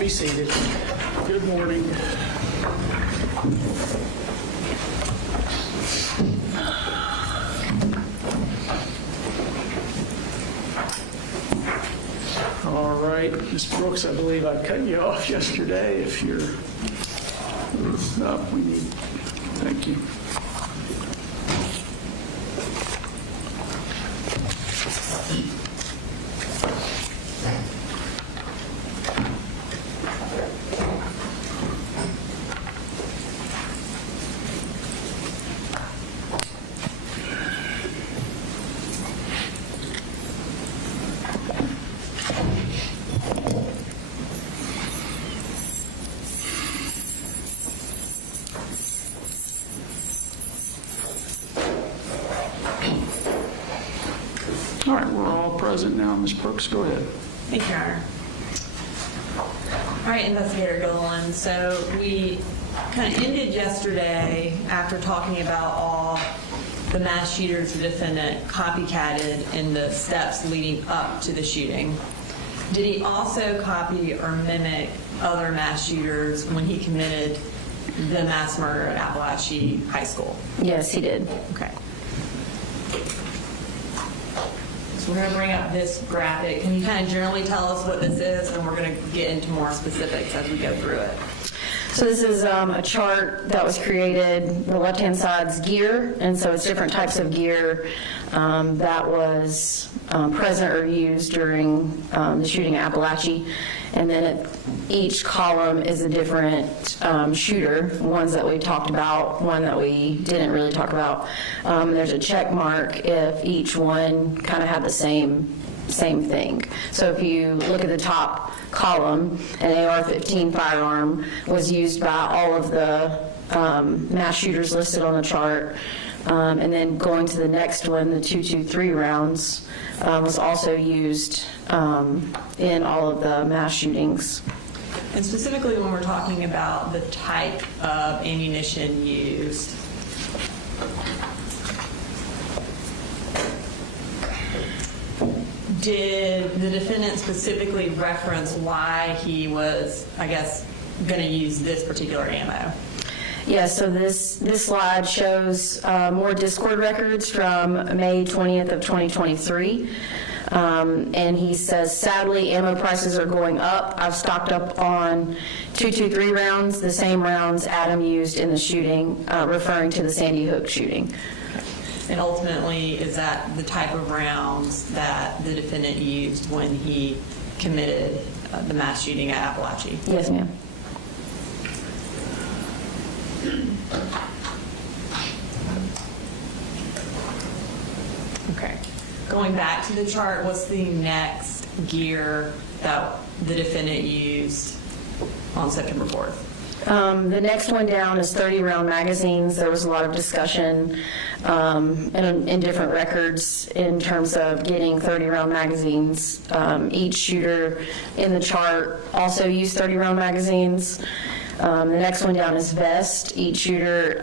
be seated. Good morning. All right, Ms. Brooks, I believe I cut you off yesterday. If you're up, we need, thank you. All right, we're all present now. Ms. Brooks, go ahead. Thank you, Your Honor. All right, Investigator Gilliland. So we kind of ended yesterday after talking about all the mass shooters the defendant copycatted in the steps leading up to the shooting. Did he also copy or mimic other mass shooters when he committed the mass murder at Apalachee High School? Yes, he did. Okay. So we're going to bring up this graphic. Can you kind of generally tell us what this is, and we're going to get into more specifics as we go through it. So this is a chart that was created. The left-hand side's gear, and so it's different types of gear that was present or used during the shooting at Apalachee. And then each column is a different shooter, ones that we talked about, one that we didn't really talk about. There's a check mark if each one kind of had the same thing. So if you look at the top column, an AR-15 firearm was used by all of the mass shooters listed on the chart. And then going to the next one, the .223 rounds was also used in all of the mass shootings. And specifically when we're talking about the type of ammunition used, did the defendant specifically reference why he was, I guess, going to use this particular ammo? Yeah, so this slide shows more Discord records from May 20th of 2023. And he says, sadly, ammo prices are going up. I've stocked up on .223 rounds, the same rounds Adam used in the shooting, referring to the Sandy Hook shooting. And ultimately, is that the type of rounds that the defendant used when he committed the mass shooting at Apalachee? Yes, ma'am. Okay. Going back to the chart, what's the next gear that the defendant used on September 4th? The next one down is 30-round magazines. There was a lot of discussion in different records in terms of getting 30-round magazines. Each shooter in the chart also used 30-round magazines. The next one down is vest. Each shooter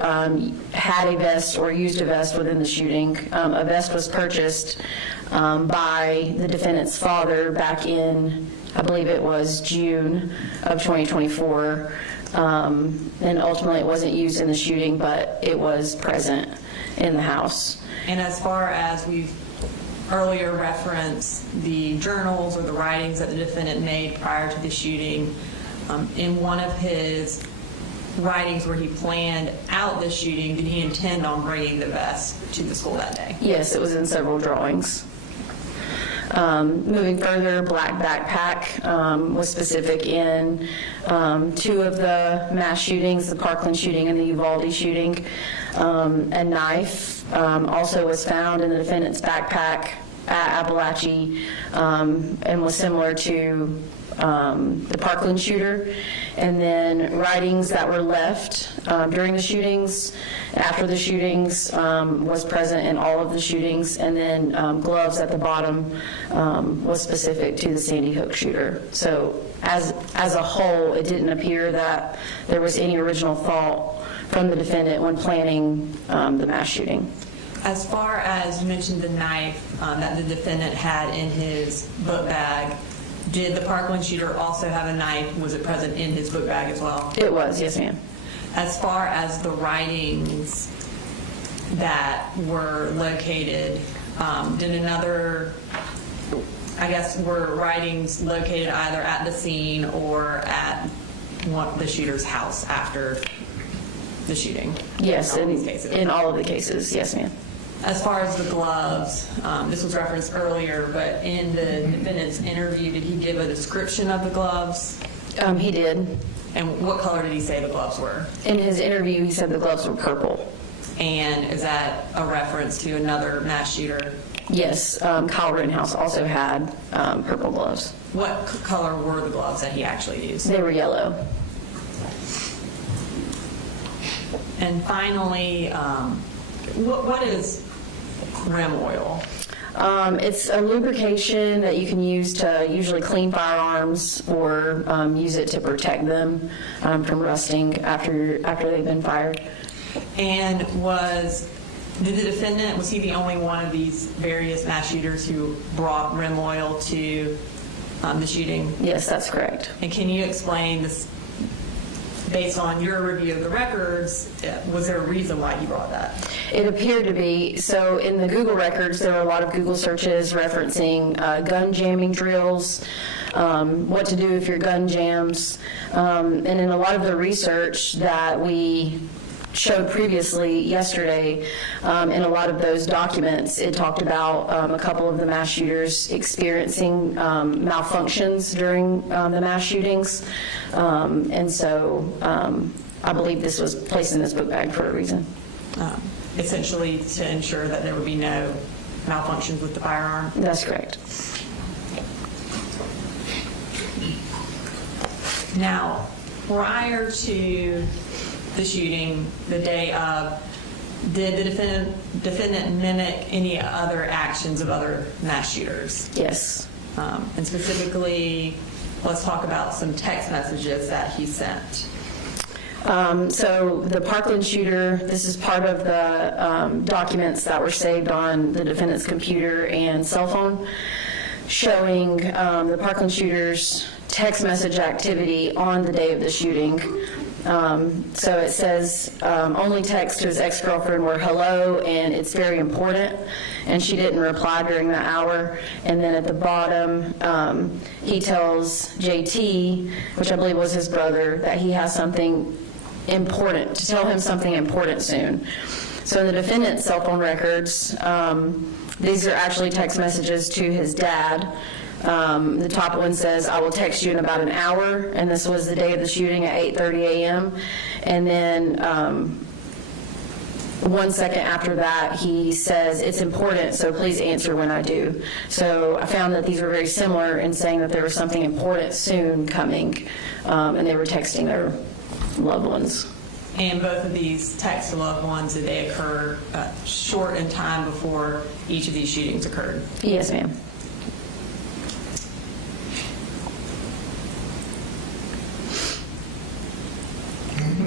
had a vest or used a vest within the shooting. A vest was purchased by the defendant's father back in, I believe it was June of 2024. And ultimately it wasn't used in the shooting, but it was present in the house. And as far as we've earlier referenced the journals or the writings that the defendant made prior to the shooting, in one of his writings where he planned out the shooting, did he intend on bringing the vest to the school that day? Yes, it was in several drawings. Moving further, black backpack was specific in two of the mass shootings, the Parkland shooting and the Uvalde shooting. A knife also was found in the defendant's backpack at Apalachee and was similar to the Parkland shooter. And then writings that were left during the shootings, after the shootings, was present in all of the shootings. And then gloves at the bottom was specific to the Sandy Hook shooter. So as a whole, it didn't appear that there was any original thought from the defendant when planning the mass shooting. As far as you mentioned the knife that the defendant had in his book bag, Did the Parkland shooter also have a knife? Was it present in his book bag as well? It was, yes, ma'am. As far as the writings that were located, were writings located either at the scene or at the shooter's house after the shooting? Yes, in all these cases. in all of the cases, yes, ma'am. As far as the gloves, this was referenced earlier, but in the defendant's interview, did he give a description of the gloves? He did. And what color did he say the gloves were? In his interview, he said the gloves were purple. And is that a reference to another mass shooter? Yes, Kyle Rittenhouse also had purple gloves. What color were the gloves that he actually used? They were yellow. And finally, what is rim oil? It's a lubrication that you can use to usually clean firearms or use it to protect them from rusting after they've been fired. And did the defendant, was he the only one of these various mass shooters who brought rim oil to the shooting? Yes, that's correct. And can you explain this, based on your review of the records, was there a reason why he brought that? It appeared to be. So in the Google records, there were a lot of Google searches referencing gun jamming drills, what to do if your gun jams. And in a lot of the research that we showed previously yesterday, in a lot of those documents, it talked about a couple of the mass shooters experiencing malfunctions during the mass shootings. And so I believe this was placed in this book bag for a reason. Essentially to ensure that there would be no malfunctions with the firearm? That's correct. Now, prior to the shooting, the day of, did the defendant mimic any other actions of other mass shooters? Yes. And specifically, let's talk about some text messages that he sent. So the Parkland shooter, this is part of the documents that were saved on the defendant's computer and cell phone, showing the Parkland shooter's text message activity on the day of the shooting. So it says, only text to his ex-girlfriend were hello, and it's very important, and she didn't reply during the hour. And then at the bottom, he tells JT, which I believe was his brother, that he has something important, to tell him something important soon. So in the defendant's cell phone records, these are actually text messages to his dad. The top one says, I will text you in about an hour, and this was the day of the shooting at 8:30 a.m. And then 1 second after that, he says, it's important, so please answer when I do. So I found that these were very similar in saying that there was something important soon coming, and they were texting their loved ones. And both of these texts to loved ones, did they occur short in time before each of these shootings occurred? Yes, ma'am.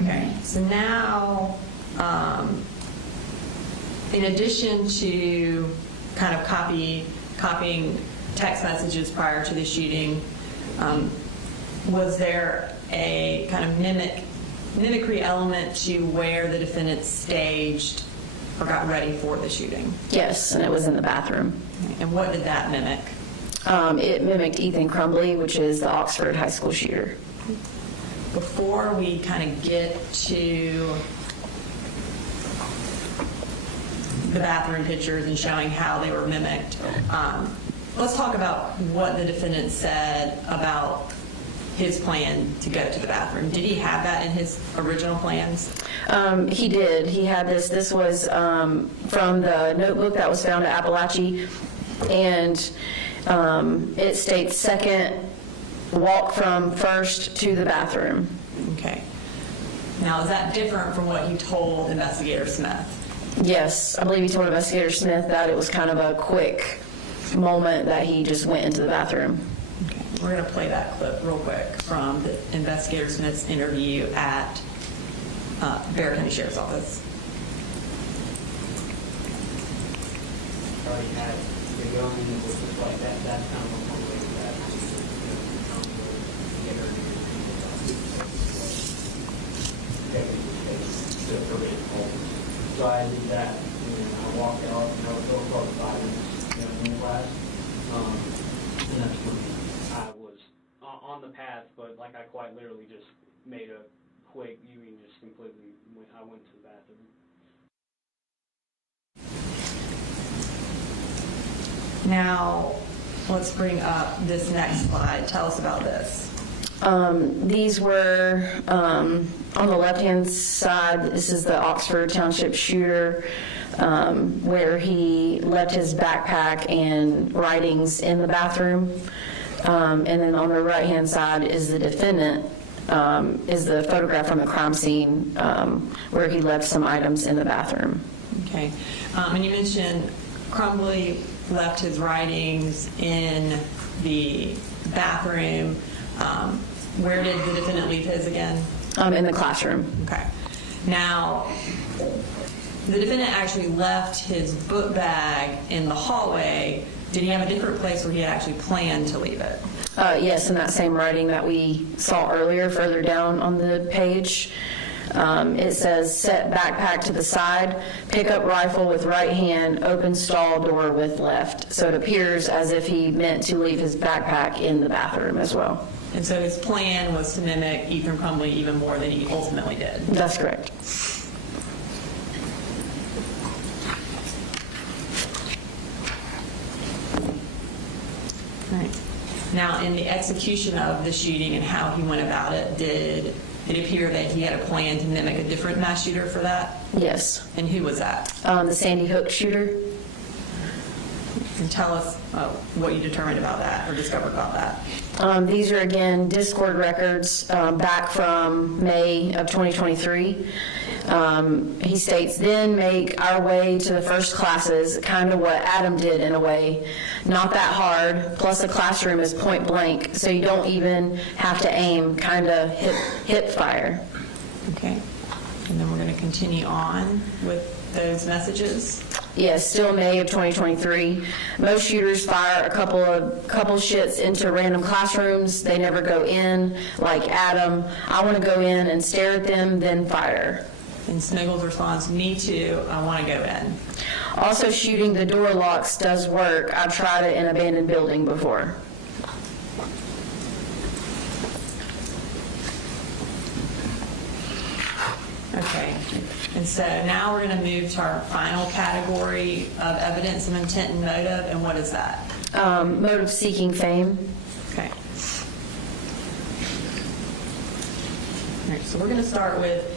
Okay, so now, in addition to kind of copying text messages prior to the shooting, was there a kind of mimicry element to where the defendant staged or got ready for the shooting? Yes, and it was in the bathroom. And what did that mimic? It mimicked Ethan Crumbley, which is the Oxford High School shooter. Before we kind of get to the bathroom pictures and showing how they were mimicked, let's talk about what the defendant said about his plan to go to the bathroom. Did he have that in his original plans? He did. He had this. This was from the notebook that was found at Apalachee, and it states second, walk from first to the bathroom. Okay. Now, is that different from what he told Investigator Smith? Yes, I believe he told Investigator Smith that it was kind of a quick moment that he just went into the bathroom. Okay. We're going to play that clip real quick from the Investigator Smith's interview at Bexar County Sheriff's Office. Already had the gun, it was just like that kind of a way that prevent falls. So I did that, and I walked out, and I would go for 5 minutes, in class. And that's when I was on the path, but like I quite literally just made a quick U-turn, just completely I went to the bathroom. Now, let's bring up this next slide. Tell us about this. These were, on the left-hand side, this is the Oxford Township shooter, where he left his backpack and writings in the bathroom. And then on the right-hand side is the defendant, is the photograph from the crime scene, where he left some items in the bathroom. Okay. And you mentioned Crumbly left his writings in the bathroom. Where did the defendant leave his again? In the classroom. Okay. Now, the defendant actually left his book bag in the hallway. Did he have a different place where he had actually planned to leave it? Yes, in that same writing that we saw earlier, further down on the page. It says, set backpack to the side, pick up rifle with right hand, open stall door with left. So it appears as if he meant to leave his backpack in the bathroom as well. And so his plan was to mimic Ethan Crumbly even more than he ultimately did. That's correct. Right. Now, in the execution of the shooting and how he went about it, did it appear that he had a plan to mimic a different mass shooter for that? Yes. And who was that? The Sandy Hook shooter. And tell us what you determined about that or discovered about that. These are, again, Discord records back from May of 2023. He states, then make our way to the first classes, kind of what Adam did in a way. Not that hard, plus the classroom is point blank, so you don't even have to aim, kind of hip fire. Okay. And then we're going to continue on with those messages. Yes, still May of 2023. Most shooters fire a couple shits into random classrooms. They never go in, like Adam. I want to go in and stare at them, then fire. And Sniggles responds, me too, I want to go in. Also, shooting the door locks does work. I've tried it in an abandoned building before. Okay. And so now we're going to move to our final category of evidence of intent and motive. And what is that? Motive seeking fame. Okay. All right, so we're going to start with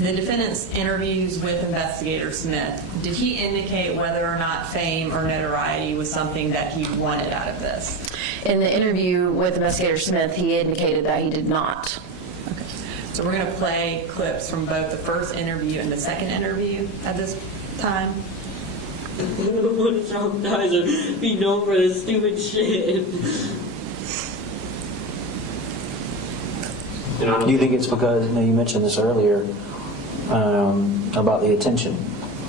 the defendant's interviews with Investigator Smith. Did he indicate whether or not fame or notoriety was something that he wanted out of this? In the interview with Investigator Smith, he indicated that he did not. Okay. So we're going to play clips from both the first interview and the second interview at this time. I don't want to traumatize or be known for this stupid shit. Do you think it's because, you mentioned this earlier, about the attention?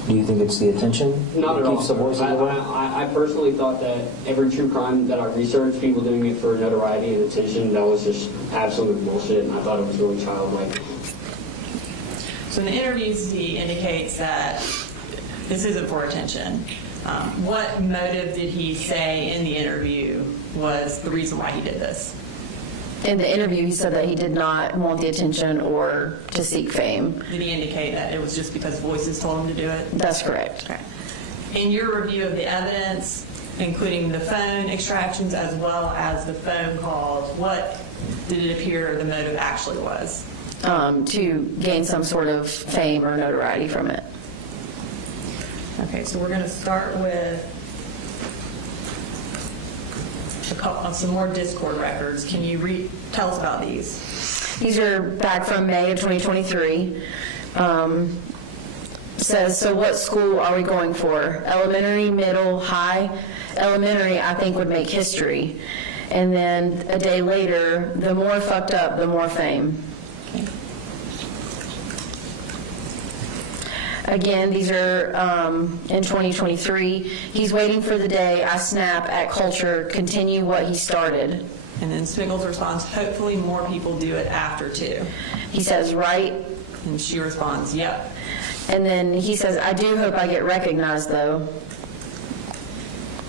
Do you think it's the attention Not that at keeps the all. voices away? I personally thought that every true crime that I researched, people doing it for notoriety and attention, that was just absolute bullshit, and I thought it was really childlike. So in the interviews, he indicates that this isn't for attention. What motive did he say in the interview was the reason why he did this? In the interview, he said that he did not want the attention or to seek fame. Did he indicate that it was just because voices told him to do it? That's correct. Okay. In your review of the evidence, including the phone extractions as well as the phone calls, what did it appear the motive actually was? To gain some sort of fame or notoriety from it. Okay, so we're going to start with some more Discord records. Can you tell us about these? These are back from May of 2023. Says, so what school are we going for? Elementary, middle, high? Elementary, I think, would make history. And then a day later, the more fucked up, the more fame. Okay. Again, these are in 2023. He's waiting for the day I snap at culture, continue what he started. And then Smiggles responds, hopefully more people do it after too. He says, right, And she responds, yep. And then he says, I do hope I get recognized, though.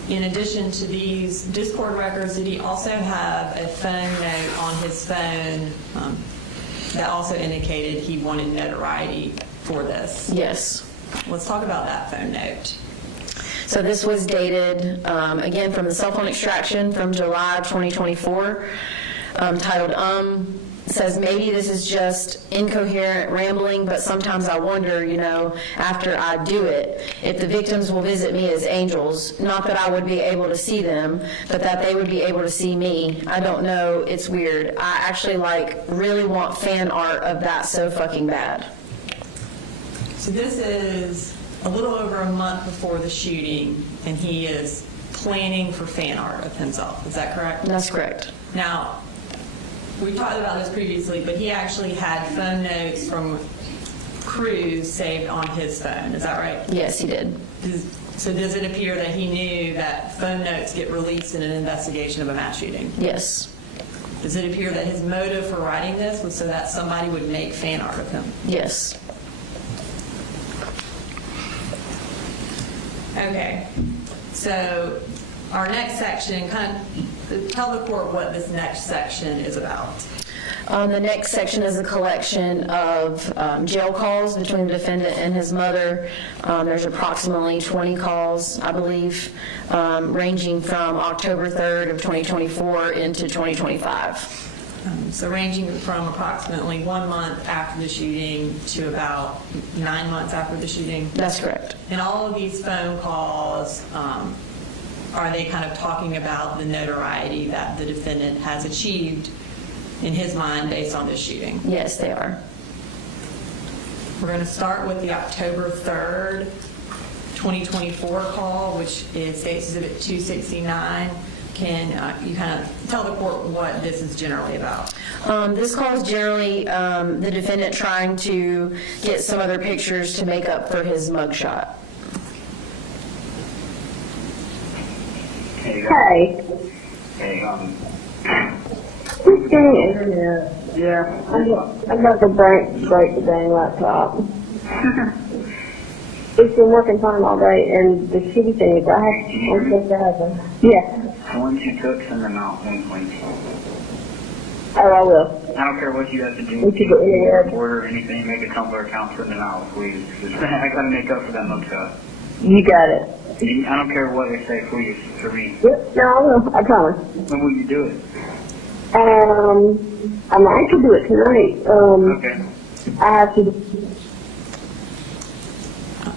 In addition to these Discord records, did he also have a phone note on his phone that also indicated he wanted notoriety for this? Yes. Let's talk about that phone note. So this was dated, again, from the cell phone extraction from July of 2024, titled, says, maybe this is just incoherent rambling, but sometimes I wonder, after I do it, if the victims will visit me as angels. Not that I would be able to see them, but that they would be able to see me. I don't know, it's weird. I actually, really want fan art of that so fucking bad. So this is a little over a month before the shooting, and he is planning for fan art of himself. Is that correct? That's correct. Now, we talked about this previously, but he actually had phone notes from crews saved on his phone. Is that right? Yes, he did. So does it appear that he knew that phone notes get released in an investigation of a mass shooting? Yes. Does it appear that his motive for writing this was so that somebody would make fan art of him? Yes. Okay. So our next section, kind of tell the court what this next section is about. The next section is a collection of jail calls between the defendant and his mother. There's approximately 20 calls, I believe, ranging from October 3rd of 2024 into 2025. So ranging from approximately 1 month after the shooting to about 9 months after the shooting. That's correct. And all of these phone calls, are they kind of talking about the notoriety that the defendant has achieved in his mind based on this shooting? Yes, they are. We're going to start with the October 3rd, 2024 call, which is State Exhibit 269. Can you kind of tell the court what this is generally about? This call is generally the defendant trying to get some other pictures to make up for his mugshot. Hey. Just getting internet. Yeah. I'm about to break the dang laptop. It's been working fine all day, and the shitty thing is I'm supposed to have them. Yeah. The ones you took, send them out, please. Oh, I will. I don't care what you have to do. We should go anywhere. Report or anything, make a Tumblr account, send them out, please. I gotta make up for that mugshot. You got it. I don't care what they say, please, for me. Yep, no, I will. I promise. When will you do it? I might could do it tonight. Okay. I have to.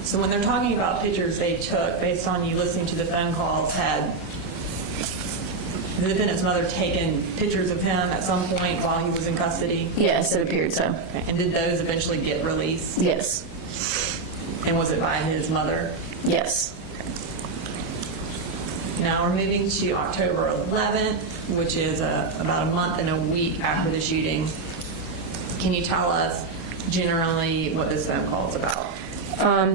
So when they're talking about pictures they took, based on you listening to the phone calls, had the defendant's mother taken pictures of him at some point while he was in custody? Yes, it appeared so. Okay. And did those eventually get released? Yes. And was it by his mother? Yes. Now we're moving to October 11th, which is about a month and a week after the shooting. Can you tell us generally what this phone call is about?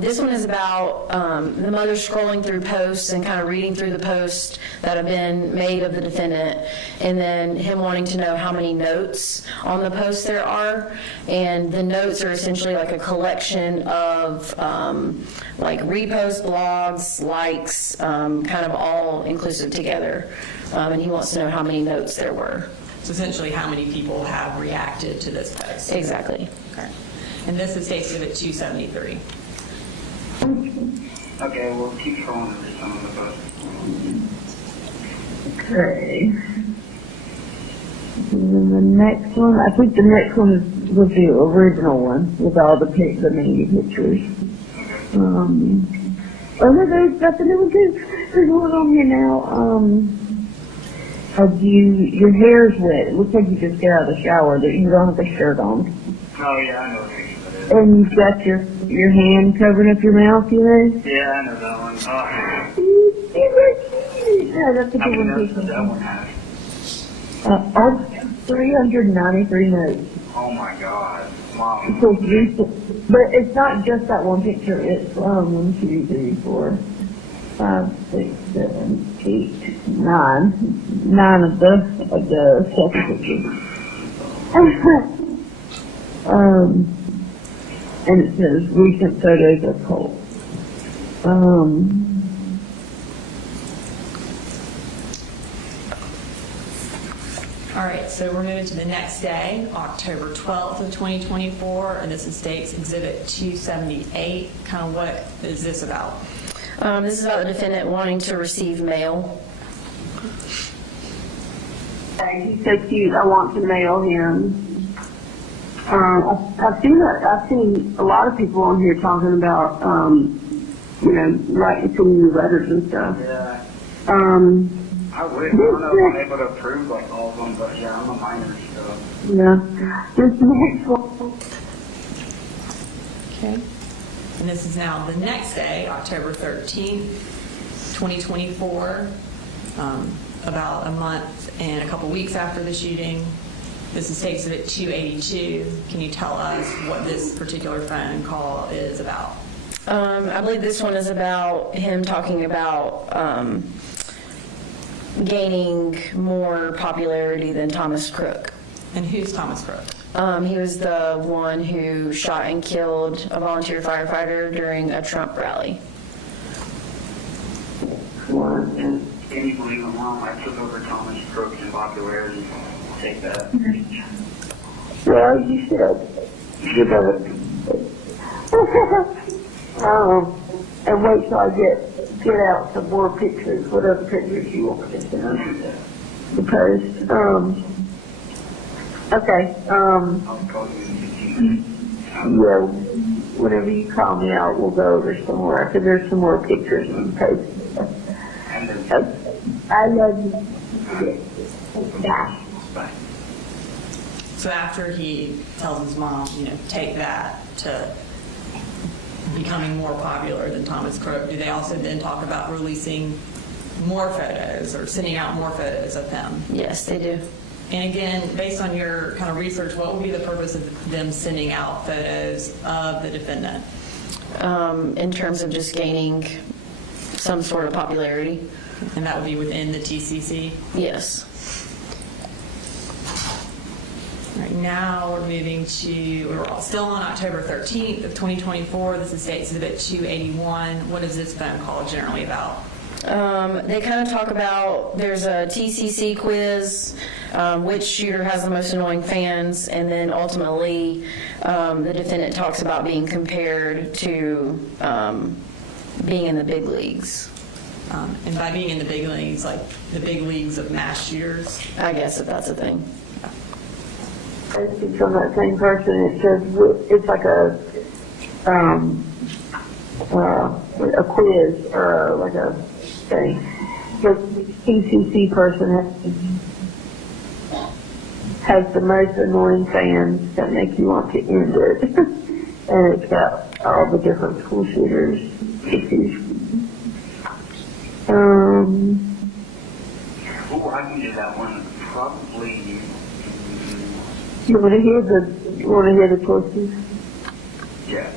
This one is about the mother scrolling through posts and kind of reading through the posts that have been made of the defendant, and then him wanting to know how many notes on the posts there are. And the notes are essentially like a collection of like reposts, blogs, likes, kind of all inclusive together. And he wants to know how many notes there were. So essentially how many people have reacted to this post? Exactly. Okay. And this is State Exhibit 273. Okay, well, keep scrolling every time on the bus. Okay. And then the next one, I think the next one was the original one with all the many pictures. Oh no, there's nothing new with this. There's one on here now. Your hair's wet. It looks like you just got out of the shower. That you don't have a shirt on. Oh, yeah, I know what it is. And you've got your hand covering up your mouth, Yeah, I know that one. Oh. Yeah, that's a How good many one. notes does that one have? All 393 notes. Oh, my God. Wow. So recent, but it's not just that one picture. It's 1, 2, 3, 4, 5, 6, 7, 8, 9. 9 of the selfie pictures. and it says recent photos of Colt. All right, so we're moving to the next day, October 12th of 2024, and this is State's Exhibit 278. Kind of what is this about? This is about the defendant wanting to receive mail. He's so cute. I want to mail him. I've seen a lot of people on here talking about, writing sending you letters and stuff. Yeah. I wish. I don't know if I'm able to approve like all of them, but yeah, I'm a minor, so. Yeah. This next one. Okay. And this is now the next day, October 13th, 2024, about a month and a couple weeks after the shooting. This is State Exhibit 282. Can you tell us what this particular phone call is about? I believe this one is about him talking about gaining more popularity than Thomas Crook. And who's Thomas Crook? He was the one who shot and killed a volunteer firefighter during a Trump rally. And can you believe it, Mom? I took over Thomas Crook's in popularity. Take that. Well, you should. You better. And wait till I get out some more pictures, whatever pictures you want to send. The post. Okay. I'll call you in 15 minutes. Yeah. Whenever you call me out, we'll go over some more. After there's some more pictures and posts. And then, I love you. Bye. bye. So after he tells his mom, take that to becoming more popular than Thomas Crook, do they also then talk about releasing more photos or sending out more photos of him? Yes, they do. And again, based on your kind of research, what would be the purpose of them sending out photos of the defendant? In terms of just gaining some sort of popularity. And that would be within the TCC? Yes. All right, now we're moving to, we're still on October 13th of 2024. This is State Exhibit 281. What is this phone call generally about? They kind of talk about, there's a TCC quiz, which shooter has the most annoying fans, and then ultimately the defendant talks about being compared to being in the big leagues. And by being in the big leagues, like the big leagues of mass shooters? I guess if that's a thing. It's from that same person. It says it's like a quiz or like a thing. The TCC person has the most annoying fans that make you want to end it. And it's got all the different school shooters. Oh, I can do that one. Probably. You want to hear the choices? Yeah.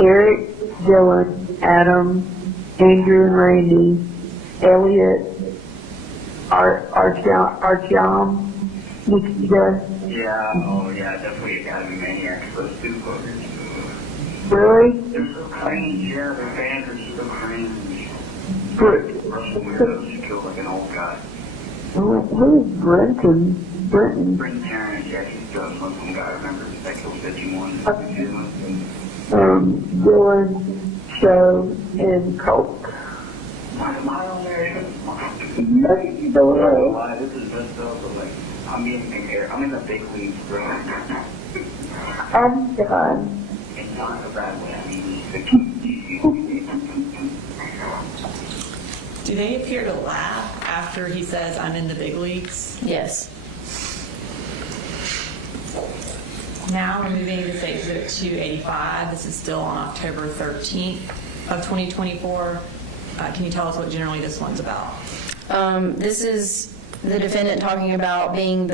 Eric, Dylan, Adam, Andrew and Randy, Elliot, Artyom, Nikita. Yeah. Oh, yeah. Definitely Academy Maniacs. Those two fuckers. Really? They're so cringe. Yeah, their fans are so cringe. Russell Who Weirdos who killed like an old guy. is Brenton? Brenton Tarrant, yeah, he's just Muslim guy. I remember that killed 51. Dylan, Joe, and Colt. Why am I on there? This This is messed up, but like, I'm being compared. I'm in the big leagues, bro. I'm done. It's not a bad way. I mean, Do they appear to laugh after he says, I'm in the big leagues? Yes. Now we're moving to State Exhibit 285. This is still on October 13th of 2024. Can you tell us what generally this one's about? This is the defendant talking about being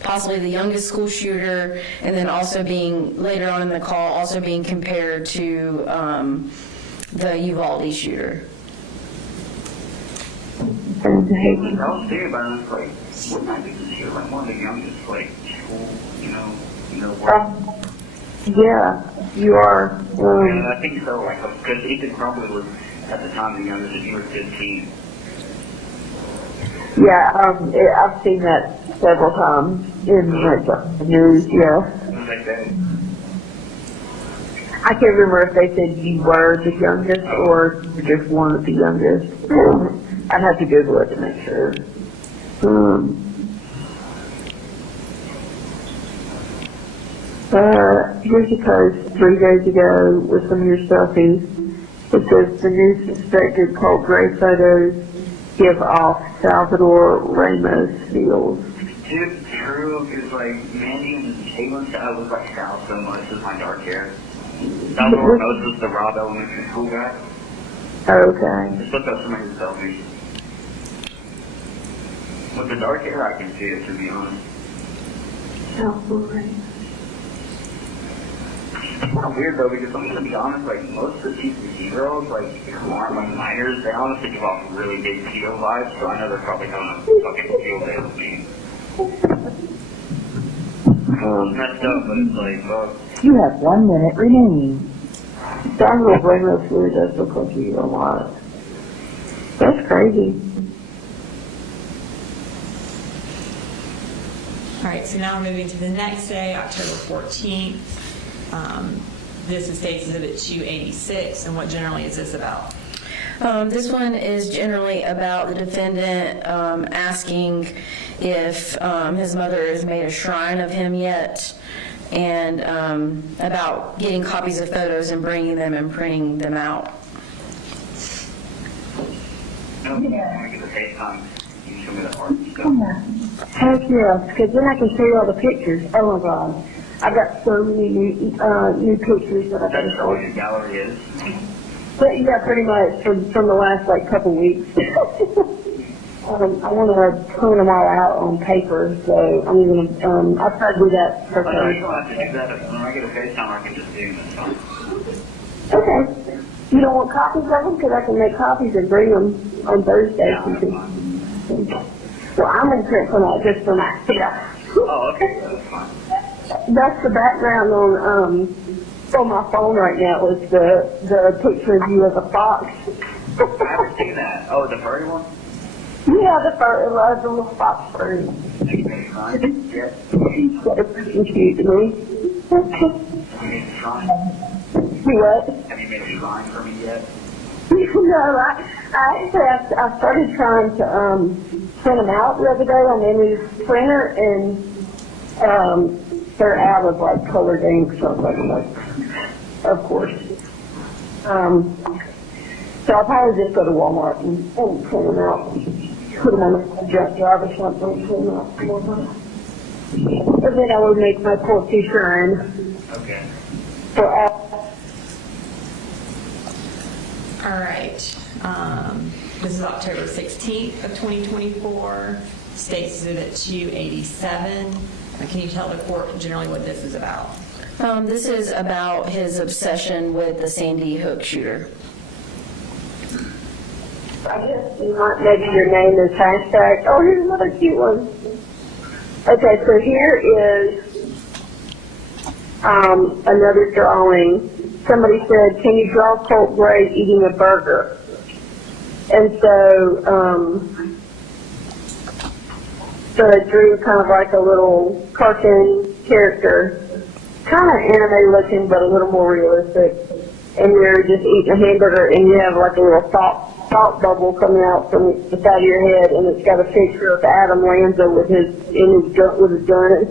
possibly the youngest school shooter, and then also being, later on in the call, also being compared to the Uvalde shooter. I was thinking about it, like, wouldn't I be considered like one of the youngest, like, school, what? Yeah, you are. Yeah, I think so, like, because Ethan probably was, at the time, the youngest, he was 15. Yeah, I've seen that several times in the news, yeah. Like that. I can't remember if they said you were the youngest or just one of the youngest. I'd have to Google it to make sure. Here's a post 3 days ago with some of your selfies. It says the new suspected Colt Gray photos give off Salvador Ramos feels. Dude, true, because, like, Mandy and Caitlin said I look like Sal so much with my dark hair. Salvador Ramos was the Rob Elementary School guy. Okay. Just look up some of his selfies. With the dark hair, I can see it, to be honest. Salvador. It's kind of weird, though, because I'm going to be honest, like, most of the TCC girls, like, who aren't, like, minors, they honestly give off really big pedo vibes, so I know they're probably having a fucking field day with me. It's messed up, but it's like, well, You have 1 minute remaining. Salvador Ramos really does look like you a lot. That's crazy. All right, so now we're moving to the next day, October 14th. This is State's Exhibit 286, and what generally is this about? This one is generally about the defendant asking if his mother has made a shrine of him yet, and about getting copies of photos and bringing them and printing them out. no, when I get the FaceTime, you can show me the art and stuff. Heck yeah, because then I can show you all the pictures. Oh my God. I've got so many new pictures that I can That's show all you. your gallery is. But yeah, pretty much from the last like couple weeks. I want to print them all out on paper, so I'm gonna. I'll try to do that But no, first. you don't have to do that. When I get a FaceTime, I can just do them. Okay. You don't want copies of them? Because I can make copies and bring them on Thursday. Yeah, that's fine. Well, I'm gonna print some out just for myself. Oh, okay, that's fine. That's the background on my phone right now is the picture of you as a fox. I haven't seen that. Oh, the furry one? Yeah, the little fox furry. Have you made a shrine? Yes. That's pretty cute to me. Have you made a shrine? You what? Have you made a shrine for me yet? No, I started trying to print them out the other day on the new printer, and they're out of like colored ink, so I'm like, of course. So I'll probably just go to Walmart and print them out, put them on a junk drive or something, print them out. And then I would make my poultry shrine Okay. for all. All right, this is October 16th of 2024, State's Exhibit 287. Can you tell the court generally what this is about? This is about his obsession with the Sandy Hook shooter. I guess you might, maybe your name is hashtag. Oh, here's another cute one. Okay, so here is another drawing. Somebody said, "Can you draw Colt Gray eating a burger?" And so, so I drew kind of like a little cartoon character, kind of anime looking, but a little more realistic. And you're just eating a hamburger, and you have like a little salt bubble coming out from the side of your head, and it's got a picture of Adam Lanza with his gun.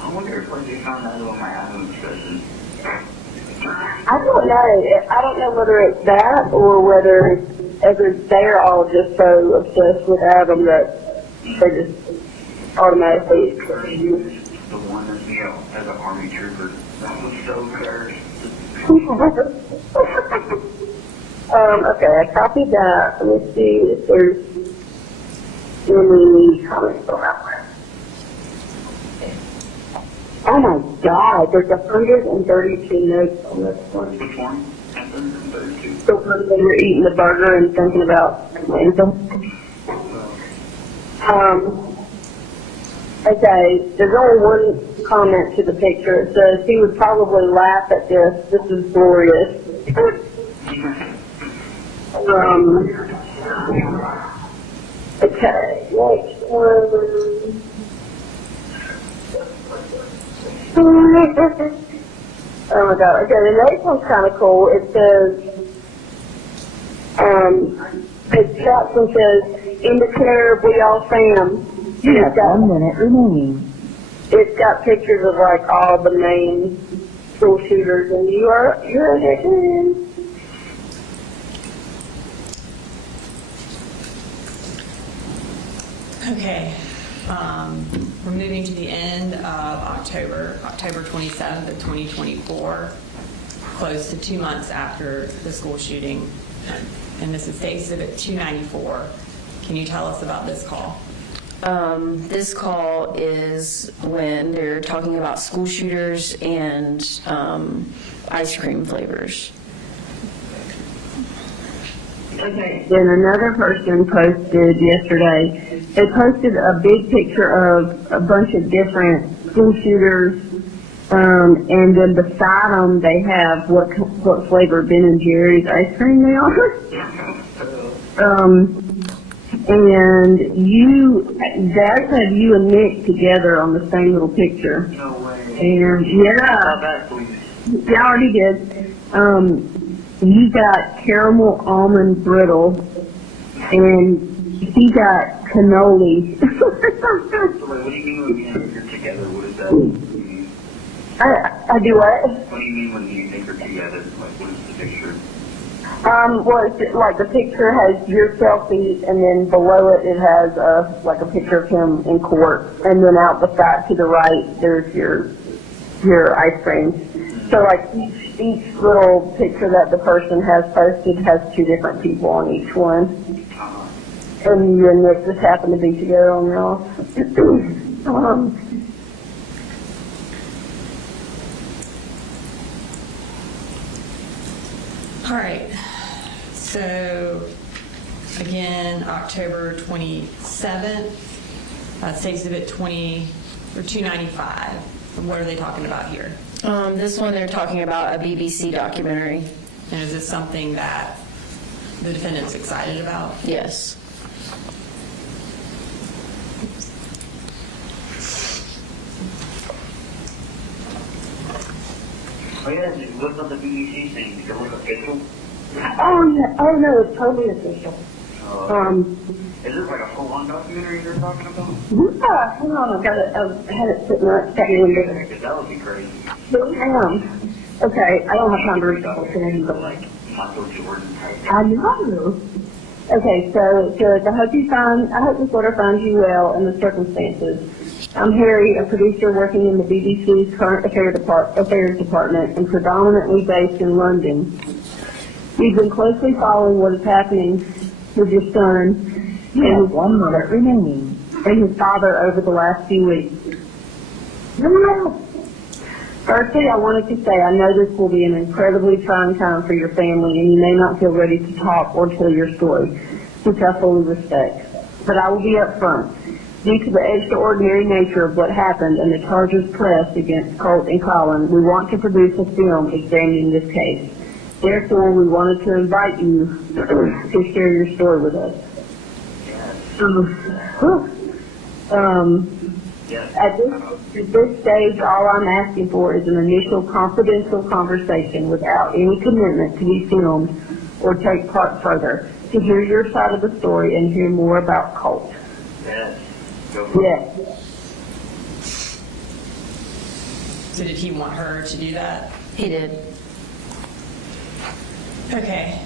I wonder if I just found out about my Adam obsession. I don't know. I don't know whether it's that or whether they're all just so obsessed with Adam that they just automatically. The one that's, you know, as an army trooper. That was so good. Okay, I copied that. Let me see if there's any comments on that one. Oh my God, there's 132 notes on this one. Which one? 132. So when they were eating the burger and thinking about Lanza. Okay, there's only one comment to the picture. It says, he would probably laugh at this. This is glorious. Okay, next one. Oh my god, okay, the next one's kind of cool. It says, it caption says, in the care we all fam. You have 1 minute remaining. It's got pictures of like all the main school shooters, and you're there too. Okay, we're moving to the end of October 27th of 2024, close to 2 months after the school shooting. And this is State Exhibit 294. Can you tell us about this call? This call is when they're talking about school shooters and ice cream flavors. Okay. Then another person posted yesterday. They posted a big picture of a bunch of different school shooters, and then beside them they have what flavor Ben and Jerry's ice cream they are. And they actually have you and Nick together on the same little picture. No way. And yeah, you already did. You got caramel almond brittle, and he got cannoli. So wait, what do you mean when you think you're together? What does that mean? I do what? What do you mean when you think you're together? Like, what is the picture? Well, it's like the picture has your selfie, and then below it, it has like a picture of him in court, and then out the side to the right, there's your ice cream. So like each little picture that the person has posted has two different people on each one, and you and Nick just happen to be together on yours. All right, so again, October 27th, State Exhibit 295. What are they talking about here? This one, they're talking about a BBC documentary. And is this something that the defendant's excited about? Yes. Oh yeah, what's on the BBC thing? Did it look official? Oh yeah, oh no, it's totally official. Is this like a full-on documentary you're talking about? Yeah, hang on, I had it sitting right in the window. Because that would be crazy. Okay, I don't have time to read the whole thing, but Like, Michael Jordan type. I know. Okay, so it says, I hope this letter finds you well in the circumstances. I'm Harry, a producer working in the BBC's current affairs department and predominantly based in London. We've been closely following what is happening with your son You have 1 minute remaining. and his father over the last few weeks. Firstly, I wanted to say I know this will be an incredibly trying time for your family, and you may not feel ready to talk or tell your story, which I fully respect. But I will be upfront. Due to the extraordinary nature of what happened and the charges pressed against Colt and Colin, we want to produce a film examining this case. Therefore, we wanted to invite you to share your story with us. At this stage, all I'm asking for is an initial confidential conversation without any commitment to be filmed or take part further, to hear your side of the story and hear more about Colt. Yes. Go for it. Yes. So did he want her to do that? He did. Okay,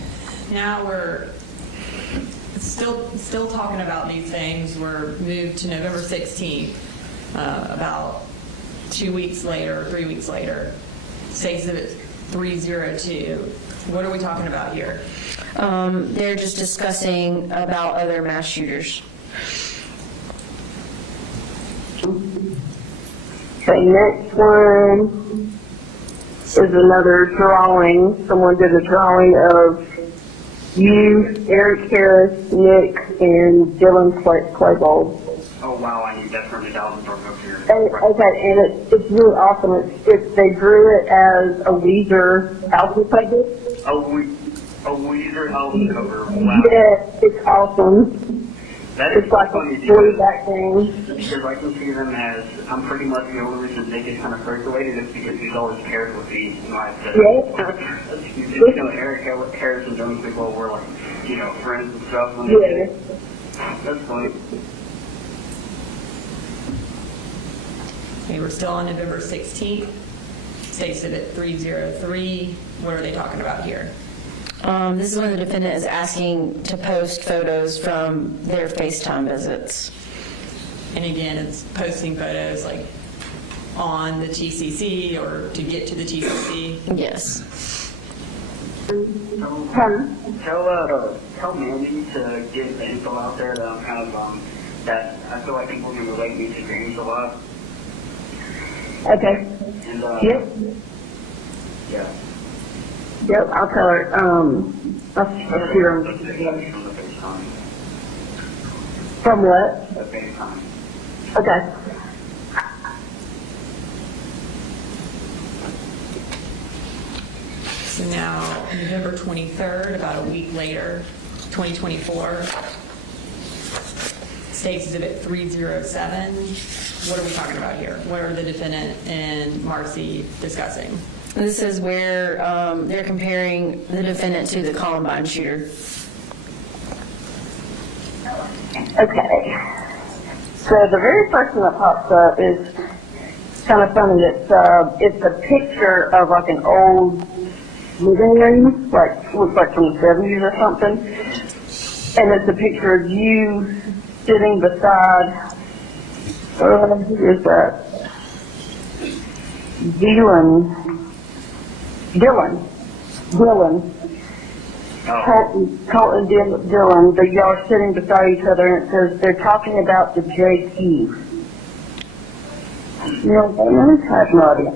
now we're still talking about these things. We're moved to November 16th, about 2 weeks later, 3 weeks later. State Exhibit 302. What are we talking about here? They're just discussing about other mass shooters. Okay, next one is another drawing. Someone did a drawing of you, Eric Harris, Nick, and Dylan Claybold. Oh wow, I need that from the Dalvin from up here. Okay, and it's really awesome. They drew it as a Weezer album cover. A Weezer album cover. Wow. Yeah, it's awesome. That is It's like funny a blue back thing. because I can see them as, I'm pretty much the only reason they get kind of circulated is because he's always paired with me. You know, Eric Harris and Jones people were like, you know, friends and stuff. When they did it. That's funny. Okay, we're still on November 16th. State Exhibit 303. What are they talking about here? This is when the defendant is asking to post photos from their FaceTime visits. And again, it's posting photos like on the TCC or to get to the TCC. Yes. Tell Mandy to get the info out there that I'm kind of, that I feel like people can relate me to James a lot. Okay. And, Yep. yeah. Yep, I'll tell her. I'll see her. From the FaceTime. From what? The FaceTime. Okay. So now, November 23rd, about a week later, 2024, State Exhibit 307. What are we talking about here? What are the defendant and Marcy discussing? This is where they're comparing the defendant to the Columbine shooter. Okay. So the very first one that pops up is kind of funny. It's a picture of like an old living room, like looks like from the 70s or something. And it's a picture of you sitting beside, who is that? Dylan. Colt and Dylan, but y'all are sitting beside each other, and it says they're talking about the JQ. You know what that is? I have no idea.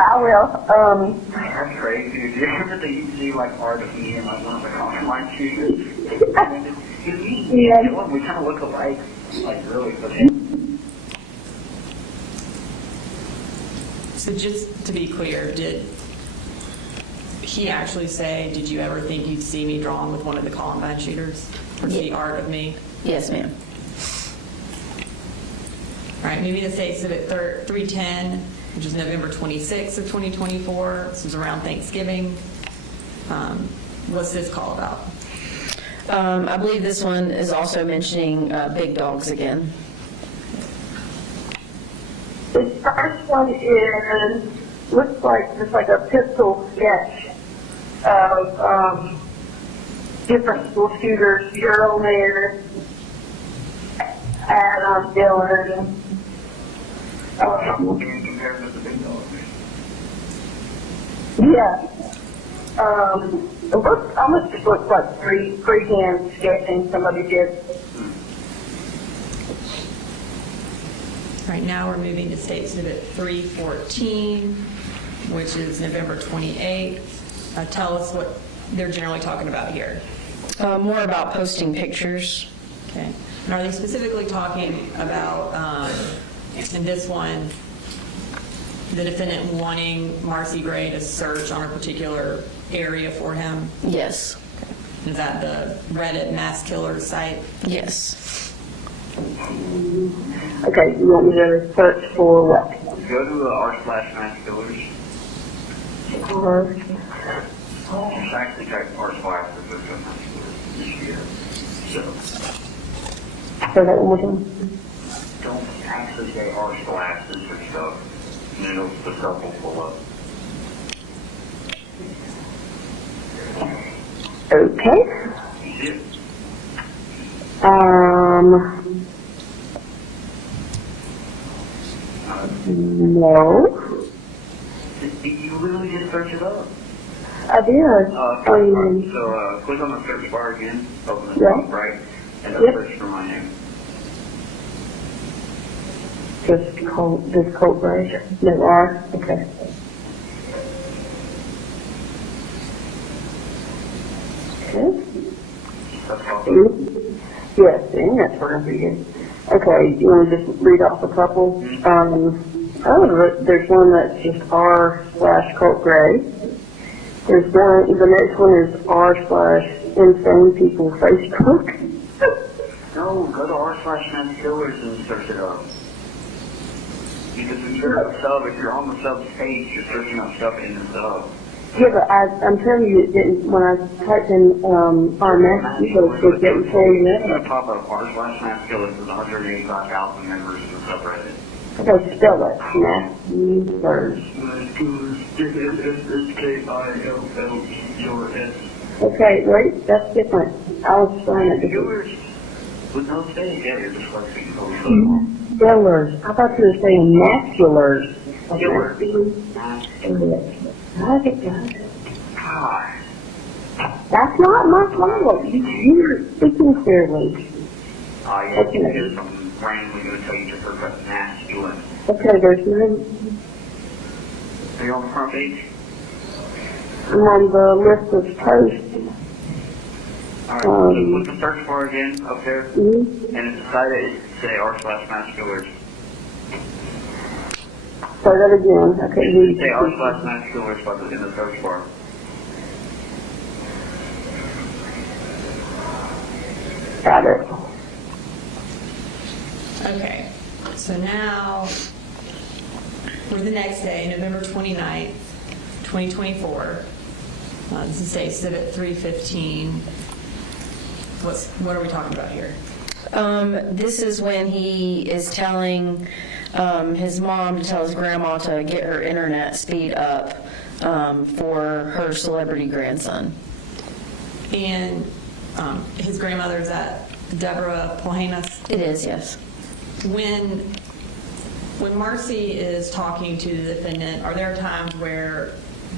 I will. That's crazy. Do you ever think you see like art of me and like one of the online shooters? Yeah. We kind of look alike, like really. So just to be clear, did he actually say, did you ever think you'd see me drawn with one of the Columbine shooters? Or see art of me? Yes, ma'am. All right, maybe the State Exhibit 310, which is November 26th of 2024. This was around Thanksgiving. What's this call about? I believe this one is also mentioning big dogs again. The first one is, looks like just like a pistol sketch of different school shooters, Cheryl there, Adam, Dylan. Compared with the big dog. Yeah. It looks, almost just looks like freehand sketching somebody did. All right, now we're moving to State Exhibit 314, which is November 28th. Tell us what they're generally talking about here. More about posting pictures. Okay. And are they specifically talking about, in this one, the defendant wanting Marcy Gray to search on a particular area for him? Yes. Okay. Is that the Reddit mass killer site? Yes. Okay, you want me to search for what? Go to r/mass killers. It's actually type r/mass killers this year. So So that one. don't actually say r/, or stuff. And then the stuff will pull up. Okay. You see it? No. You literally just search it up. I did. So click on the search bar again, open the top right, and then search for my name. Just Colt Gray? No R? Okay. Okay. That's possible. Yes, and that's where I'm reading. Okay, you want to just read off a couple? There's one that's just r/Colt Gray. There's one, the next one is r/insane people Facebook. No, go to r/Killers and search it up. Because when you're a sub, if you're on the sub page, you're searching up stuff in the sub. Yeah, but I'm telling you, it didn't, when I typed in our mass killers, it didn't tell you At that. the top of r/Mass Killers is 185,000 members of the subreddit. Okay, spell it. Mass killers. Killers. Okay, wait, that's different. I was spelling it different. Killers with no space. Yeah, you're just like Killers. I thought you were saying masculars. Killers. Got it. God. That's not my fault. You're speaking clearly. Oh, yeah, Okay. there's some randomly going to tell you to search up masculine. Okay, there's no, Are you on the front page? I'm on the list of posts. Alright, so look the search bar again up there, and at the side of it, say r/Masculars. Say that again. Okay, Say r/Masculars in the search bar. got it. Okay, so now, for the next day, November 29th, 2024, this is State Exhibit 315. What are we talking about here? This is when he is telling his mom to tell his grandma to get her internet speed up for her celebrity grandson. And his grandmother is at Deborah Polhanas. It is, yes. When Marcy is talking to the defendant, are there times where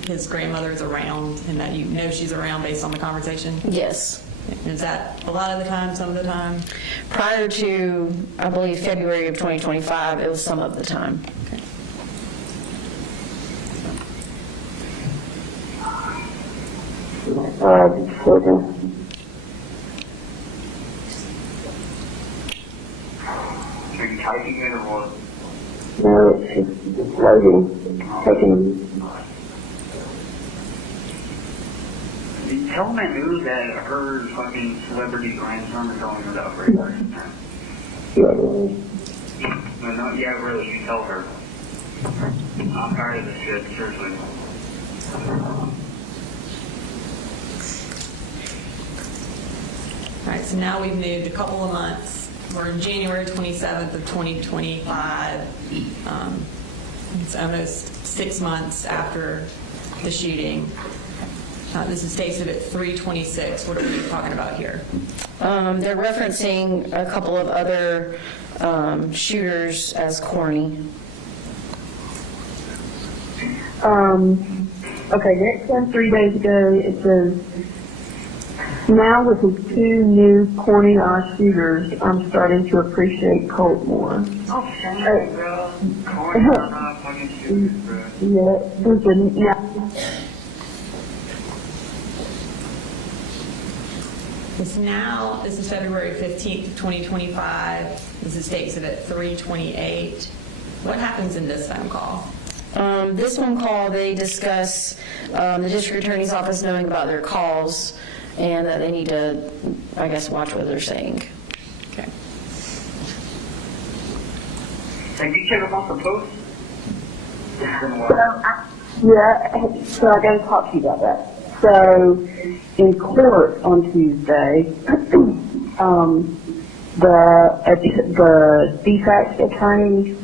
his grandmother is around and that you know she's around based on the conversation? Yes. Is that a lot of the time, some of the time? Prior to, I believe, February of 2025, it was some of the time. Okay. Children. Are you typing it or what? No, it's just loading. Taking. Tell my news that her fucking celebrity grandson is going without radar. Yeah. No, yeah, really, you tell her. I'm tired of this shit, seriously. All right, so now we've moved a couple of months. We're in January 27th of 2025. It's almost 6 months after the shooting. This is State Exhibit 326. What are we talking about here? They're referencing a couple of other shooters as corny. Okay, next one, 3 days ago, it says, now with the 2 new corny ass shooters, I'm starting to appreciate Colt more. Oh, shit, bro. Corny, I'm not fucking shooting, bro. Yeah, there's a, yeah. This is February 15th, 2025. This is State Exhibit 328. What happens in this phone call? This phone call, they discuss the district attorney's office knowing about their calls and that they need to, I guess, watch what they're saying. Okay. Hey, did you check about the post? It's been a while. Yeah, so I gotta talk to you about that. So, in court on Tuesday, the defense attorneys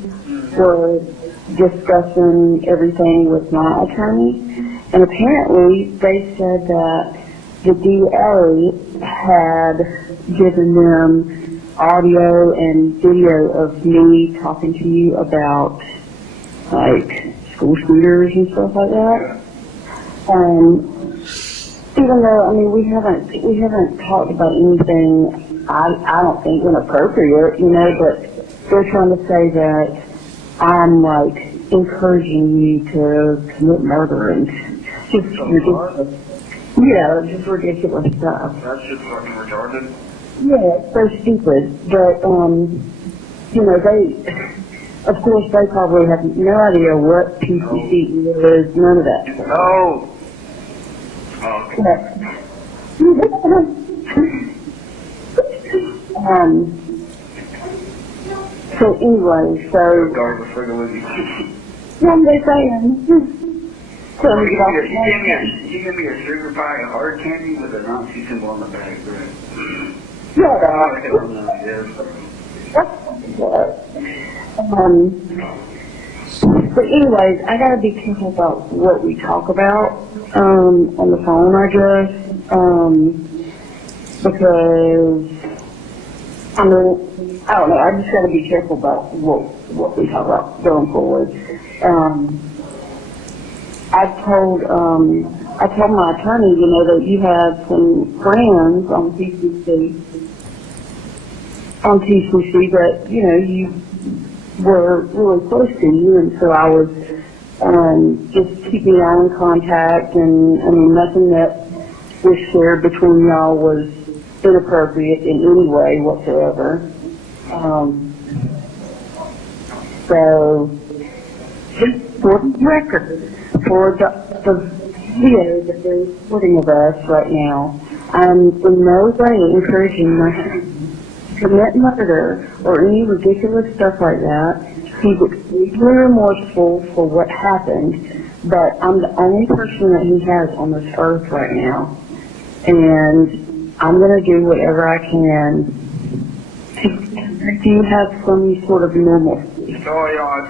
were discussing everything with my attorney, and apparently they said that the DA had given them audio and video of me talking to you about, like, school shooters and stuff like that. Even though, I mean, we haven't talked about anything, I don't think inappropriate, you know, but they're trying to say that I'm, like, encouraging you to commit murder and just ridiculous. Yeah, just ridiculous stuff. That's just fucking retarded. Yeah, it's so stupid, but, you know, of course, they probably have no idea what PCC is, none of that. No. Oh, okay. So anyway, Regardless, figure with you. what am I saying? So, You give me a sugar pie of hard candy with a Nazi symbol on the back, right? shut I up. don't know, yes. But anyways, I gotta be careful about what we talk about, on the phone, I guess, because, I mean, I don't know, I just gotta be careful about what we talk about going forward. I told my attorney, you know, that you had some friends on TCC that, you know, you were really close to you, and so I was just keeping y'all in contact, and I mean, nothing that was shared between y'all was inappropriate in any way whatsoever. So, just for the record, for the video that they're recording of us right now, I'm in no way encouraging my husband to commit murder or any ridiculous stuff like that. He's extremely remorseful for what happened, but I'm the only person that he has on this earth right now. And I'm going to do whatever I can to have some sort of normalcy. Oh, yeah, I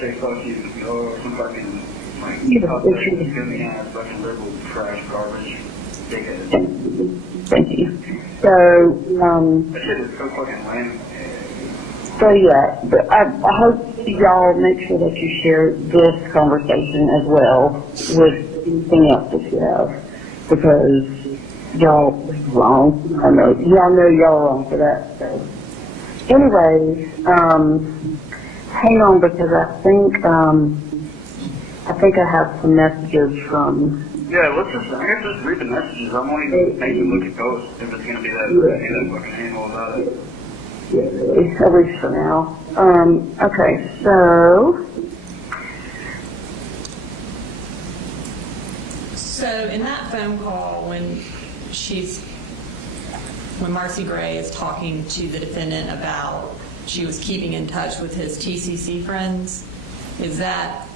say fuck you. Or some fucking, like, Yeah, fuck it's that, true. skinny ass, fucking liberal trash garbage. Dickhead. Thank you. So, That shit is so fucking lame. So yeah, but I hope y'all make sure that you share this conversation as well with anything else that you have, because y'all wrong. I know y'all are wrong for that. So, anyways, hang on, because I think I have some messages from. Yeah, I guess just read the messages. I won't even maybe look at those if it's gonna be that fucking handle about it. Yeah, at least for now. Okay, so. So in that phone call, when Marcy Gray is talking to the defendant about she was keeping in touch with his TCC friends, is that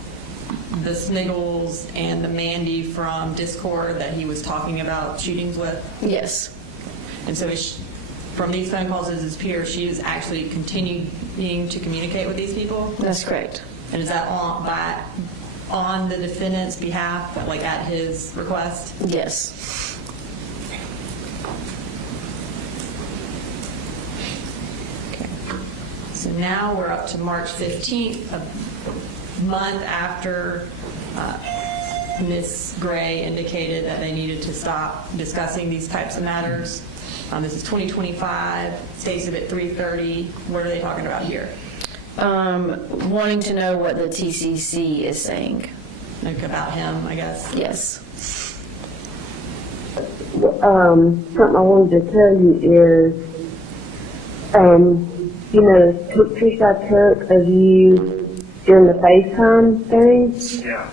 the Sniggles and the Mandy from Discord that he was talking about shootings with? Yes. And so from these phone calls, as his peer, she is actually continuing to communicate with these people? That's correct. And is that on the defendant's behalf, like at his request? Yes. Okay. So now we're up to March 15th, a month after Ms. Gray indicated that they needed to stop discussing these types of matters. This is 2025, states of it 3:30. What are they talking about here? Wanting to know what the TCC is saying. Like about him, I guess? Yes. Something I wanted to tell you is, you know, the pictures I took of you during the FaceTime thing, Yeah.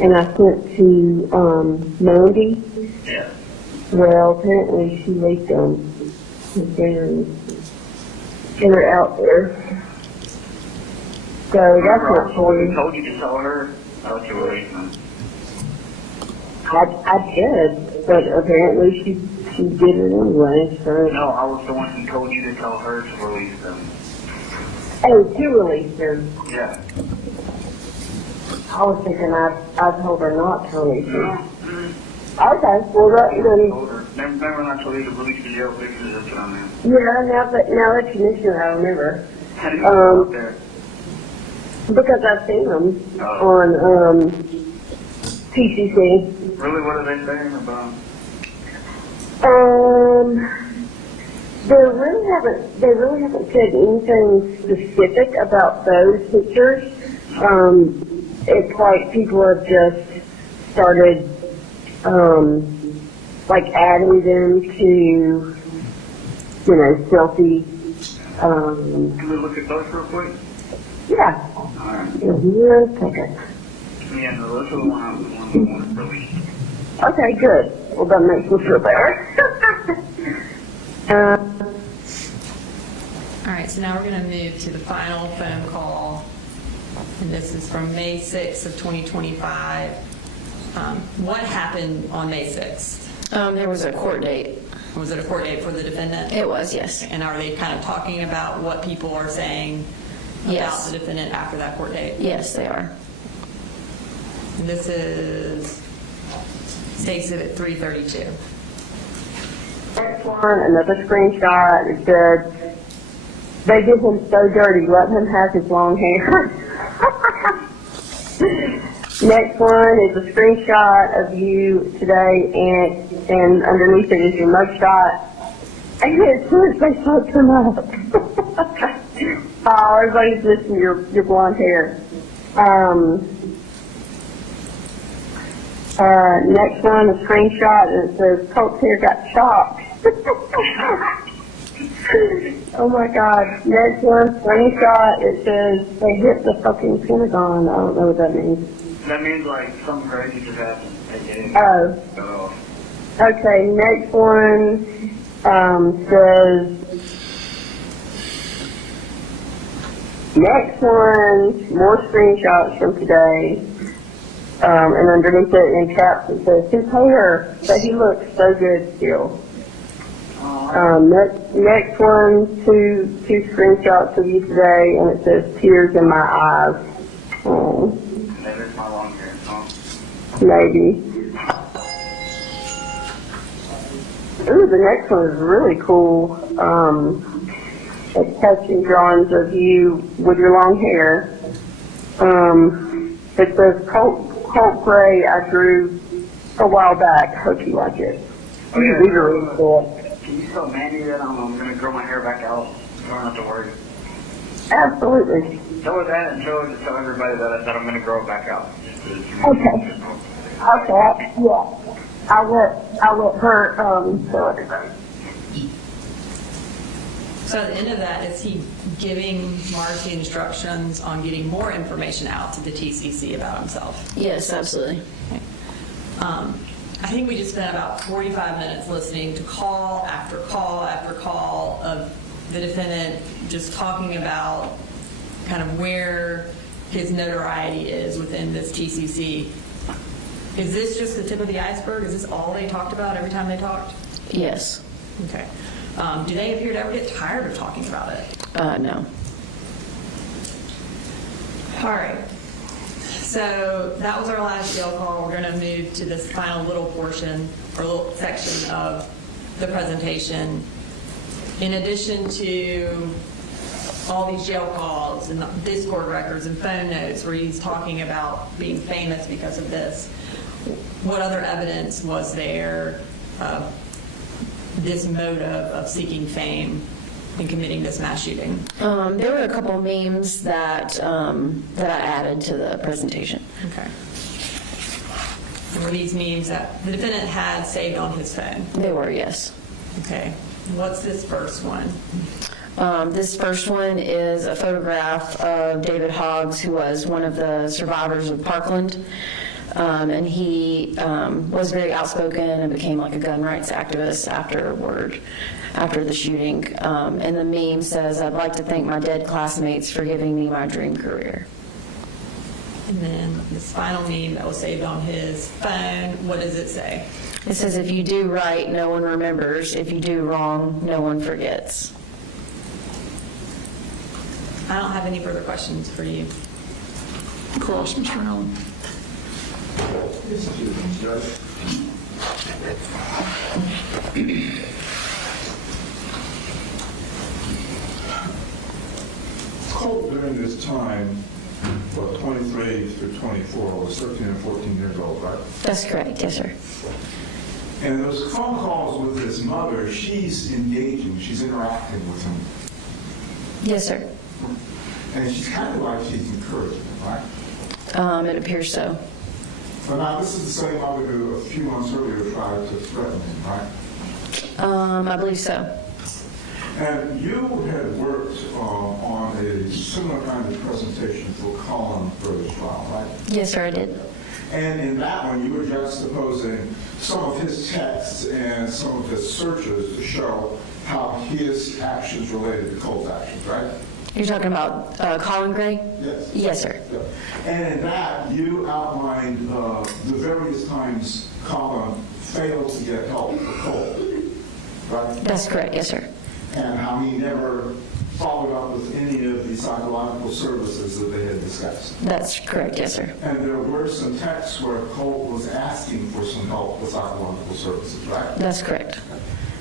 and I sent to Mandy. Yeah. Well, apparently she leaked them and they're out there. So that's not Who true. told you to tell her about your relationship? I did, but apparently she did it anyway. So No, I was the one who told you to tell her to release them. oh, to release them. Yeah. I was thinking I told her not to release them. Okay, well that then. Told her. Remember when I told you to release the jail pictures? That's what I meant. Yeah, now that you mention it, I remember. How do you go out there? Because I've seen them Oh. on PCC. Really, what are they saying about? They really haven't said anything specific about those pictures. It's like people have just started, like adding them to stealthy. Can we look at those real quick? Yeah. Alright. Here, take it. Yeah, no, those are the ones released. Okay, good. Well, that makes me feel better. All right, so now we're going to move to the final phone call, and this is from May 6th of 2025. What happened on May 6th? There was a court date. Was it a court date for the defendant? It was, yes. And are they kind of talking about what people are saying about Yes. the defendant after that court date? Yes, they are. And this is State Exhibit 332. Next one, another screenshot. It said, they did him so dirty, let him have his long hair. Next one is a screenshot of you today, and underneath it is your mugshot. And as soon as they start come up. Oh, everybody's missing your blonde hair. Next one, a screenshot, and it says, Colt's hair got chopped. Oh my God. Next one, screenshot, it says, they hit the fucking Pentagon. I don't know what that means. That means like something crazy just happened. Oh. Okay, next one says, next one, more screenshots from today. And underneath it in caps it says, his hair, but he looks so good still. Next one, two screenshots of you today, and it says, tears in my eyes. Maybe it's my long hair, huh? Maybe. Ooh, the next one is really cool. It's touching drawings of you with your long hair. It says Colt Gray I drew a while back. Hope you like it. Oh, yeah. These are really cool. Can you still Mandy that? I'm going to grow my hair back out. You don't have to worry. Absolutely. Show her that and tell everybody that I said I'm going to grow it back out. Okay. Okay. Yeah. I'll let her tell everybody. So at the end of that, is he giving Marcy instructions on getting more information out to the TCC about himself? Yes, absolutely. Okay. I think we just spent about 45 minutes listening to call after call after call of the defendant just talking about kind of where his notoriety is within this TCC. Is this just the tip of the iceberg? Is this all they talked about every time they talked? Yes. Okay. Do they appear to ever get tired of talking about it? No. All right. So that was our last jail call. We're going to move to this final little portion or little section of the presentation. In addition to all these jail calls and Discord records and phone notes where he's talking about being famous because of this, what other evidence was there of this motive of seeking fame and committing this mass shooting? There were a couple memes that I added to the presentation. Okay. And were these memes that the defendant had saved on his phone? They were, yes. Okay. What's this first one? This first one is a photograph of David Hoggs, who was one of the survivors of Parkland. And he was very outspoken and became like a gun rights activist after the shooting. And the meme says, "I'd like to thank my dead classmates for giving me my dream career." And then this final meme that was saved on his phone, what does it say? It says, "If you do right, no one remembers. If you do wrong, no one forgets." I don't have any further questions for you. Cross, Mr. Allen. Colt during this time, 23 through 24, was 13 and 14 years old, right? That's correct, yes, sir. And those phone calls with his mother, she's engaging, she's interacting with him. Yes, sir. And she's kind of like she's encouraging him, right? It appears so. But now this is the same mother who a few months earlier tried to threaten him, right? I believe so. And you had worked on a similar kind of presentation for Colin for this trial, right? Yes, sir, I did. And in that one, you were juxtaposing some of his texts and some of his searches to show how his actions related to Colt's actions, right? You're talking about Colin Gray? Yes. Yes, sir. Yeah. And in that, you outlined the various times Colin failed to get help for Colt, right? That's correct, yes, sir. And how he never followed up with any of the psychological services that they had discussed. That's correct, yes, sir. And there were some texts where Colt was asking for some help with psychological services, right? That's correct.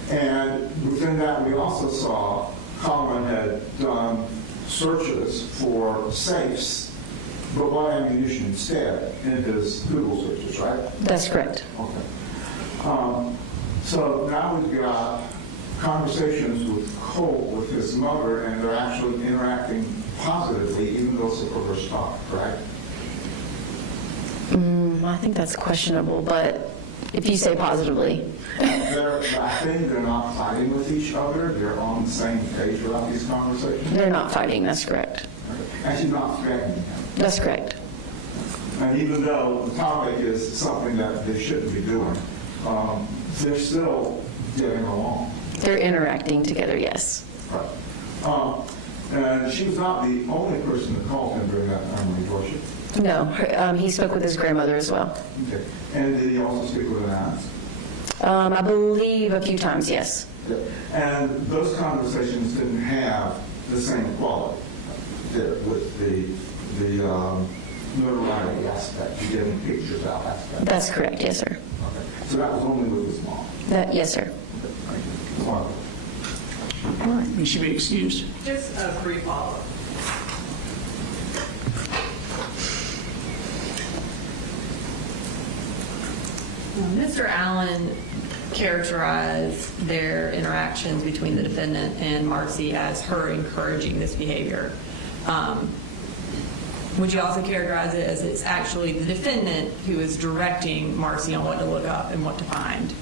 And within that, we also saw Colin had done searches for safes, but by ammunition instead in his Google searches, right? That's correct. Okay. So now we've got conversations with Colt, with his mother, and they're actually interacting positively, even though it's a perverse thought, correct? I think that's questionable, but if you say positively. They're laughing, they're not fighting with each other, they're on the same page throughout these conversations. They're not fighting, that's correct. And she's not threatening him. That's correct. And even though the topic is something that they shouldn't be doing, they're still getting along. They're interacting together, yes. Right. And she was not the only person that called him during that time, was she? No, he spoke with his grandmother as well. Okay. And did he also speak with an aunt? I believe a few times, yes. Yeah. And those conversations didn't have the same quality with the notoriety aspect, the getting pictures out aspect. That's correct, yes, sir. Okay. So that was only with his mom. Yes, sir. Wonderful. All right, you should be excused. Just a brief follow-up. Mr. Allen characterized their interactions between the defendant and Marcy as her encouraging this behavior. Would you also characterize it as it's actually the defendant who is directing Marcy on what to look up and what to find?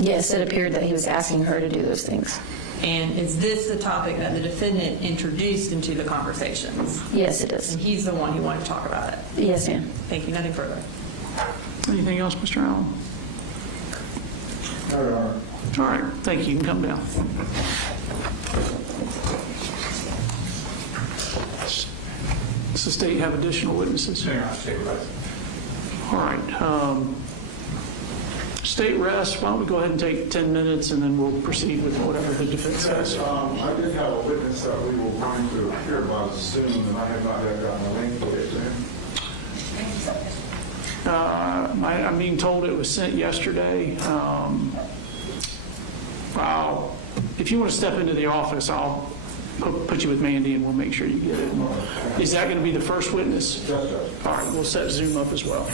Yes, it appeared that he was asking her to do those things. And is this the topic that the defendant introduced into the conversations? Yes, it is. And he's the one who wanted to talk about it? Yes, ma'am. Thank you. Nothing further. Anything else, Mr. Allen? All right, thank you. You can come down. Does the state have additional witnesses? All right. State rest, why don't we go ahead and take 10 minutes and then we'll proceed with whatever the defense has. I did have a witness that we were going to hear about soon, and I have not yet gotten a link to it to him. I'm being told it was sent yesterday. If you want to step into the office, I'll put you with Mandy and we'll make sure you get it. Is that going to be the first witness? Yes, sir. All right, we'll set Zoom up as well.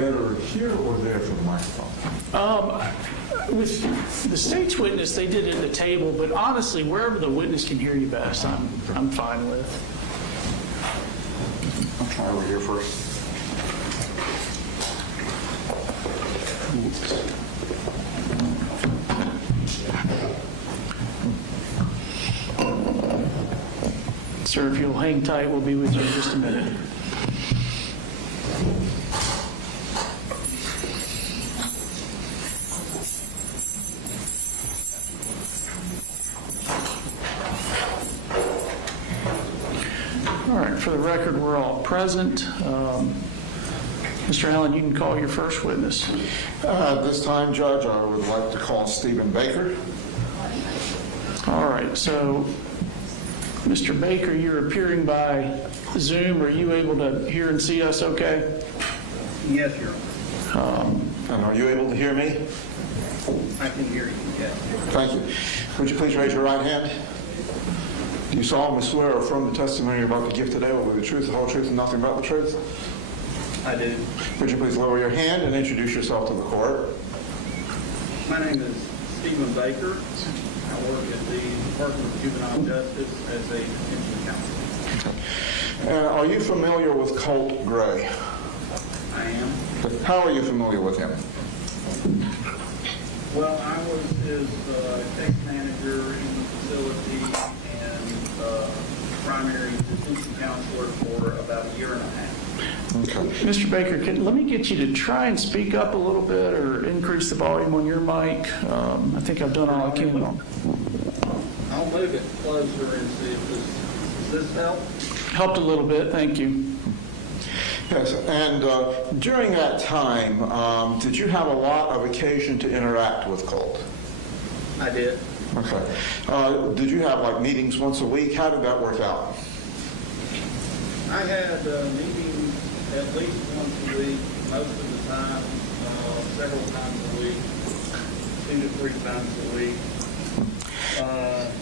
better here or there for the microphone? With the state's witness, they did it at the table, but honestly, wherever the witness can hear you best, I'm fine with. I'll try over here first. Sir, if you'll hang tight, we'll be with you in just a minute. All right, for the record, we're all present. Mr. Allen, you can call your first witness. This time, Judge, I would like to call Stephen Baker. All right, so Mr. Baker, you're appearing by Zoom. Are you able to hear and see us okay? Yes, Your Honor. And are you able to hear me? I can hear you, yes. Thank you. Would you please raise your right hand? Do you solemnly swear or affirm the testimony you're about to give today will be the truth, the whole truth, and nothing but the truth? I do. Would you please lower your hand and introduce yourself to the court? My name is Stephen Baker. I work at the Department of Juvenile Justice as a detention counselor. And are you familiar with Colt Gray? I am. How are you familiar with him? Well, I was his case manager in the facility and primary detention counselor for about a year and a half. Okay. Mr. Baker, let me get you to try and speak up a little bit or increase the volume on your mic. I think I've done all I can. I'll move it closer and see if does this help? Helped a little bit, thank you. Yes, and during that time, did you have a lot of occasion to interact with Colt? I did. Okay. Did you have like meetings once a week? How did that work out? I had meetings at least once a week, most of the time, several times a week, 2 to 3 times a week.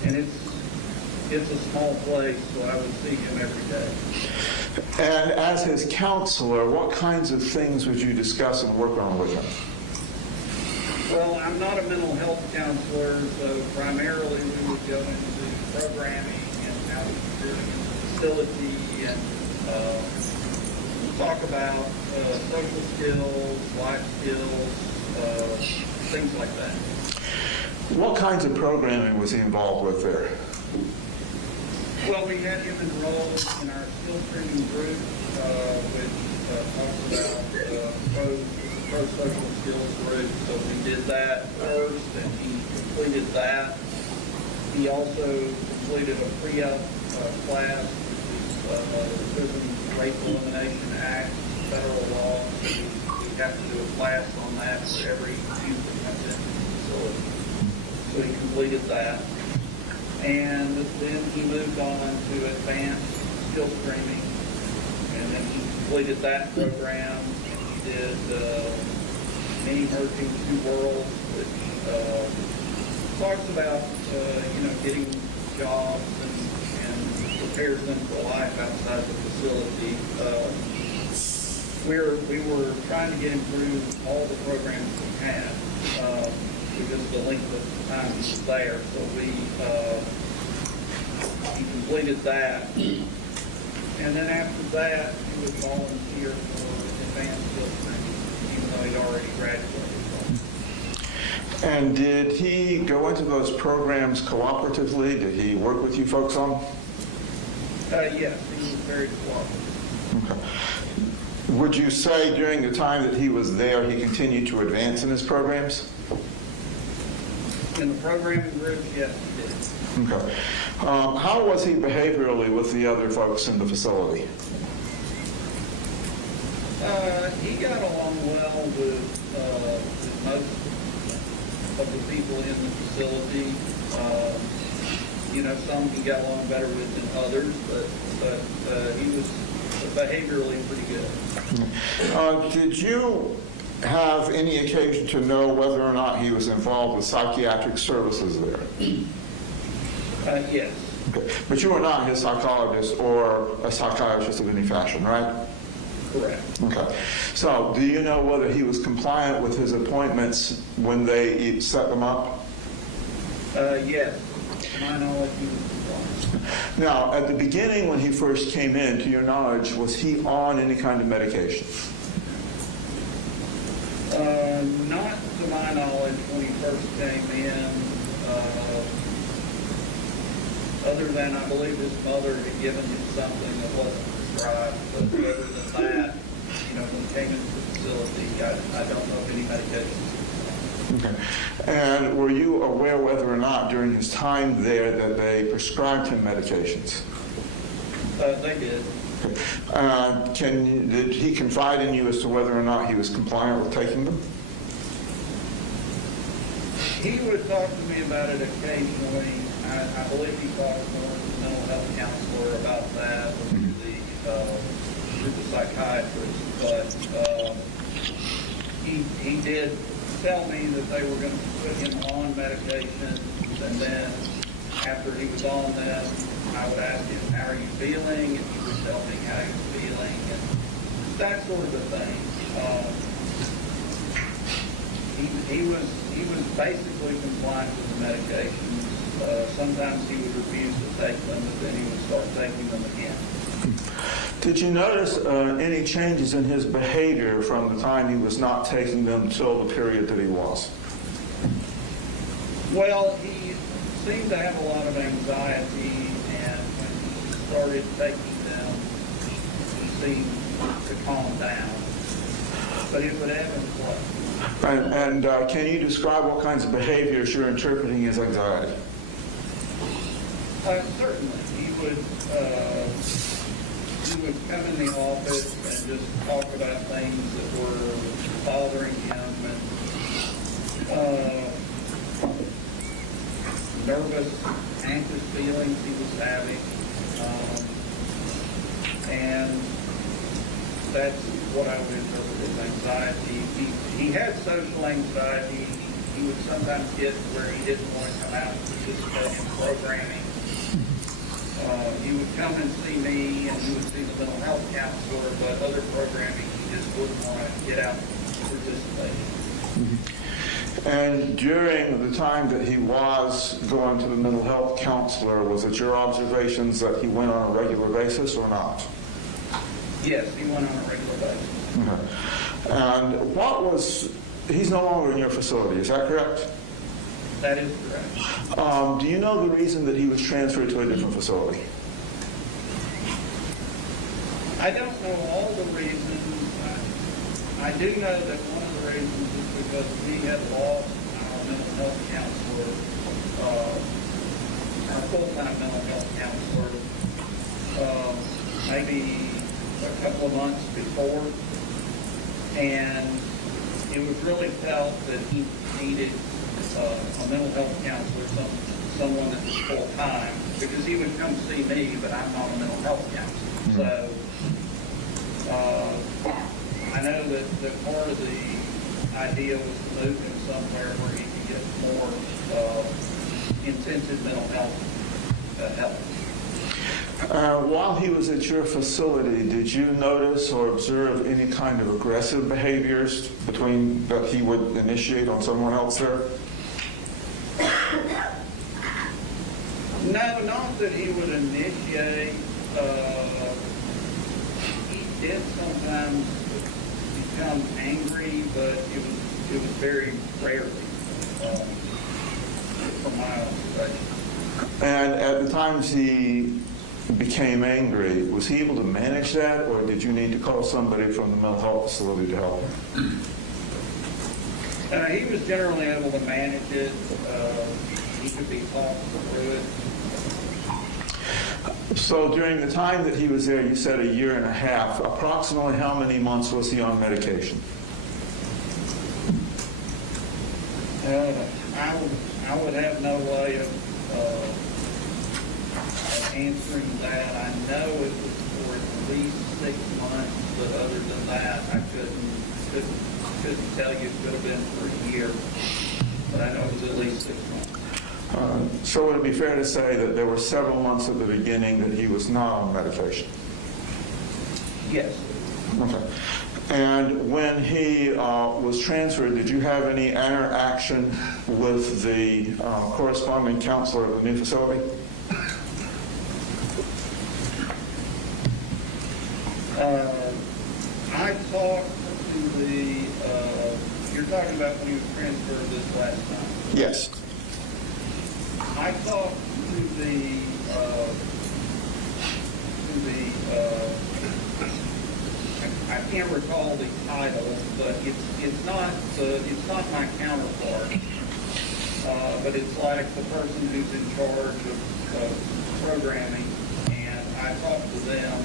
And it's a small place, so I would see him every day. And as his counselor, what kinds of things would you discuss and work on with him? Well, I'm not a mental health counselor, so primarily we would go into programming and how he's doing in the facility and talk about social skills, life skills, things like that. What kinds of programming was he involved with there? Well, we had him enrolled in our skill training group, which talks about pro-social skills group. So we did that first, and he completed that. He also completed a pre-op class, which is the Prison Rape Elimination Act, federal law. We have to do a class on that for every youth that comes into the facility. So he completed that. And then he moved on to advanced skills training, and then he completed that program, and he did Many Merging Two Worlds, which talks about, getting jobs and prepares them for life outside the facility. We were trying to get him through all the programs we had. Because the length of time he was there. So he completed that. And then after that, he would volunteer for advanced skills training, even though he'd already graduated. And did he go into those programs cooperatively? Did he work with you folks on? Yes, he was very cooperative. Okay. Would you say during the time that he was there, he continued to advance in his programs? In the programming group, yes, he did. Okay. How was he behaviorally with the other folks in the facility? He got along well with most of the people in the facility. Some he got along better with than others, but he was behaviorally pretty good. Did you have any occasion to know whether or not he was involved with psychiatric services there? Yes. Okay. But you were not his psychologist or a psychiatrist of any fashion, right? Correct. Okay. So do you know whether he was compliant with his appointments when they set them up? Yes. To my knowledge, he was compliant. Now, at the beginning when he first came in, to your knowledge, was he on any kind of medication? Not to my knowledge when he first came in, other than I believe his mother had given him something that wasn't prescribed. But other than that, when he came into the facility, I don't know of any medications. Okay. And were you aware whether or not during his time there that they prescribed him medications? They did. Did he confide in you as to whether or not he was compliant with taking them? He would talk to me about it occasionally. I believe he talked to a mental health counselor about that, or the psychiatrist. But he did tell me that they were going to put him on medication, and then after he was on them, I would ask him, how are you feeling? And he would tell me how he was feeling, and that sort of a thing. He was basically compliant with the medications. Sometimes he would refuse to take them, but then he would start taking them again. Did you notice any changes in his behavior from the time he was not taking them till the period that he was? Well, he seemed to have a lot of anxiety, and when he started taking them, he seemed to calm down. But it would ebb and flow. And can you describe what kinds of behaviors you're interpreting as anxiety? Certainly. He would come in the office and just talk about things that were bothering him, and nervous, anxious feelings he was having, and that's what I would interpret as anxiety. He had social anxiety. He would sometimes get where he didn't want to come out and participate in programming. He would come and see me, and he would see the mental health counselor, but other programming he just wouldn't want to get out and participate in. And during the time that he was going to the mental health counselor, was it your observations that he went on a regular basis or not? Yes, he went on a regular basis. Okay. And he's no longer in your facility, is that correct? That is correct. Do you know the reason that he was transferred to a different facility? I don't know all the reasons. I do know that one of the reasons is because we had lost our mental health counselor, our full-time mental health counselor, maybe a couple of months before, and it was really felt that he needed a mental health counselor, someone that was full-time, because he would come see me, but I'm not a mental health counselor. So I know that part of the idea was to move him somewhere where he could get more intensive mental health help. While he was at your facility, did you notice or observe any kind of aggressive behaviors that he would initiate on someone else there? No, not that he would initiate. He did sometimes become angry, but it was very rarely, from my observation. And at the times he became angry, was he able to manage that, or did you need to call somebody from the mental health facility to help him? He was generally able to manage it. He could be talked through it. So during the time that he was there, you said 1.5 years, approximately how many months was he on medication? I would have no way of answering that. I know it was for at least 6 months, but other than that, I couldn't tell you. It could have been for a year, but I know it was at least 6 months. So would it be fair to say that there were several months at the beginning that he was not on medication? Yes. Okay. And when he was transferred, did you have any interaction with the corresponding counselor of the new facility? I talked to the, you're talking about when he was transferred this last time. Yes. I talked to the I can't recall the title, but it's not my counterpart. But it's like the person who's in charge of programming, and I talked to them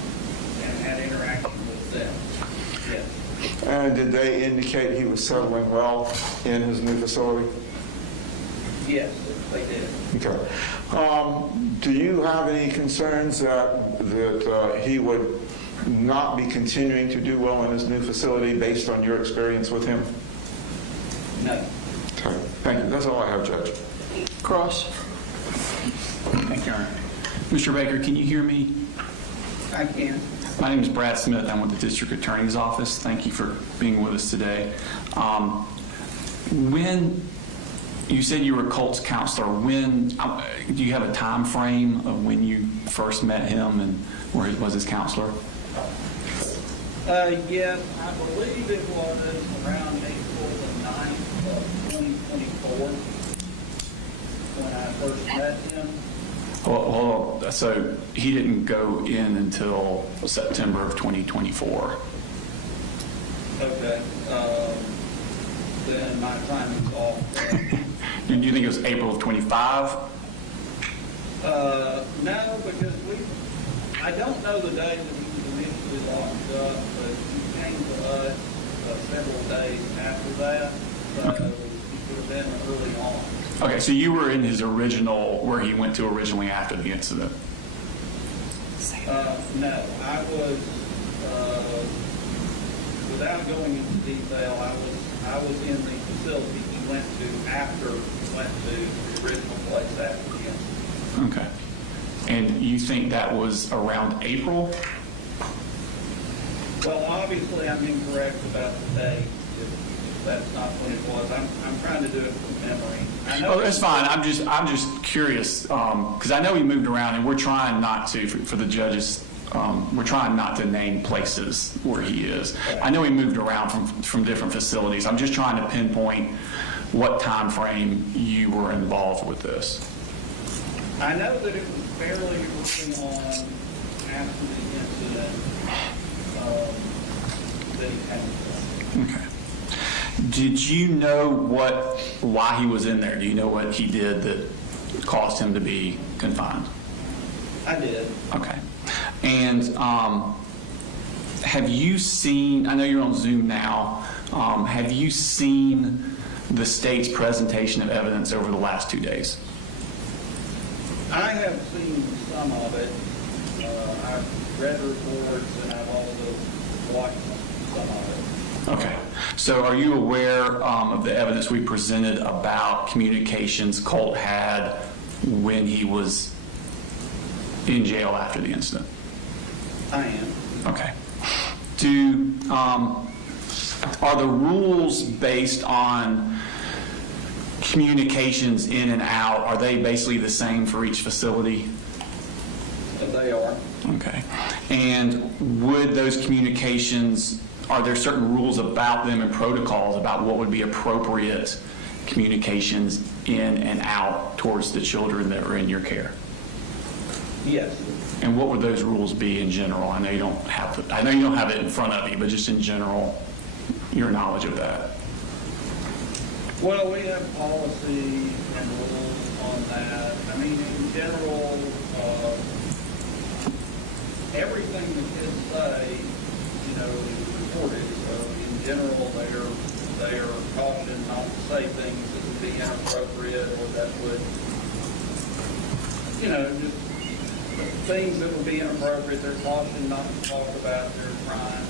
and had interaction with them. Yes. And did they indicate he was settling well in his new facility? Yes, they did. Okay. Do you have any concerns that he would not be continuing to do well in his new facility based on your experience with him? No. Okay. Thank you. That's all I have, Judge. Cross. Thank you, Your Honor. Mr. Baker, can you hear me? I can. My name is Brad Smith. I'm with the District Attorney's Office. Thank you for being with us today. When you said you were Colt's counselor, do you have a time frame of when you first met him and where he was his counselor? Yes, I believe it was around April the 9th of 2024 when I first met him. Well, so he didn't go in until September of 2024. Okay. Then my time is off. Do you think it was April of 25? No, because I don't know the day that he was initially locked up, but he came to us several days after that, so he could have been early on. Okay, so you were in his original, where he went to originally after the incident? No, I was, without going into detail, I was in the facility he went to after he went to the original place after the incident. Okay. And you think that was around April? Well, obviously, I'm incorrect about the date. If that's not when it was, I'm trying to do it from memory. Oh, that's fine. I'm just curious because I know he moved around, and we're trying not to for the judges. We're trying not to name places where he is. I know he moved around from different facilities. I'm just trying to pinpoint what time frame you were involved with this. I know that it was fairly early on after the incident that he came to. Okay. Did you know why he was in there? Do you know what he did that caused him to be confined? I did. Okay. And have you seen, I know you're on Zoom now, have you seen the state's presentation of evidence over the last 2 days? I have seen some of it. I've read reports and I've also watched some of it. Okay. So are you aware of the evidence we presented about communications Colt had when he was in jail after the incident? I am. Okay. Are the rules based on communications in and out, are they basically the same for each facility? They are. Okay. And would those communications, are there certain rules about them and protocols about what would be appropriate communications in and out towards the children that are in your care? Yes. And what would those rules be in general? I know you don't have it in front of you, but just in general, your knowledge of that. Well, we have policy and rules on that. I mean, in general, everything the kids say, is recorded. So in general, they are cautioned not to say things that would be inappropriate or that would, just things that would be inappropriate. They're cautioned not to talk about their crimes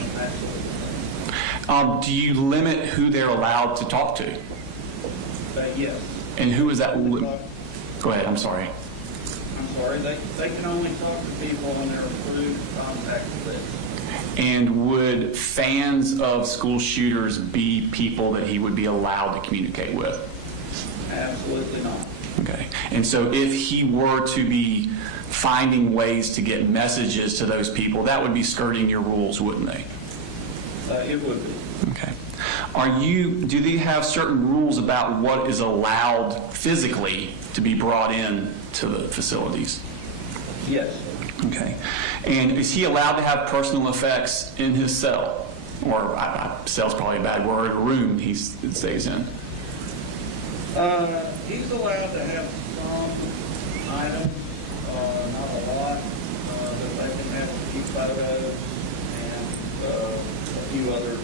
and that sort of thing. Do you limit who they're allowed to talk to? Yes. And who is that? Go ahead, I'm sorry. I'm sorry, they can only talk to people on their approved contact list. And would fans of school shooters be people that he would be allowed to communicate with? Absolutely not. Okay. And so if he were to be finding ways to get messages to those people, that would be skirting your rules, wouldn't they? It would be. Okay. Do they have certain rules about what is allowed physically to be brought in to the facilities? Yes. Okay. And is he allowed to have personal effects in his cell? Or, cell's probably a bad word, room he stays in? He's allowed to have some items, not a lot, that they can have a few photos and a few other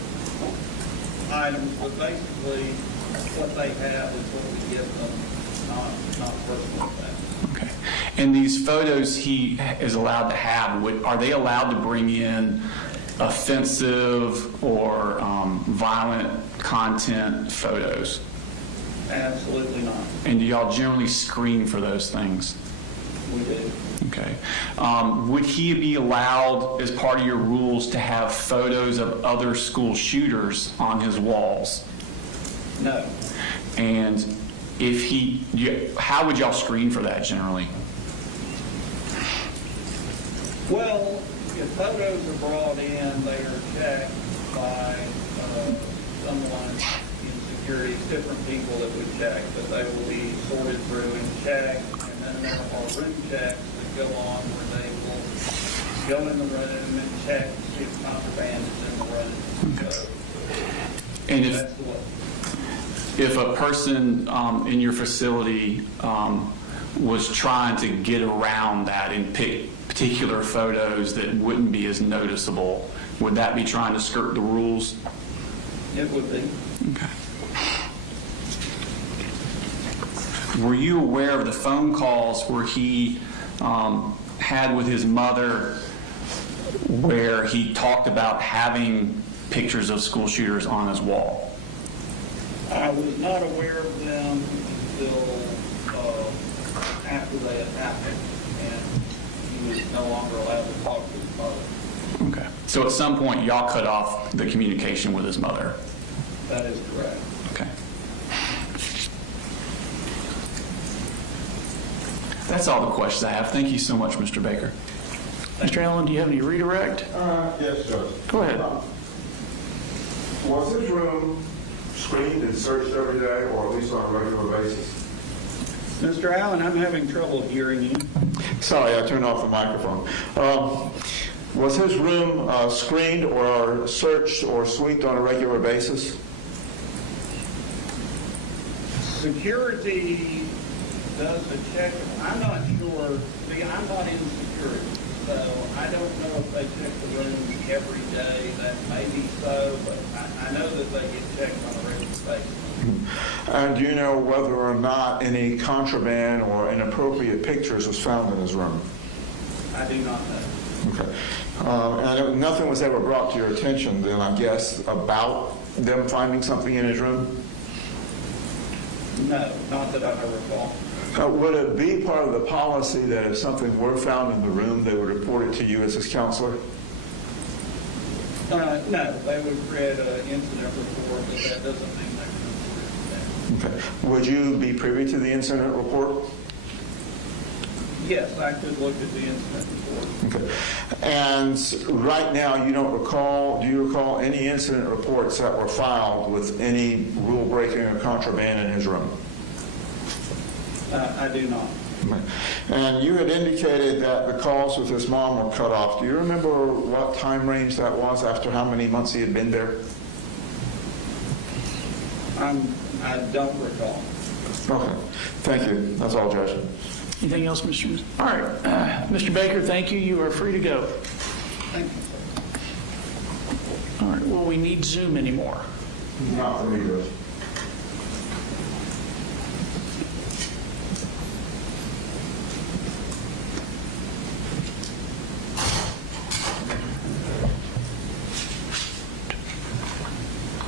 items, but basically what they have is what we give them, not personal effects. Okay. And these photos he is allowed to have, are they allowed to bring in offensive or violent content photos? Absolutely not. And do y'all generally screen for those things? We do. Okay. Would he be allowed, as part of your rules, to have photos of other school shooters on his walls? No. And how would y'all screen for that generally? Well, if photos are brought in, they are checked by someone in security, different people that would check, but they will be sorted through and checked, and then there are room checks that go on where they will go in the room and check to see if contraband is in the room. So, And that's the way. if a person in your facility was trying to get around that and pick particular photos that wouldn't be as noticeable, would that be trying to skirt the rules? It would be. Okay. Were you aware of the phone calls where he had with his mother where he talked about having pictures of school shooters on his wall? I was not aware of them until after they had happened, and he was no longer allowed to talk to his mother. Okay. So at some point, y'all cut off the communication with his mother? That is correct. Okay. That's all the questions I have. Thank you so much, Mr. Baker. Mr. Allen, do you have any redirect? Yes, Judge. Go ahead. Was his room screened and searched every day, or at least on a regular basis? Mr. Allen, I'm having trouble hearing you. Sorry, I turned off the microphone. Was his room screened or searched or swept on a regular basis? Security does a check. I'm not sure. See, I'm not in security, so I don't know if they check the rooms every day. That may be so, but I know that they get checked on a regular basis. And do you know whether or not any contraband or inappropriate pictures was found in his room? I do not know. Okay. And nothing was ever brought to your attention then, I guess, about them finding something in his room? No, not that I recall. Would it be part of the policy that if something were found in the room, they would report it to you as his counselor? No, they would create an incident report, but that doesn't mean they can report it. Okay. Would you be privy to the incident report? Yes, I could look at the incident report. Okay. And right now, do you recall any incident reports that were filed with any rule breaking or contraband in his room? I do not. And you had indicated that the calls with his mom were cut off. Do you remember what time range that was, after how many months he had been there? I don't recall. Okay. Thank you. That's all, Judge. Anything else, Mr. All right. Mr. Baker, thank you. You are free to go. Thank you. All right. Will we need Zoom anymore? Not for me, Judge.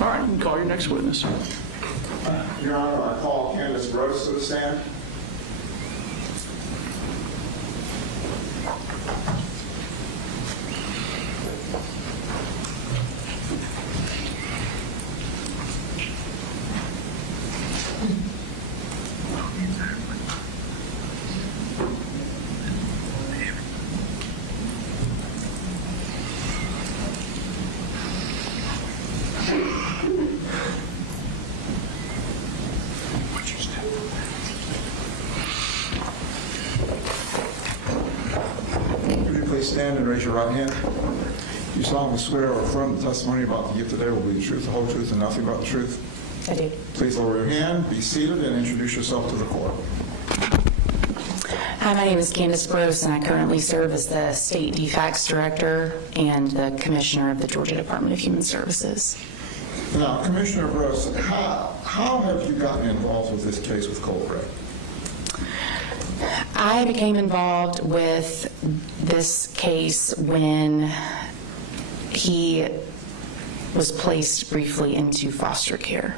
All right. You can call your next witness. Your Honor, I call Candace Gross to the stand. stand and raise your right hand. You solemnly swear or affirm the testimony about to give today will be the truth, the whole truth, and nothing but the truth? I do. Please lower your hand, be seated, and introduce yourself to the court. Hi, my name is Candace Brose, and I currently serve as the State DFACS Director and the Commissioner of the Georgia Department of Human Services. Now, Commissioner Brose, how have you gotten involved with this case with Colt Gray? I became involved with this case when he was placed briefly into foster care.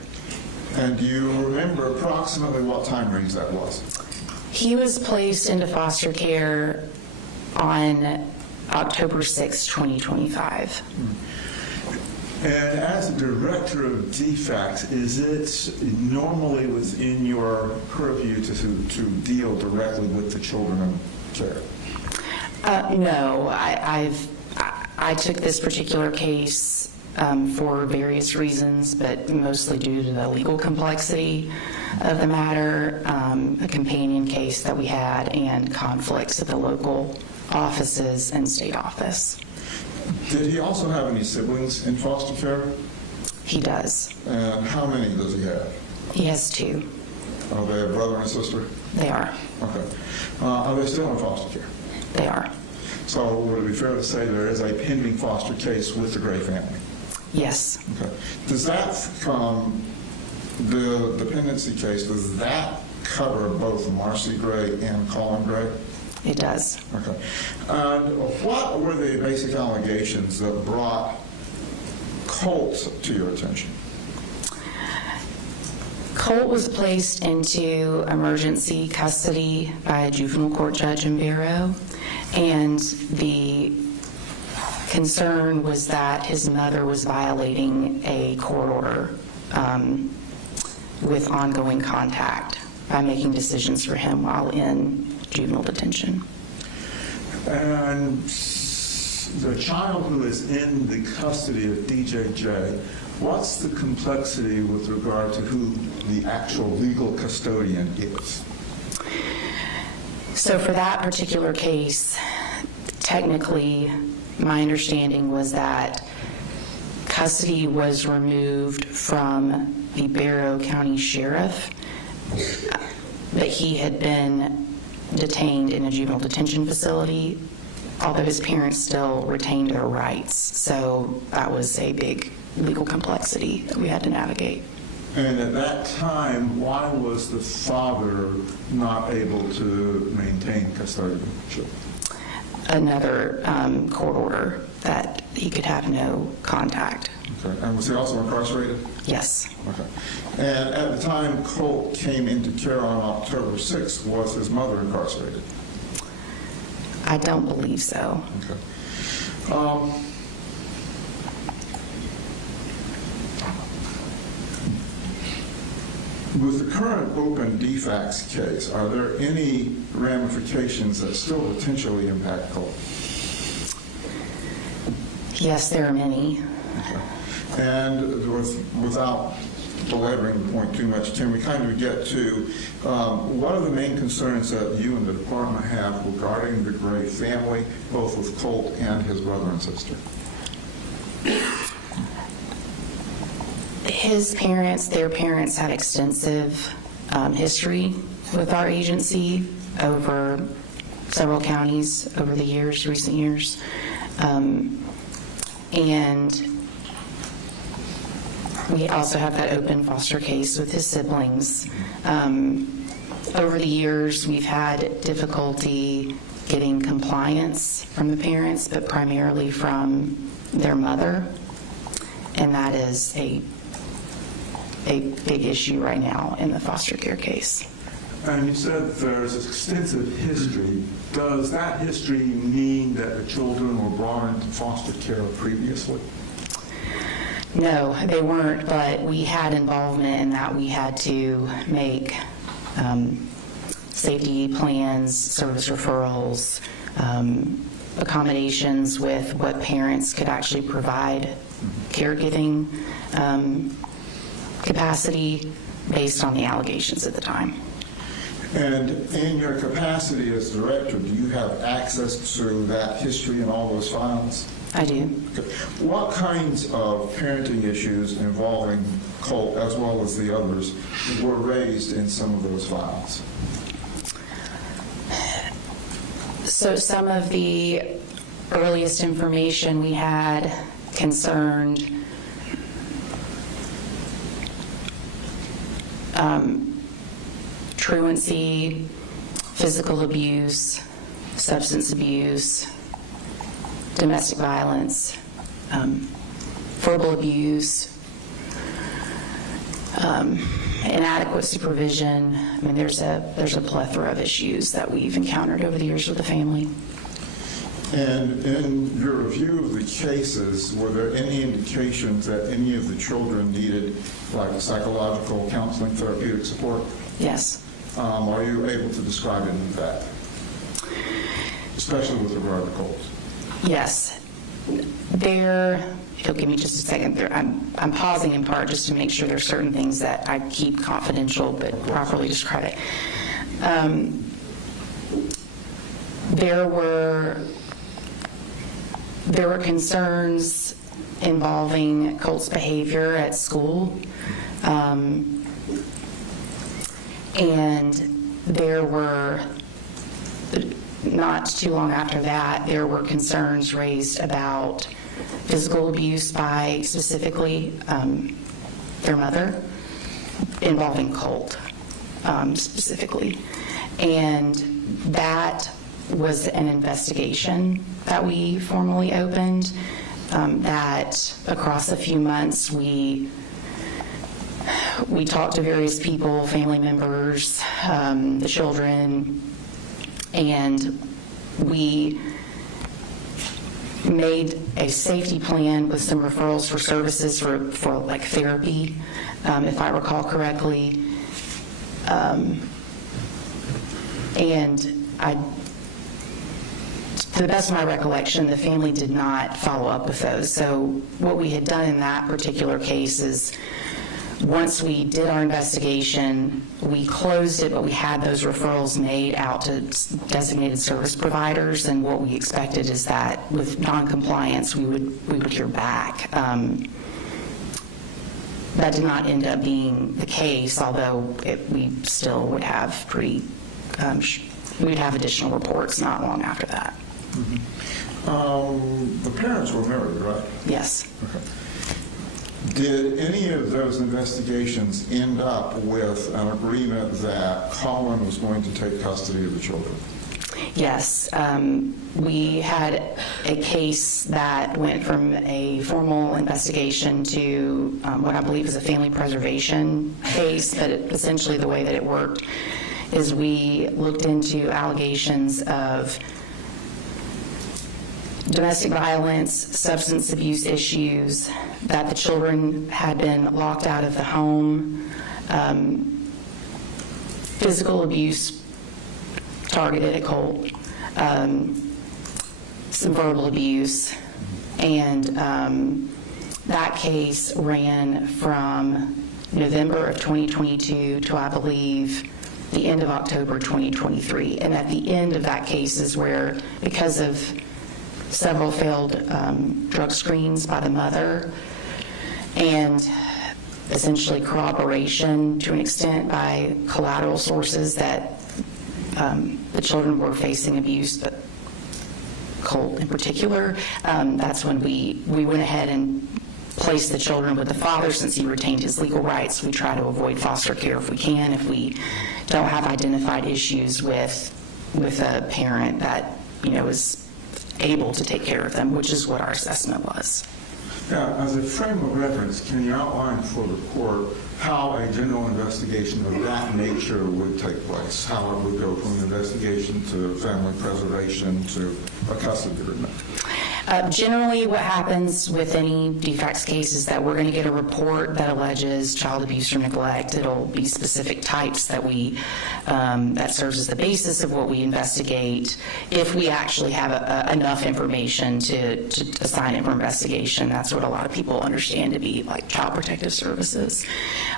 And do you remember approximately what time range that was? He was placed into foster care on October 6, 2025. And as a director of DFACS, is it normally within your purview to deal directly with the children in care? No, I took this particular case for various reasons, but mostly due to the legal complexity of the matter, a companion case that we had, and conflicts at the local offices and state office. Did he also have any siblings in foster care? He does. And how many does he have? He has 2. Are they a brother and sister? They are. Okay. Are they still in foster care? They are. So would it be fair to say there is a pending foster case with the Gray family? Yes. Okay. Does that, the dependency case, does that cover both Marcy Gray and Colin Gray? It does. Okay. And what were the basic allegations that brought Colt to your attention? Colt was placed into emergency custody by a juvenile court judge in Barrow, and the concern was that his mother was violating a court order with ongoing contact by making decisions for him while in juvenile detention. And the child who is in the custody of DJJ, what's the complexity with regard to who the actual legal custodian is? So for that particular case, technically, my understanding was that custody was removed from the Barrow County Sheriff, but he had been detained in a juvenile detention facility, although his parents still retained their rights. So that was a big legal complexity that we had to navigate. And at that time, why was the father not able to maintain custodianship? Another court order that he could have no contact. Okay. And was he also incarcerated? Yes. Okay. And at the time Colt came into care on October 6th, was his mother incarcerated? I don't believe so. Okay. With the current open DFACS case, are there any ramifications that still potentially impact Colt? Yes, there are many. Okay. And without belaboring the point too much, can we kind of get to what are the main concerns that you and the department have regarding the Gray family, both with Colt and his brother and sister? Their parents had extensive history with our agency over several counties over the years, recent years. And we also have that open foster case with his siblings. Over the years, we've had difficulty getting compliance from the parents, but primarily from their mother. And that is a big issue right now in the foster care case. And you said there's extensive history. Does that history mean that the children were brought into foster care previously? No, they weren't, but we had involvement in that. We had to make safety plans, service referrals, accommodations with what parents could actually provide, caregiving capacity based on the allegations at the time. And in your capacity as director, do you have access to that history and all those files? I do. Okay. What kinds of parenting issues involving Colt, as well as the others, were raised in some of those files? So some of the earliest information we had concerned truancy, physical abuse, substance abuse, domestic violence, verbal abuse, inadequate supervision. I mean, there's a plethora of issues that we've encountered over the years with the family. And in your review of the cases, were there any indications that any of the children needed, like psychological counseling, therapeutic support? Yes. Are you able to describe any of that, especially with regard to Colt? Yes. If you'll give me just a second, I'm pausing in part just to make sure there's certain things that I keep confidential but properly describe it. There were concerns involving Colt's behavior at school, and there were, not too long after that, there were concerns raised about physical abuse by specifically their mother, involving Colt specifically. And that was an investigation that we formally opened, that across a few months we talked to various people, family members, the children, and we made a safety plan with some referrals for services for like therapy, if I recall correctly. And to the best of my recollection, the family did not follow up with those. So what we had done in that particular case is, once we did our investigation, we closed it, but we had those referrals made out to designated service providers, and what we expected is that with non-compliance, we would hear back. That did not end up being the case, although we still would have we'd have additional reports not long after that. Mm-hmm. The parents were married, right? Yes. Okay. Did any of those investigations end up with an agreement that Colin was going to take custody of the children? Yes. We had a case that went from a formal investigation to what I believe is a family preservation case, but essentially the way that it worked is we looked into allegations of domestic violence, substance abuse issues, that the children had been locked out of the home, physical abuse targeted at Colt, some verbal abuse, and that case ran from November of 2022 to, I believe, the end of October 2023. And at the end of that case is where, because of several failed drug screens by the mother, and essentially corroboration to an extent by collateral sources that the children were facing abuse, but Colt in particular, that's when we went ahead and placed the children with the father since he retained his legal rights. We try to avoid foster care if we can, if we don't have identified issues with a parent that, is able to take care of them, which is what our assessment was. Now, as a frame of reference, can you outline for the court how a general investigation of that nature would take place? How it would go from an investigation to family preservation to a custody agreement? Generally, what happens with any defects case is that we're going to get a report that alleges child abuse or neglect. It'll be specific types that that serves as the basis of what we investigate. If we actually have enough information to assign it for investigation, that's what a lot of people understand to be like child protective services.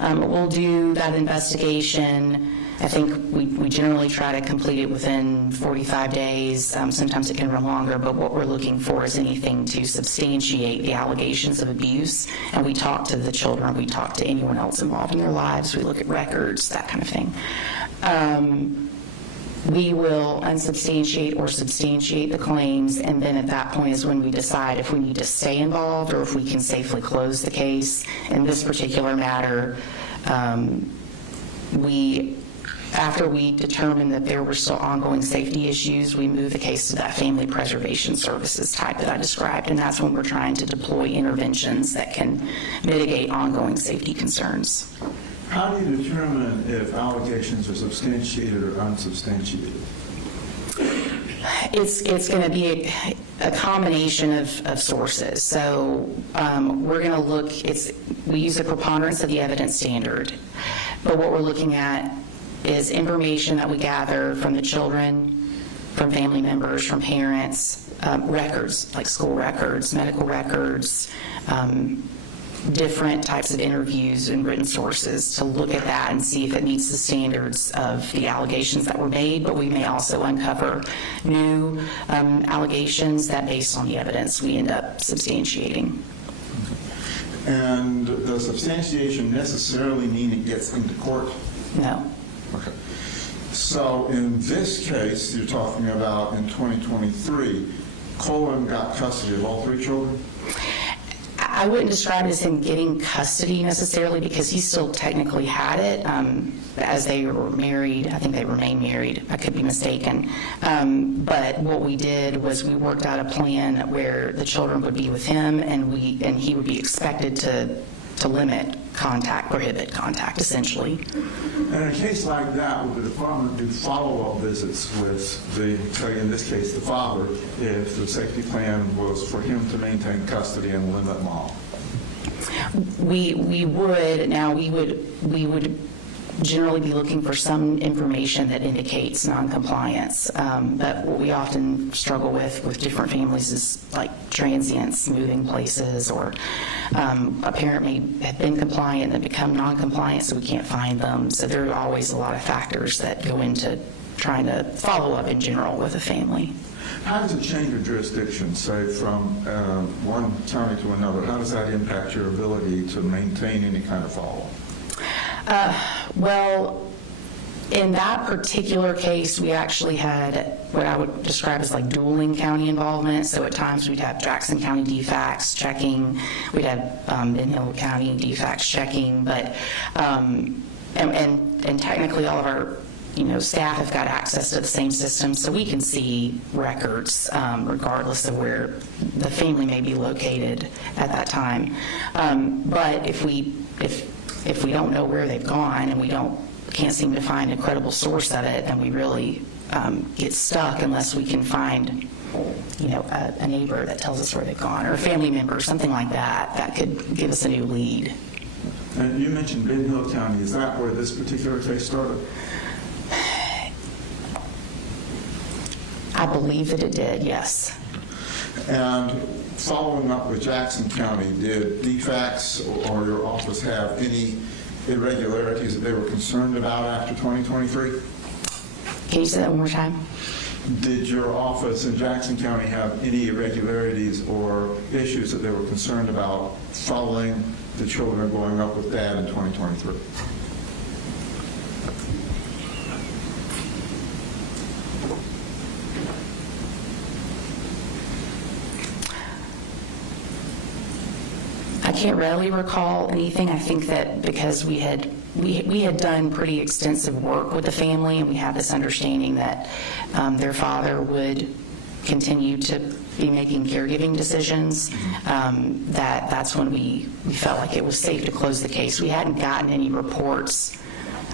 We'll do that investigation. I think we generally try to complete it within 45 days. Sometimes it can run longer, but what we're looking for is anything to substantiate the allegations of abuse. And we talk to the children, we talk to anyone else involved in their lives, we look at records, that kind of thing. We will unsubstantiate or substantiate the claims, and then at that point is when we decide if we need to stay involved or if we can safely close the case. In this particular matter, after we determined that there were still ongoing safety issues, we moved the case to that family preservation services type that I described, and that's when we're trying to deploy interventions that can mitigate ongoing safety concerns. How do you determine if allegations are substantiated or unsubstantiated? It's going to be a combination of sources. So we're going to look, we use a preponderance of the evidence standard, but what we're looking at is information that we gather from the children, from family members, from parents, records, like school records, medical records, different types of interviews and written sources to look at that and see if it meets the standards of the allegations that were made, but we may also uncover new allegations that, based on the evidence, we end up substantiating. And does substantiation necessarily mean it gets into court? No. Okay. So in this case, you're talking about in 2023, Colin got custody of all 3 children? I wouldn't describe it as him getting custody necessarily, because he still technically had it as they were married. I think they remain married. I could be mistaken. But what we did was we worked out a plan where the children would be with him, and he would be expected to limit contact, prohibit contact, essentially. And in a case like that, would the department do follow-up visits with say in this case, the father, if the safety plan was for him to maintain custody and limit mom? We would. Now, we would generally be looking for some information that indicates noncompliance. But what we often struggle with different families is like transients moving places, or a parent may have been compliant and become non-compliant, so we can't find them. So there are always a lot of factors that go into trying to follow up in general with a family. How does it change your jurisdiction, say, from one county to another? How does that impact your ability to maintain any kind of follow-up? Well, in that particular case, we actually had what I would describe as like dueling county involvement. So at times we'd have Jackson County DFACS checking, we'd have Ben Hill County DFACS checking, but and technically all of our staff have got access to the same system, so we can see records regardless of where the family may be located at that time. But if we don't know where they've gone and we can't seem to find a credible source of it, then we really get stuck unless we can find a neighbor that tells us where they've gone, or a family member, something like that, that could give us a new lead. And you mentioned Ben Hill County. Is that where this particular case started? I believe that it did, yes. And following up with Jackson County, did DFACS or your office have any irregularities that they were concerned about after 2023? Can you say that one more time? Did your office in Jackson County have any irregularities or issues that they were concerned about following the children going up with Dad in 2023? I can't readily recall anything. I think that because we had done pretty extensive work with the family, and we had this understanding that their father would continue to be making caregiving decisions, that's when we felt like it was safe to close the case. We hadn't gotten any reports.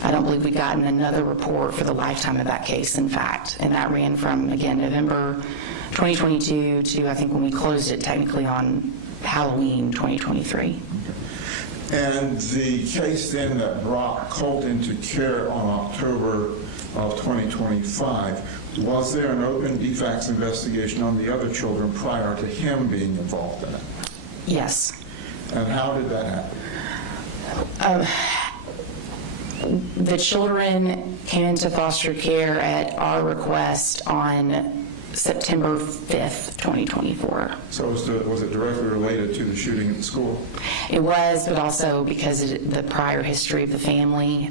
I don't believe we'd gotten another report for the lifetime of that case, in fact, and that ran from, again, November 2022 to, I think, when we closed it technically on Halloween 2023. And the case then that brought Colt into care on October of 2025, was there an open DFACS investigation on the other children prior to him being involved in it? Yes. And how did that happen? The children came into foster care at our request on September 5th, 2024. So was it directly related to the shooting at the school? It was, but also because of the prior history of the family,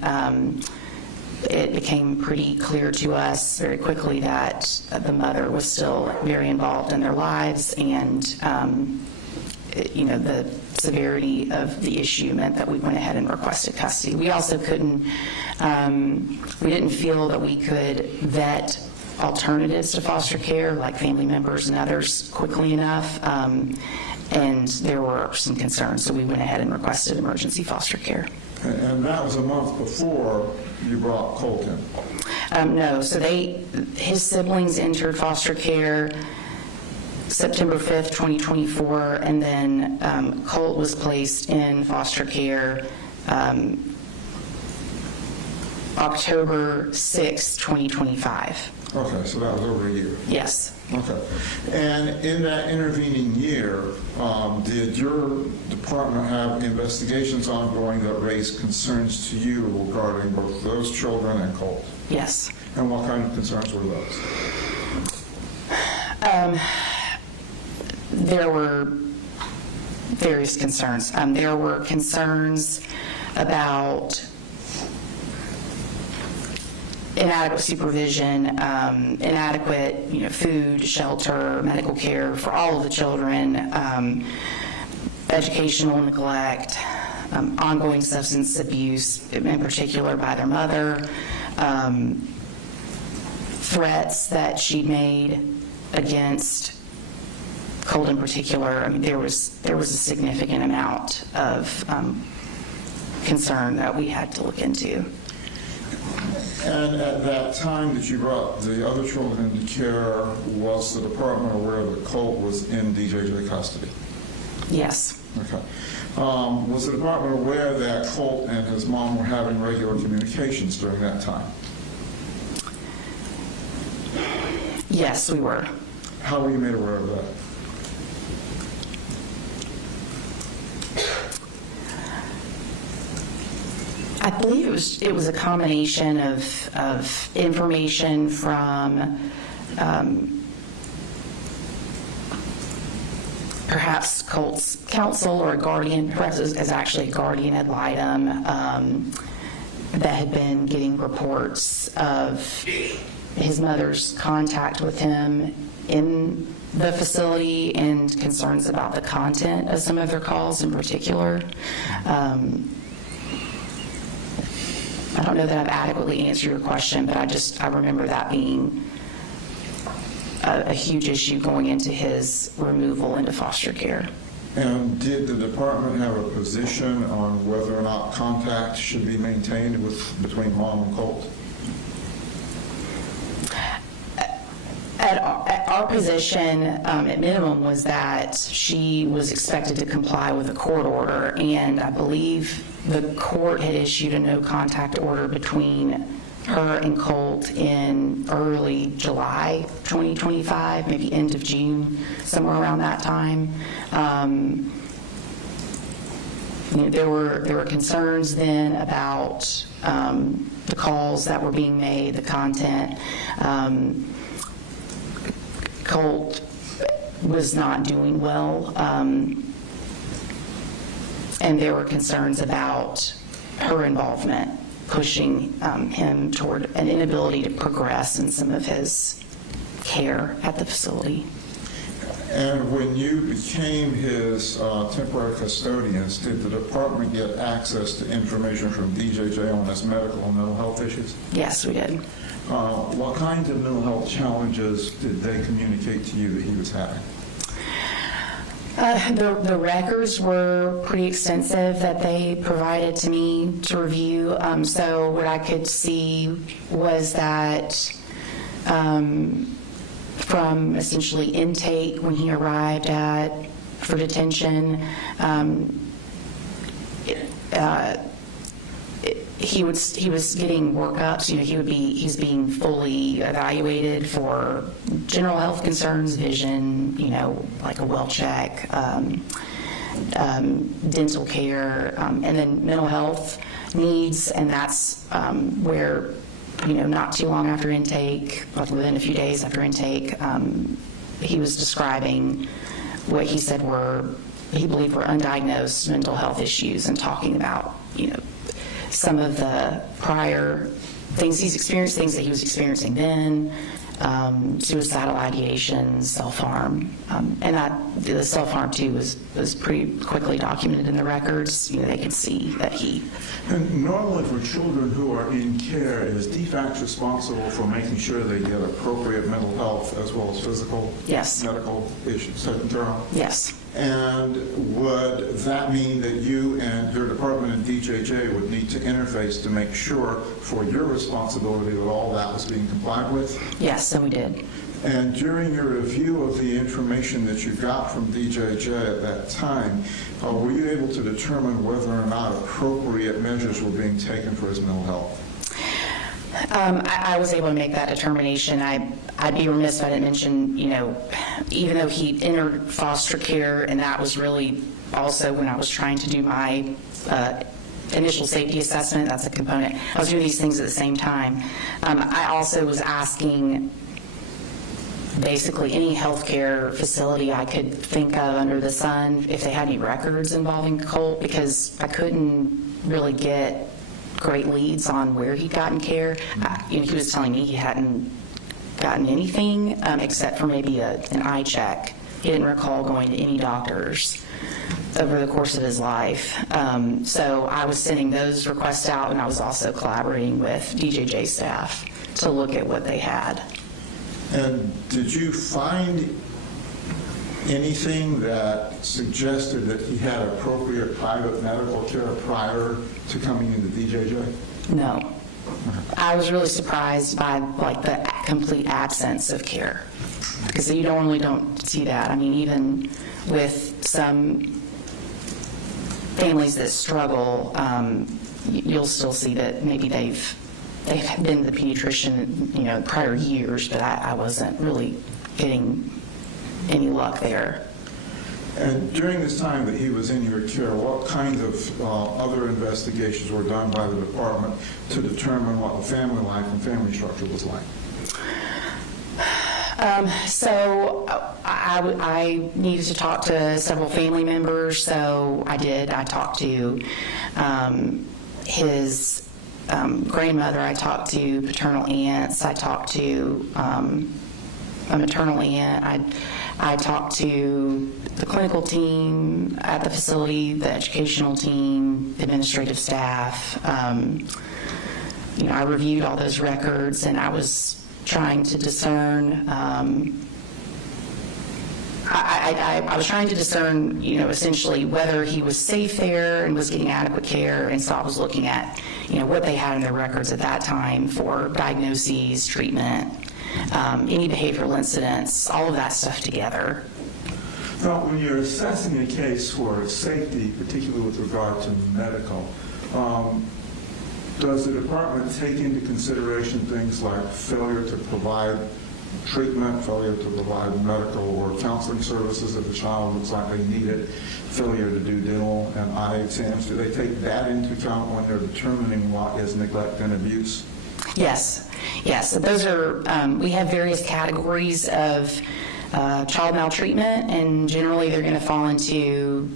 it became pretty clear to us very quickly that the mother was still very involved in their lives, and the severity of the issue meant that we went ahead and requested custody. We also couldn't, we didn't feel that we could vet alternatives to foster care, like family members and others, quickly enough, and there were some concerns, so we went ahead and requested emergency foster care. And that was a month before you brought Colt in? No, so his siblings entered foster care September 5th, 2024, and then Colt was placed in foster care October 6th, 2025. Okay, so that was over a year. Yes. Okay. And in that intervening year, did your department have investigations ongoing that raised concerns to you regarding both those children and Colt? Yes. And what kind of concerns were those? There were various concerns. There were concerns about inadequate supervision, inadequate, food, shelter, medical care for all of the children, educational neglect, ongoing substance abuse, in particular by their mother, threats that she made against Colt in particular. I mean, there was a significant amount of concern that we had to look into. And at that time that you brought the other children into care, was the department aware that Colt was in DJJ custody? Yes. Okay. Was the department aware that Colt and his mom were having regular communications during that time? Yes, we were. How were you made aware of that? I believe it was a combination of information from perhaps Colt's counsel or a guardian, perhaps it was actually a guardian ad litem that had been getting reports of his mother's contact with him in the facility and concerns about the content of some of their calls in particular. I don't know that I've adequately answered your question, but I remember that being a huge issue going into his removal into foster care. And did the department have a position on whether or not contact should be maintained between mom and Colt? Our position, at minimum, was that she was expected to comply with a court order, and I believe the court had issued a no-contact order between her and Colt in early July 2025, maybe end of June, somewhere around that time. There were concerns then about the calls that were being made, the content. Colt was not doing well, and there were concerns about her involvement, pushing him toward an inability to progress in some of his care at the facility. And when you became his temporary custodians, did the department get access to information from DJJ on his medical and mental health issues? Yes, we did. What kinds of mental health challenges did they communicate to you that he was having? The records were pretty extensive that they provided to me to review. So what I could see was that from essentially intake when he arrived for detention, he was getting workups. He's being fully evaluated for general health concerns, vision, like a well check, dental care, and then mental health. needs, and that's where, not too long after intake, within a few days after intake, he was describing what he said he believed were undiagnosed mental health issues, and talking about, some of the prior things he's experienced, things that he was experiencing then, suicidal ideation, self-harm, and that the self-harm too was pretty quickly documented in the records. They could see that he. And normally for children who are in care, is DFACS responsible for making sure they get appropriate mental health as well as physical, yes, medical issues taken care of? Yes. And would that mean that you and your department and DJJ would need to interface to make sure for your responsibility that all that was being complied with? Yes, and we did. And during your review of the information that you got from DJJ at that time, were you able to determine whether or not appropriate measures were being taken for his mental health? I was able to make that determination. I'd be remiss if I didn't mention, even though he entered foster care, and that was really also when I was trying to do my initial safety assessment, that's a component. I was doing these things at the same time. I also was asking basically any healthcare facility I could think of under the sun if they had any records involving Colt, because I couldn't really get great leads on where he'd gotten care. He was telling me he hadn't gotten anything except for maybe an eye check. He didn't recall going to any doctors over the course of his life. So I was sending those requests out, and I was also collaborating with DJJ staff to look at what they had. And did you find anything that suggested that he had appropriate private medical care prior to coming into DJJ? No. I was really surprised by the complete absence of care, because you normally don't see that. I mean, even with some families that struggle, you'll still see that maybe they've been to the pediatrician, prior years, but I wasn't really getting any luck there. And during this time that he was in your care, what kind of other investigations were done by the department to determine what the family life and family structure was like? So I needed to talk to several family members, so I did. I talked to his grandmother, I talked to paternal aunts, I talked to a maternal aunt, I talked to the clinical team at the facility, the educational team, administrative staff. I reviewed all those records, and I was trying to discern I was trying to discern, essentially whether he was safe there and was getting adequate care, and so I was looking at, what they had in their records at that time for diagnoses, treatment, any behavioral incidents, all of that stuff together. Now, when you're assessing a case for safety, particularly with regard to medical, does the department take into consideration things like failure to provide treatment, failure to provide medical or counseling services if the child looks like they need it, failure to do dental and eye exams? Do they take that into account when they're determining what is neglect and abuse? Yes. So those are, we have various categories of child maltreatment, and generally they're going to fall into,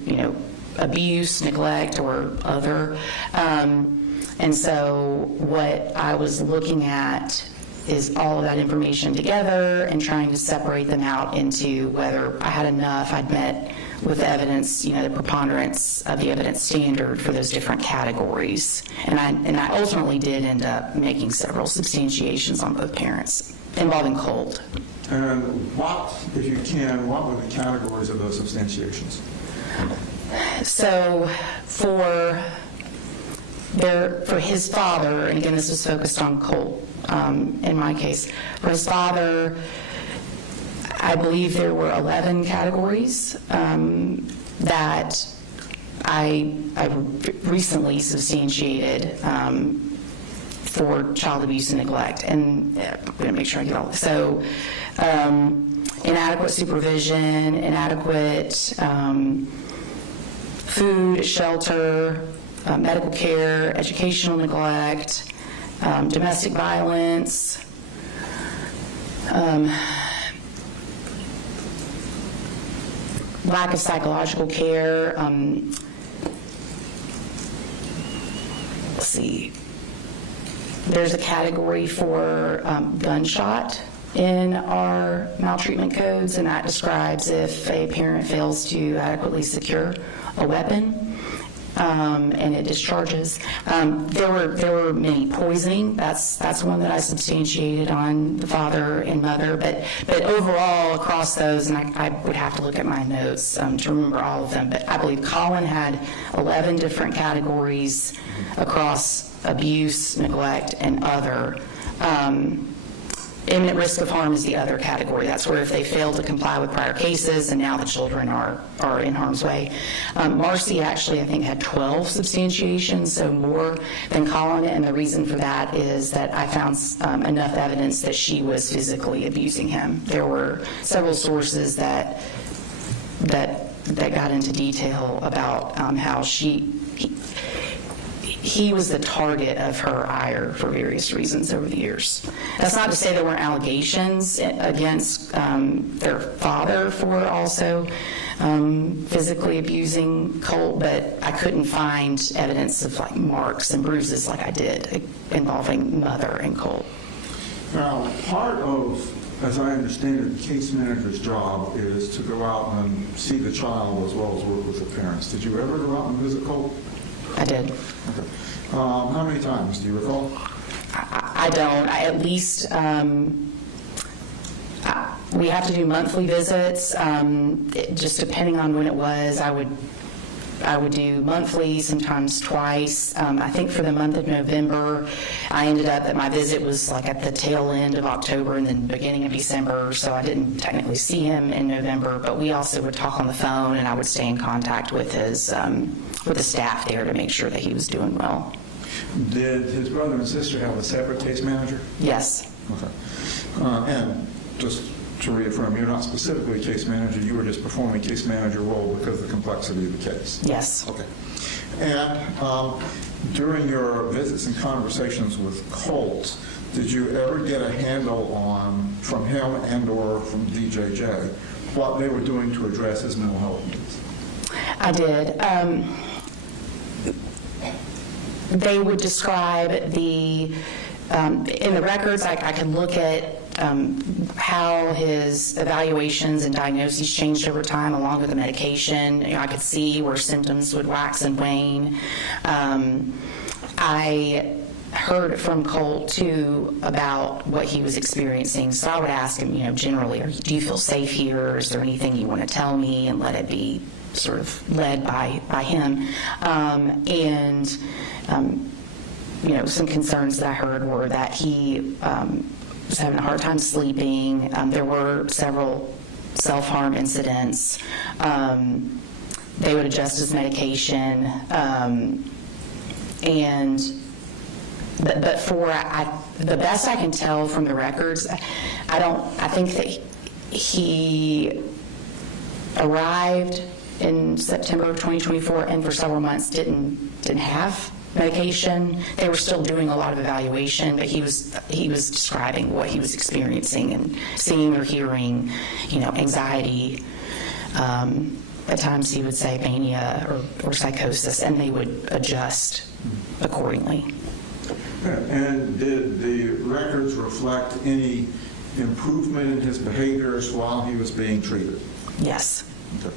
abuse, neglect, or other. And so what I was looking at is all of that information together and trying to separate them out into whether I had enough, I'd met with the evidence, the preponderance of the evidence standard for those different categories. And I ultimately did end up making several substantiations on both parents involving Colt. And what, if you can, what were the categories of those substantiations? So for his father, and again this was focused on Colt in my case, for his father, I believe there were 11 categories that I recently substantiated for child abuse and neglect. And I'm going to make sure I get all this. So inadequate supervision, inadequate food, shelter, medical care, educational neglect, domestic violence, lack of psychological care. Let's see. There's a category for gunshot in our maltreatment codes, and that describes if a parent fails to adequately secure a weapon and it discharges. There were many poisoning. That's one that I substantiated on the father and mother. But overall, across those, and I would have to look at my notes to remember all of them. But I believe Colin had 11 different categories across abuse, neglect, and other. Imminent risk of harm is the other category. That's where if they fail to comply with prior cases and now the children are in harm's way. Marcy actually, I think, had 12 substantiations, so more than Colin, and the reason for that is that I found enough evidence that she was physically abusing him. There were several sources that got into detail about how he was the target of her ire for various reasons over the years. That's not to say there weren't allegations against their father for also physically abusing Colt, but I couldn't find evidence of like marks and bruises like I did involving mother and Colt. Now, part of, as I understand it, the case manager's job is to go out and see the child as well as work with the parents. Did you ever go out and visit Colt? I did. Okay. How many times? Do you recall? I don't. At least we have to do monthly visits. Just depending on when it was, I would do monthly, sometimes twice. I think for the month of November, I ended up that my visit was like at the tail end of October and then beginning of December, so I didn't technically see him in November, but we also would talk on the phone and I would stay in contact with with the staff there to make sure that he was doing well. Did his brother and sister have a separate case manager? Yes. Okay. And just to reaffirm, you're not specifically a case manager, you were just performing a case manager role because of the complexity of the case? Yes. Okay. And during your visits and conversations with Colt, did you ever get a handle on, from him and or from DJJ, what they were doing to address his mental health needs? I did. They would describe in the records, I can look at how his evaluations and diagnoses changed over time along with the medication. I could see where symptoms would wax and wane. I heard from Colt, too, about what he was experiencing. So I would ask him, generally, do you feel safe here? Is there anything you want to tell me? And let it be sort of led by him. Some concerns that I heard were that he was having a hard time sleeping. There were several self-harm incidents. They would adjust his medication. But the best I can tell from the records, I think that he arrived in September of 2024 and for several months didn't have medication. They were still doing a lot of evaluation, but he was describing what he was experiencing and seeing or hearing, anxiety. At times he would say mania or psychosis, and they would adjust accordingly. And did the records reflect any improvement in his behaviors while he was being treated? Yes. Okay.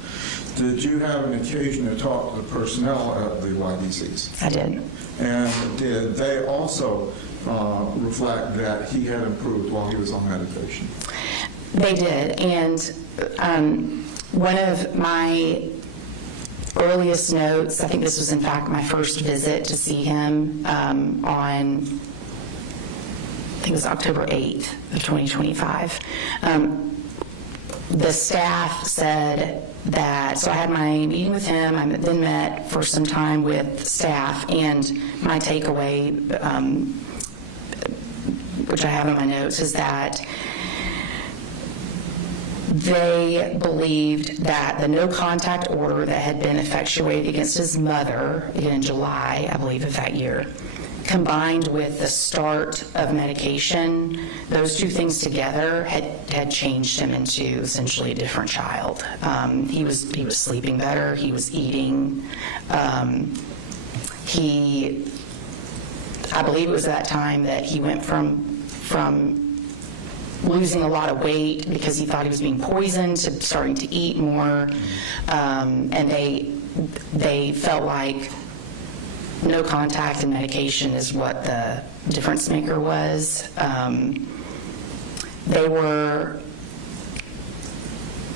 Did you have an occasion to talk to the personnel at the YDCs? I did. And did they also reflect that he had improved while he was on medication? They did. And one of my earliest notes, I think this was in fact my first visit to see him on, I think it was October 8th of 2025. The staff said that, so I had my meeting with him, I then met for some time with staff, and my takeaway, which I have in my notes, is that They believed that the no contact order that had been effectuated against his mother in July, I believe, of that year, combined with the start of medication, those two things together had changed him into essentially a different child. He was sleeping better. He was eating. I believe it was that time that he went from losing a lot of weight because he thought he was being poisoned to starting to eat more, and they felt like no contact and medication is what the difference maker was.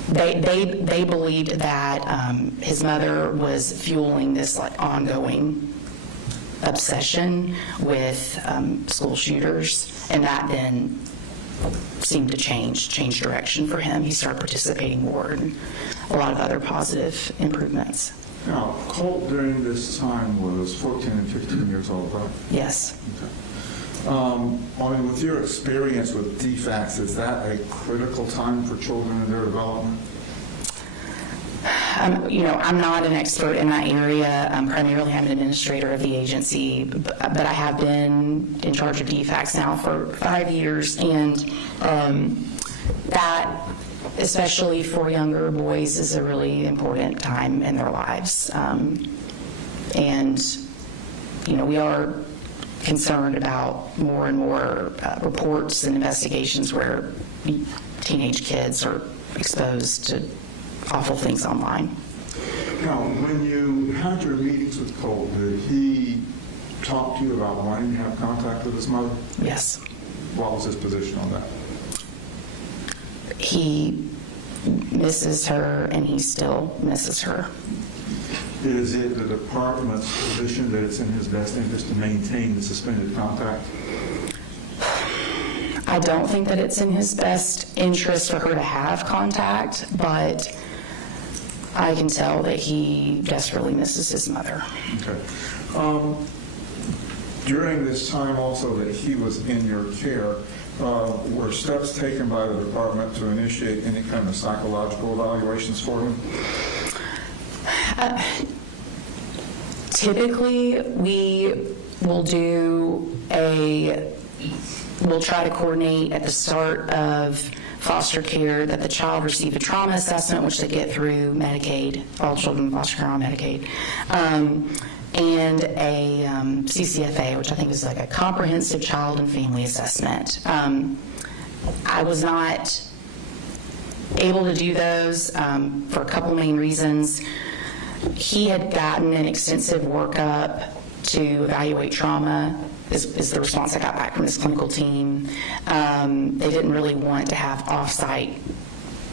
They believed that his mother was fueling this like ongoing obsession with school shooters, and that then seemed to change direction for him. He started participating more in a lot of other positive improvements. Now, Colt during this time was 14 and 15 years old, right? Yes. Okay. With your experience with DFACS, is that a critical time for children in their development? I'm not an expert in that area. Primarily, I'm an administrator of the agency, but I have been in charge of DFACS now for 5 years, and that, especially for younger boys, is a really important time in their lives. We are concerned about more and more reports and investigations where teenage kids are exposed to awful things online. Now, when you had your meetings with Colt, did he talk to you about wanting to have contact with his mother? Yes. What was his position on that? He misses her, and he still misses her. Is it the department's position that it's in his best interest to maintain the suspended contact? I don't think that it's in his best interest for her to have contact, but I can tell that he desperately misses his mother. Okay. During this time also that he was in your care, were steps taken by the department to initiate any kind of psychological evaluations for him? Typically, we'll try to coordinate at the start of foster care that the child receive a trauma assessment, which they get through Medicaid. All children in foster care are on Medicaid. And a CCFA, which I think is like a comprehensive child and family assessment. I was not able to do those for a couple main reasons. He had gotten an extensive workup to evaluate trauma, is the response I got back from his clinical team. They didn't really want to have off-site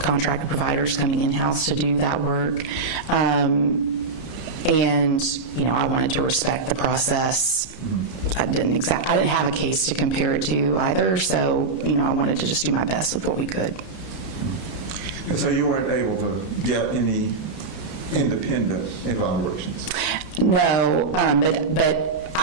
contracted providers coming in-house to do that work. And I wanted to respect the process. I didn't have a case to compare it to either, so I wanted to just do my best with what we could. And so you weren't able to get any independent evaluations? No, but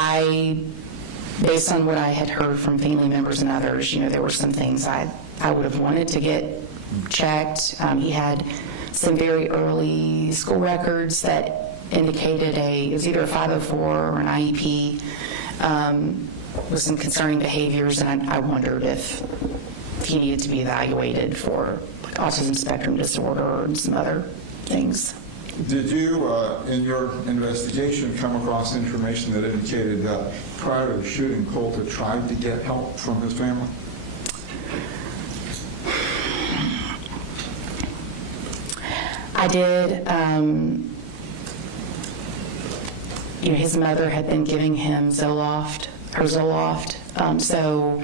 based on what I had heard from family members and others, there were some things I would have wanted to get checked. He had some very early school records that indicated it was either a 504 or an IEP with some concerning behaviors, and I wondered if he needed to be evaluated for autism spectrum disorder and some other things. Did you, in your investigation, come across information that indicated that prior to the shooting, Colt had tried to get help from his family? I did. His mother had been giving him Zoloft. So,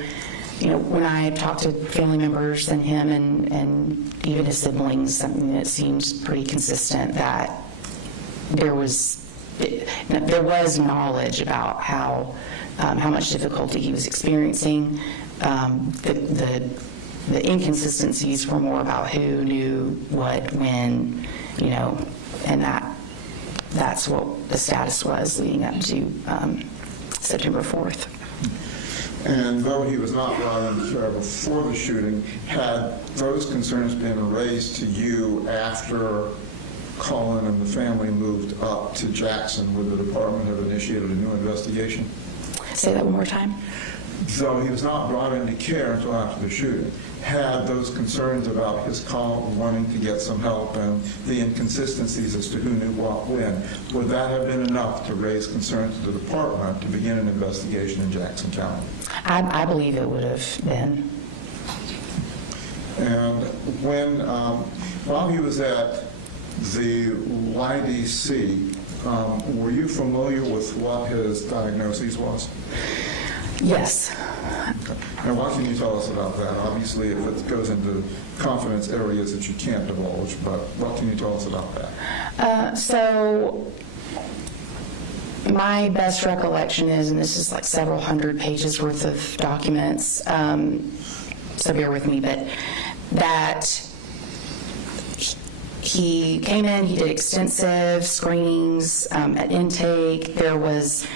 when I talked to family members and him and even his siblings, it seemed pretty consistent that there was knowledge about how much difficulty he was experiencing. The inconsistencies were more about who knew what, when, and that's what the status was leading up to September 4th. And though he was not brought into care before the shooting, had those concerns been raised to you after Colin and the family moved up to Jackson, would the department have initiated a new investigation? Say that one more time. Though he was not brought into care until after the shooting, had those concerns about his call wanting to get some help and the inconsistencies as to who knew what when, would that have been enough to raise concerns to the department to begin an investigation in Jackson County? I believe it would have been. And when, while he was at the YDC, were you familiar with what his diagnosis was? Yes. Okay. And what can you tell us about that? Obviously, if it goes into confidence areas that you can't divulge, but what can you tell us about that? So my best recollection is, and this is like several hundred pages worth of documents, so bear with me, but that he came in, he did extensive screenings at intake. There was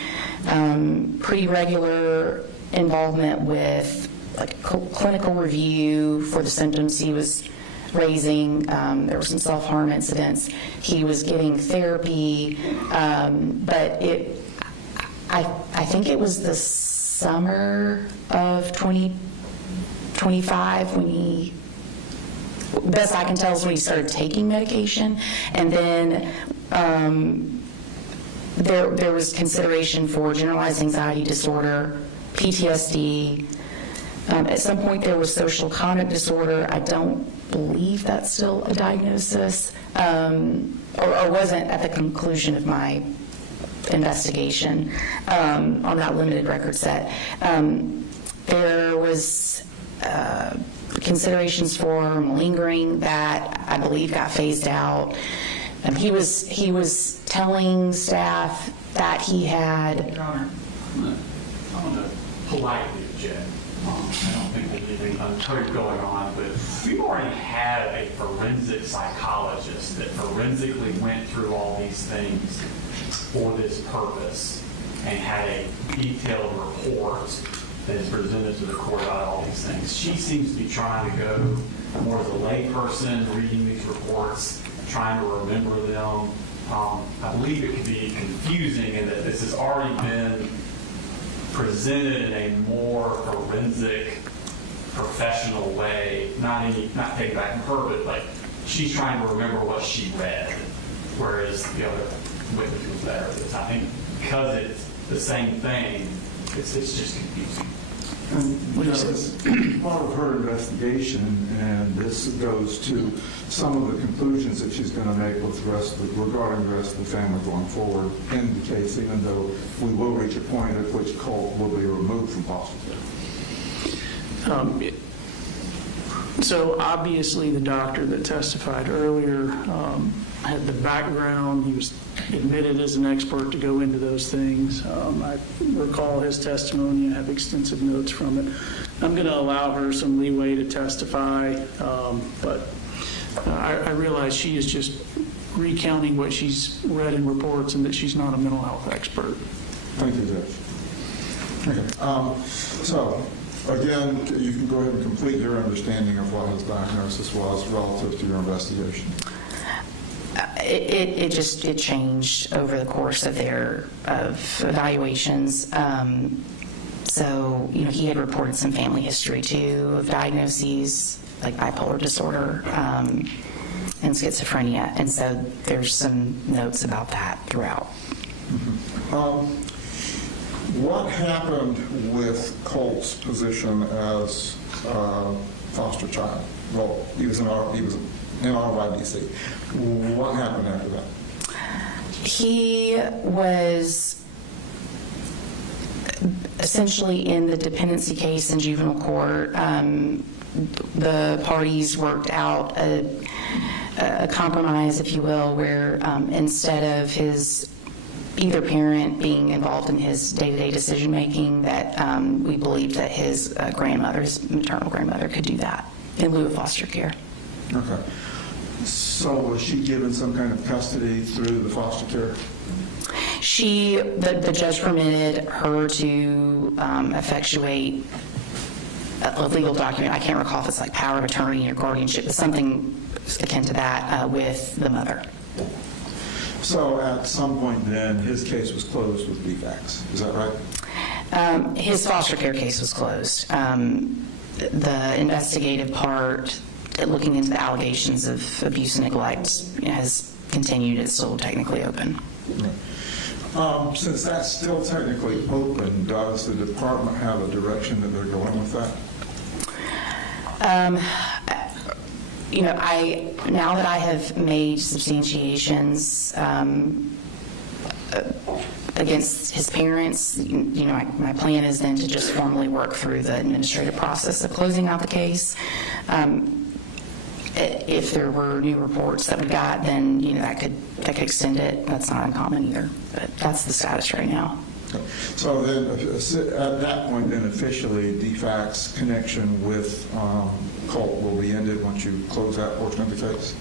pretty regular involvement with like clinical review for the symptoms he was raising. There were some self-harm incidents. He was getting therapy, but I think it was the summer of 2025 when he, best I can tell is when he started taking medication, and then there was consideration for generalized anxiety disorder, PTSD. At some point there was social conduct disorder. I don't believe that's still a diagnosis, or wasn't at the conclusion of my investigation on that limited record set. There was considerations for malingering that I believe got phased out. He was telling staff that he had. Your Honor, I want to politely object. I don't think there's anything untoward going on, but we've already had a forensic psychologist that forensically went through all these things for this purpose and had a detailed report that is presented to the court about all these things. She seems to be trying to go more as a lay person reading these reports, trying to remember them. I believe it could be confusing in that this has already been presented in a more forensic, professional way, not taken back from her, but like she's trying to remember what she read, whereas the other witness was there. I think because it's the same thing, it's just confusing. And, as part of her investigation, and this goes to some of the conclusions that she's going to make with regarding the rest of the family going forward in the case, even though we will reach a point at which Colt will be removed from foster care. So obviously the doctor that testified earlier had the background. He was admitted as an expert to go into those things. I recall his testimony. I have extensive notes from it. I'm going to allow her some leeway to testify, but I realize she is just recounting what she's read in reports and that she's not a mental health expert. Thank you, Judge. Okay. So, again, you can go ahead and complete your understanding of what his diagnosis was relative to your investigation. It changed over the course of their evaluations. So, he had reported some family history too of diagnoses like bipolar disorder and schizophrenia, and so there's some notes about that throughout. Mm-hmm. What happened with Colt's position as foster child? Well, he was in RYDC. What happened after that? He was essentially in the dependency case in juvenile court. The parties worked out a compromise, if you will, where instead of his either parent being involved in his day-to-day decision-making, that we believed that his grandmother, his maternal grandmother, could do that in lieu of foster care. Okay. So was she given some kind of custody through the foster care? The judge permitted her to effectuate a legal document. I can't recall if it's like power of attorney or guardianship, but something akin to that with the mother. So at some point then, his case was closed with DFACS, is that right? His foster care case was closed. The investigative part, looking into the allegations of abuse and neglect, has continued. It's still technically open. Since that's still technically open, does the department have a direction that they're going with that? Now that I have made substantiations against his parents, my plan is then to just formally work through the administrative process of closing out the case. If there were new reports that we got, then that could extend it. That's not uncommon either, but that's the status right now. So then, at that point, then officially, DFAC's connection with Colt will be ended once you close that portion of the case?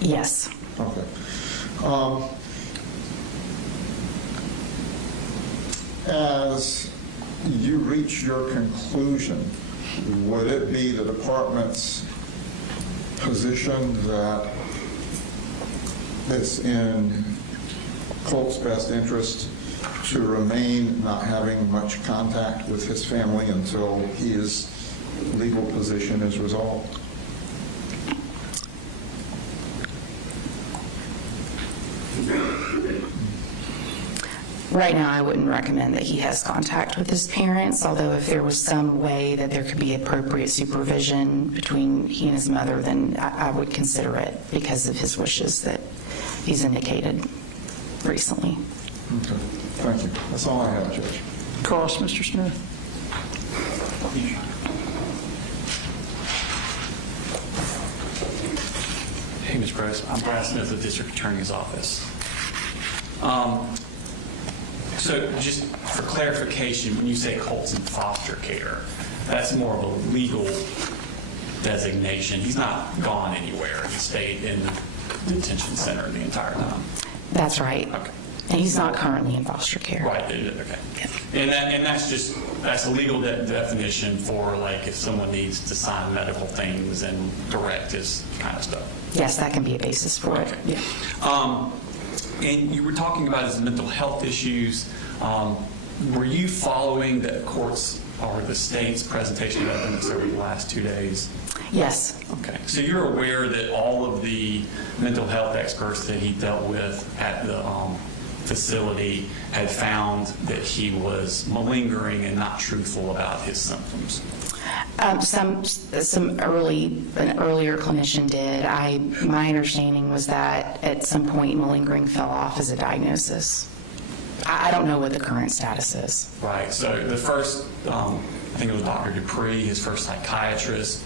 Yes. Okay. As you reach your conclusion, would it be the department's position that it's in Colt's best interest to remain not having much contact with his family until his legal position is resolved? Right now, I wouldn't recommend that he has contact with his parents, although if there was some way that there could be appropriate supervision between he and his mother, then I would consider it because of his wishes that he's indicated recently. Okay, thank you. That's all I have, Judge. Cross, Mr. Smith. Hey, Ms. Gross. I'm Brad Smith of the District Attorney's Office. So just for clarification, when you say Colt's in foster care, that's more of a legal designation. He's not gone anywhere. He stayed in the detention center the entire time. That's right. Okay. And he's not currently in foster care. Right. Okay. And that's a legal definition for like if someone needs to sign medical things and direct his kind of stuff. Yes, that can be a basis for it. Yeah. And you were talking about his mental health issues. Were you following the court's or the state's presentation of evidence over the last 2 days? Yes. Okay. So you're aware that all of the mental health experts that he dealt with at the facility had found that he was malingering and not truthful about his symptoms? An earlier clinician did. My understanding was that at some point malingering fell off as a diagnosis. I don't know what the current status is. Right. So the first, I think it was Dr. Dupree, his first psychiatrist,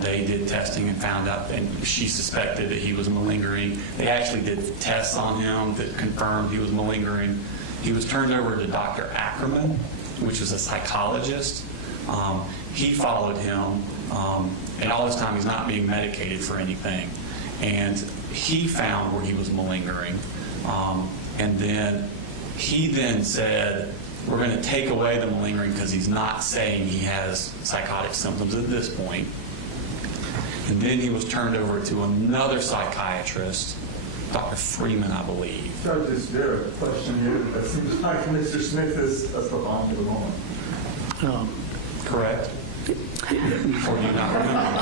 they did testing and found out, and she suspected that he was malingering. They actually did tests on him that confirmed he was malingering. He was turned over to Dr. Ackerman, which was a psychologist. He followed him, and all this time he's not being medicated for anything. And he found where he was malingering. And then he then said, we're going to take away the malingering because he's not saying he has psychotic symptoms at this point. And then he was turned over to another psychiatrist, Dr. Freeman, I believe. Judge, is there a question here? It seems like Mr. Smith is a savant at the moment. Correct? Or do you not remember?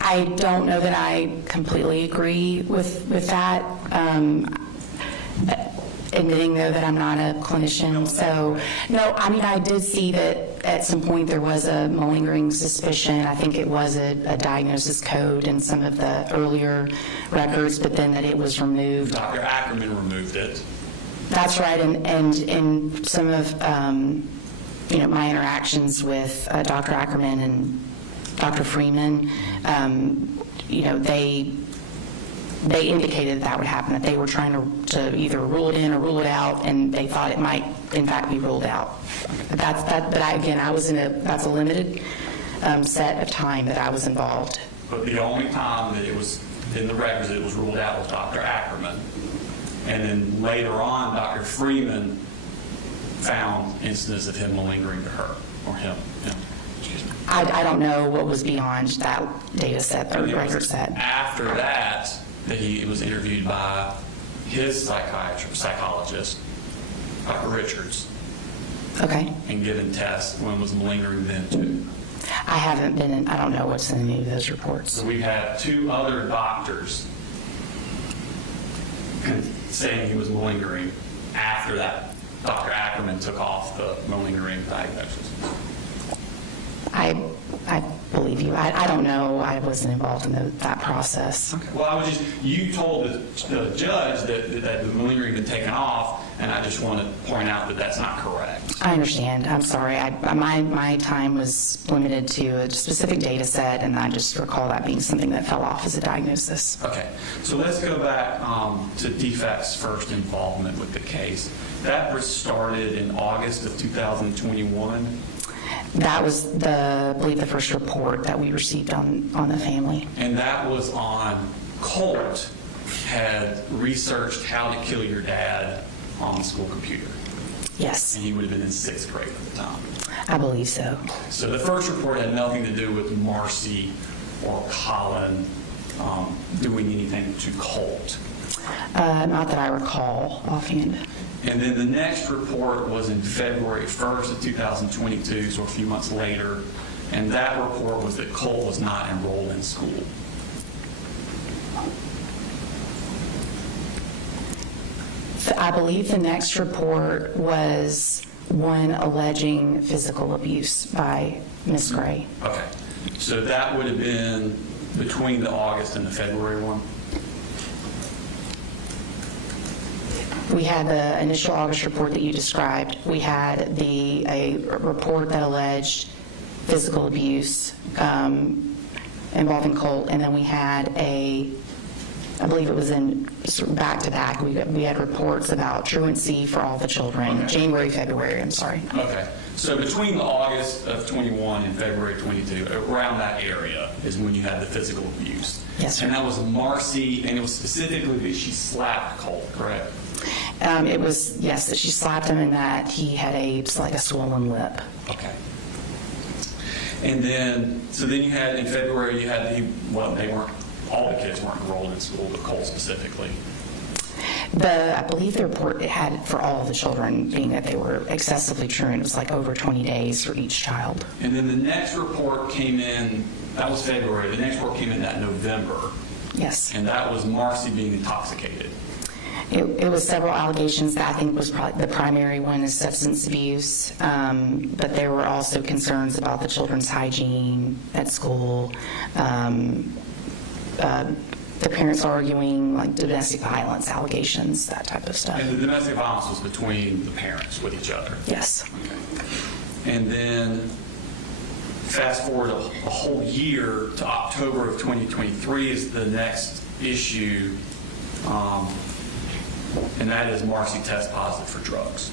I don't know that I completely agree with that. Admitting, though, that I'm not a clinician. So, no, I mean, I did see that at some point there was a malingering suspicion. I think it was a diagnosis code in some of the earlier records, but then that it was removed. Dr. Ackerman removed it. That's right, and in some of my interactions with Dr. Ackerman and Dr. Freeman, they indicated that would happen, that they were trying to either rule it in or rule it out, and they thought it might, in fact, be ruled out. But I was that's a limited set of time that I was involved But the only time that it was in the records that it was ruled out was Dr. Ackerman. And then later on, Dr. Freeman found instances of him malingering to her, or him. Excuse me. I don't know what was beyond that data set or And it was record set. After that he was interviewed by his psychologist, Dr. Richards, Okay. and given tests when was malingering then too. I haven't been in, I don't know what's in any of those reports. So we have 2 other doctors saying he was malingering after that Dr. Ackerman took off the malingering diagnosis. I believe you. I don't know. I wasn't involved in that process. Well, you told the judge that the malingering had been taken off, and I just want to point out that that's not correct. I understand. I'm sorry. My time was limited to a specific data set, and I just recall that being something that fell off as a diagnosis. Okay, so let's go back to Defect's first involvement with the case. That was started in August of 2021. That was I believe the first report that we received on the family. And that was on Colt had researched how to kill your dad on the school computer. Yes. And he would have been in 6th grade at the time. I believe so. So the first report had nothing to do with Marcy or Colin doing anything to Colt. Not that I recall offhand. And then the next report was in February 1st of 2022, so a few months later, and that report was that Colt was not enrolled in school. I believe the next report was one alleging physical abuse by Ms. Gray. Okay, so that would have been between the August and the February one? We had the initial August report that you described. We had a report that alleged physical abuse involving Colt, and then we had I believe it was in back to back. We had reports about truancy for all the children. Okay. January, February. I'm sorry. Okay, so between the August of 21 and February 22, around that area is when you had the physical abuse. Yes, sir. And that was Marcy, and it was specifically that she slapped Colt, correct? It was, yes, that she slapped him and that he had a swollen lip. Okay. And then, so then you had, in February, you had, all the kids weren't enrolled in school, but Colt specifically. I believe the report it had for all of the children being that they were excessively truant. It was like over 20 days for each child. And then the next report came in, that was February, the next report came in that November. Yes. And that was Marcy being intoxicated. It was several allegations. That I think was probably the primary one is substance abuse, but there were also concerns about the children's hygiene at school. The parents arguing like domestic violence allegations, that type of stuff. And the domestic violence was between the parents with each other. Yes. Okay. And then fast forward a whole year to October of 2023 is the next issue. And that is Marcy test positive for drugs.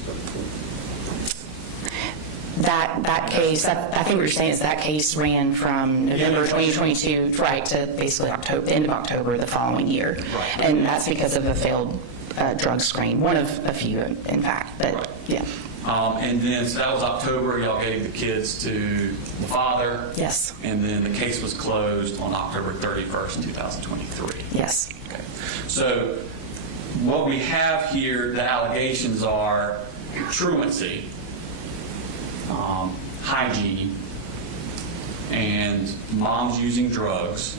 That case, I think what you're saying is that case ran from November 2022 right to basically October, end of October the following year. Right. And that's because of a failed drug screen, one of a few in fact, but Right. yeah. And then, so that was October, y'all gave the kids to the father. Yes. And then the case was closed on October 31st, 2023. Yes. Okay. So what we have here, the allegations are truancy, hygiene, and mom's using drugs,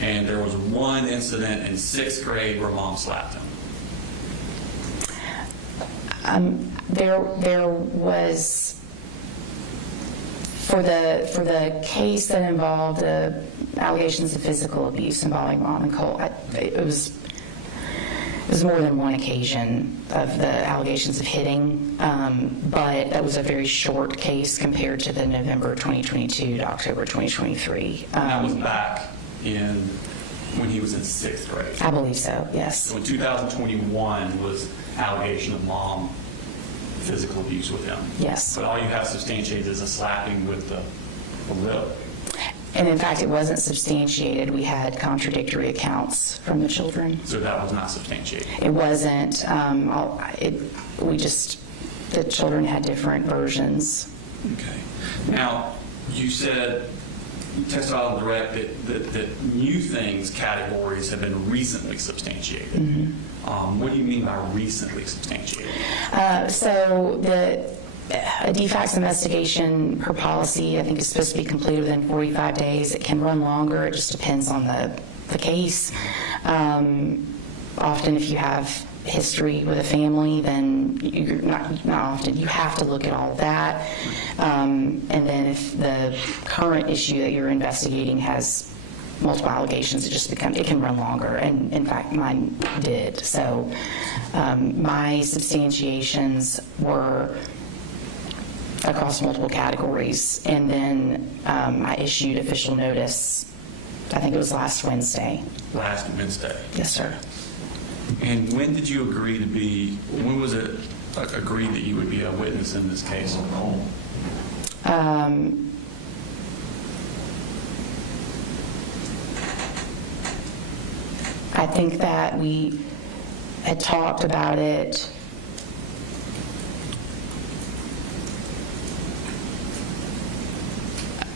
and there was one incident in 6th grade where mom slapped him. There was for the case that involved allegations of physical abuse involving mom and Colt. It was more than one occasion of the allegations of hitting, but that was a very short case compared to the November 2022 to October 2023. And that was back when he was in 6th grade. I believe so, yes. So in 2021 was allegation of mom physical abuse with him. Yes. But all you have substantiated is a slapping with the lip. And in fact, it wasn't substantiated. We had contradictory accounts from the children. So that was not substantiated? It wasn't. The children had different versions. Okay. Now, you said, you testified on direct that new things categories have been recently substantiated. Mm-hmm. What do you mean by recently substantiated? So a DFACS investigation per policy, I think, is supposed to be completed within 45 days. It can run longer. It just depends on the case. Often, if you have history with a family, then you're not often, you have to look at all of that. And then if the current issue that you're investigating has multiple allegations, it can run longer. And in fact, mine did. So my substantiations were across multiple categories. And then I issued official notice, I think it was last Wednesday. Last Wednesday? Yes, sir. And when did you agree when was it agreed that you would be a witness in this case? I think that we had talked about it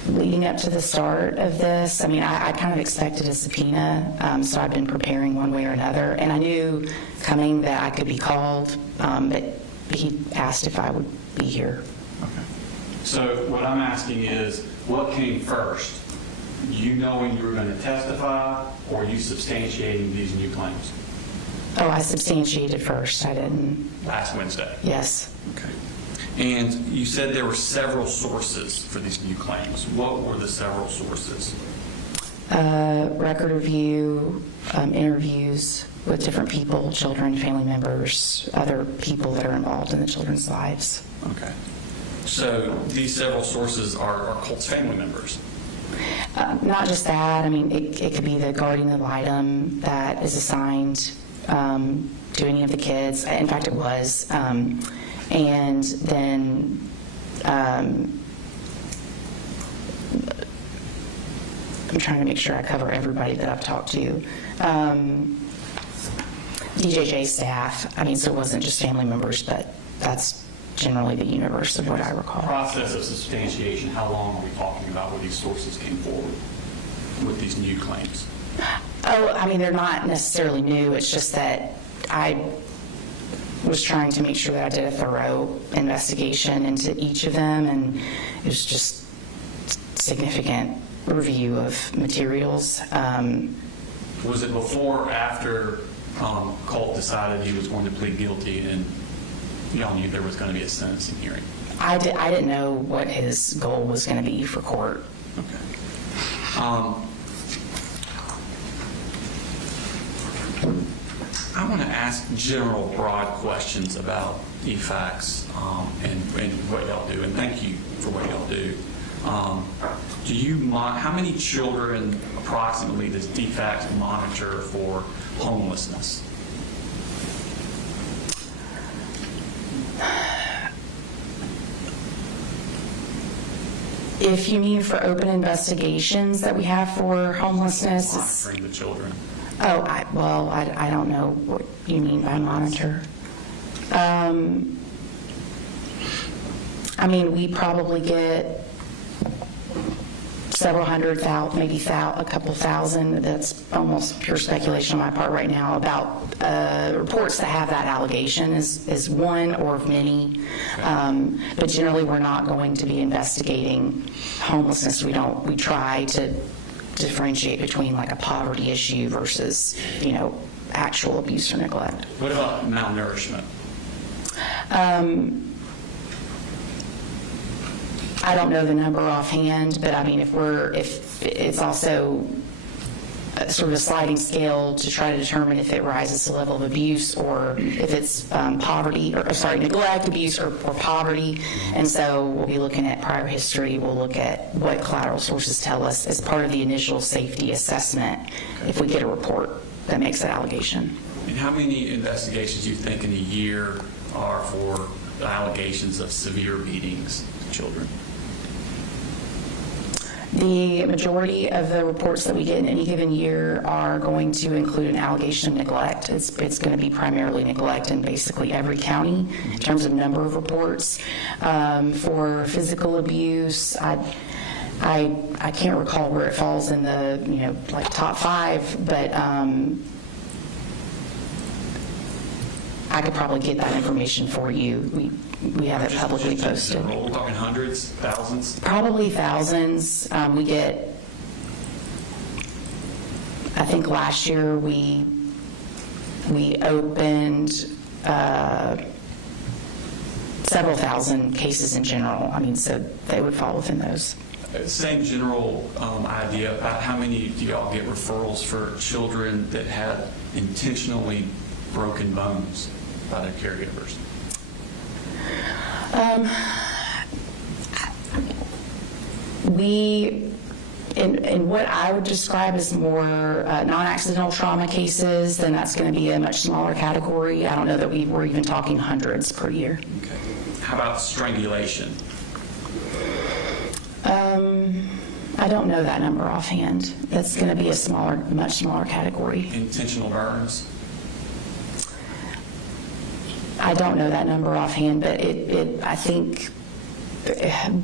leading up to the start of this. I mean, I kind of expected a subpoena, so I've been preparing one way or another. And I knew coming that I could be called, but he asked if I would be here. Okay. So what I'm asking is, what came first? You knowing you were going to testify, or you substantiating these new claims? Oh, I substantiated first. I didn't. Last Wednesday? Yes. Okay. And you said there were several sources for these new claims. What were the several sources? Record review, interviews with different people, children, family members, other people that are involved in the children's lives. Okay. So these several sources are Colt's family members? Not just that. I mean, it could be the guardian ad litem that is assigned to any of the kids. In fact, it was. And then I'm trying to make sure I cover everybody that I've talked to. DJJ staff. I mean, so it wasn't just family members, but that's generally the universe of what I recall. Process of substantiation, how long are we talking about where these sources came forward with these new claims? Oh, I mean, they're not necessarily new. It's just that I was trying to make sure that I did a thorough investigation into each of them, and it was just significant review of materials. Was it before or after Colt decided he was going to plead guilty and y'all knew there was going to be a sentencing hearing? I didn't know what his goal was going to be for court. Okay. I want to ask general, broad questions about DFACS and what y'all do, and thank you for what y'all do. How many children approximately does DFACS monitor for homelessness? If you mean for open investigations that we have for homelessness, Monitoring the children. Oh, I don't know what you mean by monitor. I mean, we probably get several hundred thousand, maybe a couple thousand. That's almost pure speculation on my part right now about reports that have that allegation is one or of many. But generally, we're not going to be investigating homelessness. We try to differentiate between like a poverty issue versus, actual abuse or neglect. What about malnourishment? I don't know the number offhand, but I mean, if it's also sort of a sliding scale to try to determine if it rises to the level of abuse or if it's neglect, abuse, or poverty. And so we'll be looking at prior history. We'll look at what collateral sources tell us as part of the initial safety assessment if we get a report that makes that allegation. And how many investigations do you think in a year are for allegations of severe beatings of children? The majority of the reports that we get in any given year are going to include an allegation of neglect. It's going to be primarily neglect in basically every county in terms of number of reports. For physical abuse, I can't recall where it falls in the, like top 5, but I could probably get that information for you. We have it publicly posted. We're talking hundreds, thousands? Probably thousands. We get, I think last year we opened several thousand cases in general. I mean, so they would fall within those. Same general idea about how many do y'all get referrals for children that had intentionally broken bones by their caregivers? In what I would describe as more non-accidental trauma cases, then that's going to be a much smaller category. I don't know that we're even talking hundreds per year. Okay. How about strangulation? I don't know that number offhand. That's going to be a much smaller category. Intentional burns? I don't know that number offhand, but I think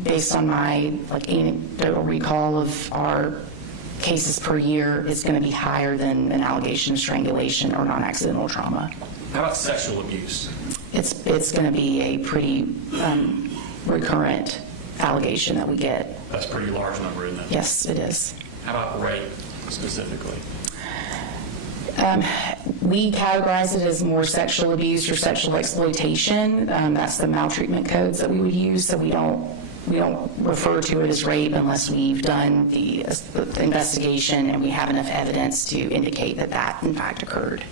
based on my anecdotal recall of our cases per year, it's going to be higher than an allegation of strangulation or non-accidental trauma. How about sexual abuse? It's going to be a pretty recurrent allegation that we get. That's a pretty large number, isn't it? Yes, it is. How about rape specifically? We categorize it as more sexual abuse or sexual exploitation. That's the maltreatment codes that we would use, so we don't refer to it as rape unless we've done the investigation and we have enough evidence to indicate that in fact occurred.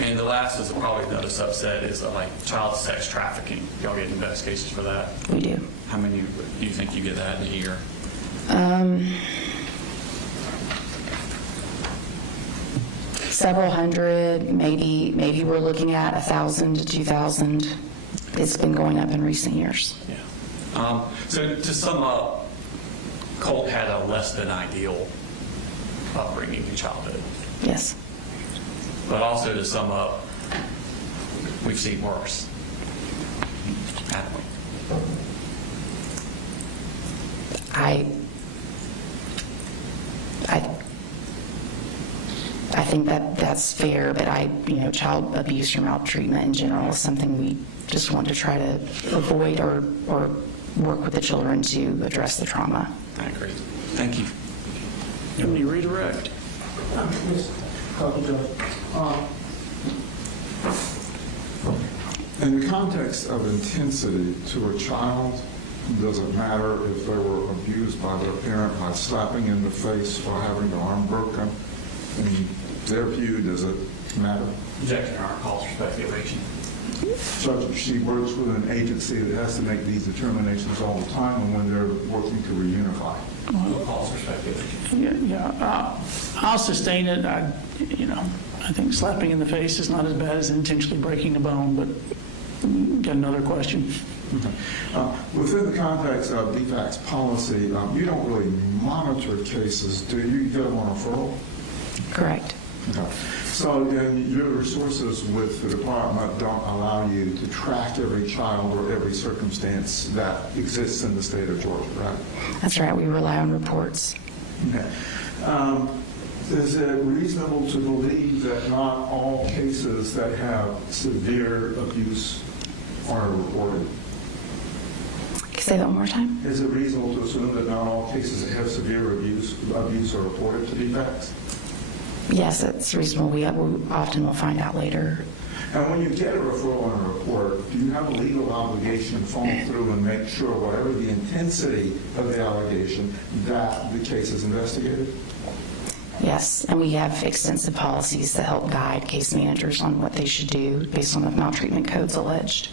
And the last is probably another subset is like child sex trafficking. Y'all get investigations for that? We do. How many do you think you get that in a year? Several hundred, maybe we're looking at 1,000 to 2,000. It's been going up in recent years. Yeah. So to sum up, Colt had a less than ideal upbringing in childhood. Yes. But also to sum up, we've seen worse, haven't we? I think that's fair, but child abuse or maltreatment in general is something we just want to try to avoid or work with the children to address the trauma. I agree. Thank you. Let me redirect. In the context of intensity to a child, does it matter if they were abused by their parent by slapping in the face or having their arm broken? In their view, does it matter? Objection, Your Honor. Calls for speculation. Judge, she works with an agency that has to make these determinations all the time and when they're working to reunify. Calls for speculation. Yeah, I'll sustain it. I think slapping in the face is not as bad as intentionally breaking a bone, but got another question. Okay. Within the context of DFAC's policy, you don't really monitor cases, do you? You get them on referral? Correct. Okay. So your resources with the department don't allow you to track every child or every circumstance that exists in the state of Georgia, right? That's right. We rely on reports. Okay. Is it reasonable to believe that not all cases that have severe abuse are reported? Can you say that one more time? Is it reasonable to assume that not all cases that have severe abuse are reported to DFACs? Yes, it's reasonable. We often will find out later. And when you get a referral and a report, do you have a legal obligation to follow through and make sure, whatever the intensity of the allegation, that the case is investigated? Yes, and we have extensive policies that help guide case managers on what they should do based on the maltreatment codes alleged.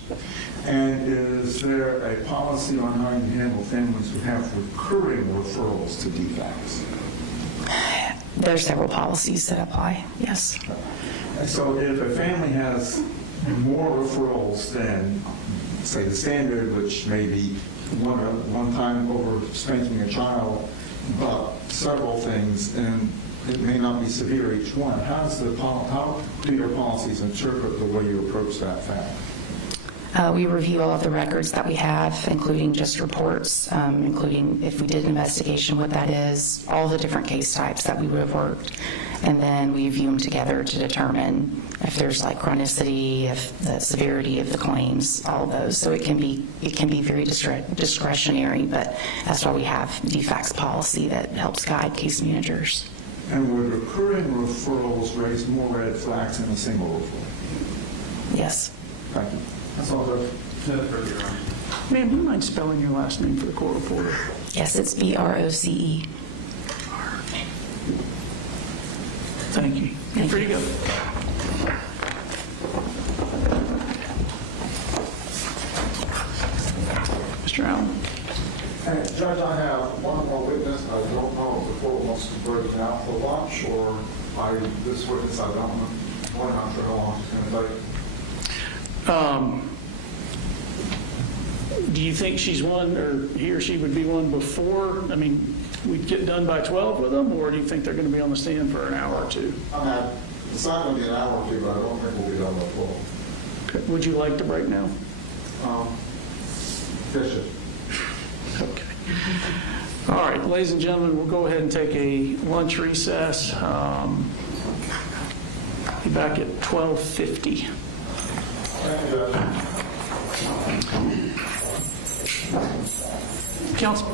And is there a policy on how you handle families who have recurring referrals to DFACs? There are several policies that apply, yes. So if a family has more referrals than, say, the standard, which may be one time over spanking a child, about several things, and it may not be severe each one. How do your policies interpret the way you approach that fact? We review all of the records that we have, including just reports, including if we did an investigation, what that is, all the different case types that we would have worked. And then we view them together to determine if there's like chronicity, if the severity of the claims, all of those. So it can be very discretionary, but that's why we have DFAC's policy that helps guide case managers. And would recurring referrals raise more red flags than a single referral? Yes. Thank you. That's all, Judge. Ma'am, do you mind spelling your last name for the court reporter? Yes, it's BROCE. Thank you. You're free to go. Mr. Allen? Hey, Judge, I have one more witness. I don't know if the court wants to break it out for lunch, or this witness, I don't know. I'm not sure how long it's going to take. Do you think she's one, or he or she would be one before? I mean, we'd get done by 12 with them, or do you think they're going to be on the stand for an hour or two? It's not going to be an hour or two, but I don't think we'll be done by 12. Okay. Would you like to break now? Fish it. Okay. All right, ladies and gentlemen, we'll go ahead and take a lunch recess. Be back at 12:50. Thank you, Judge. Counsel?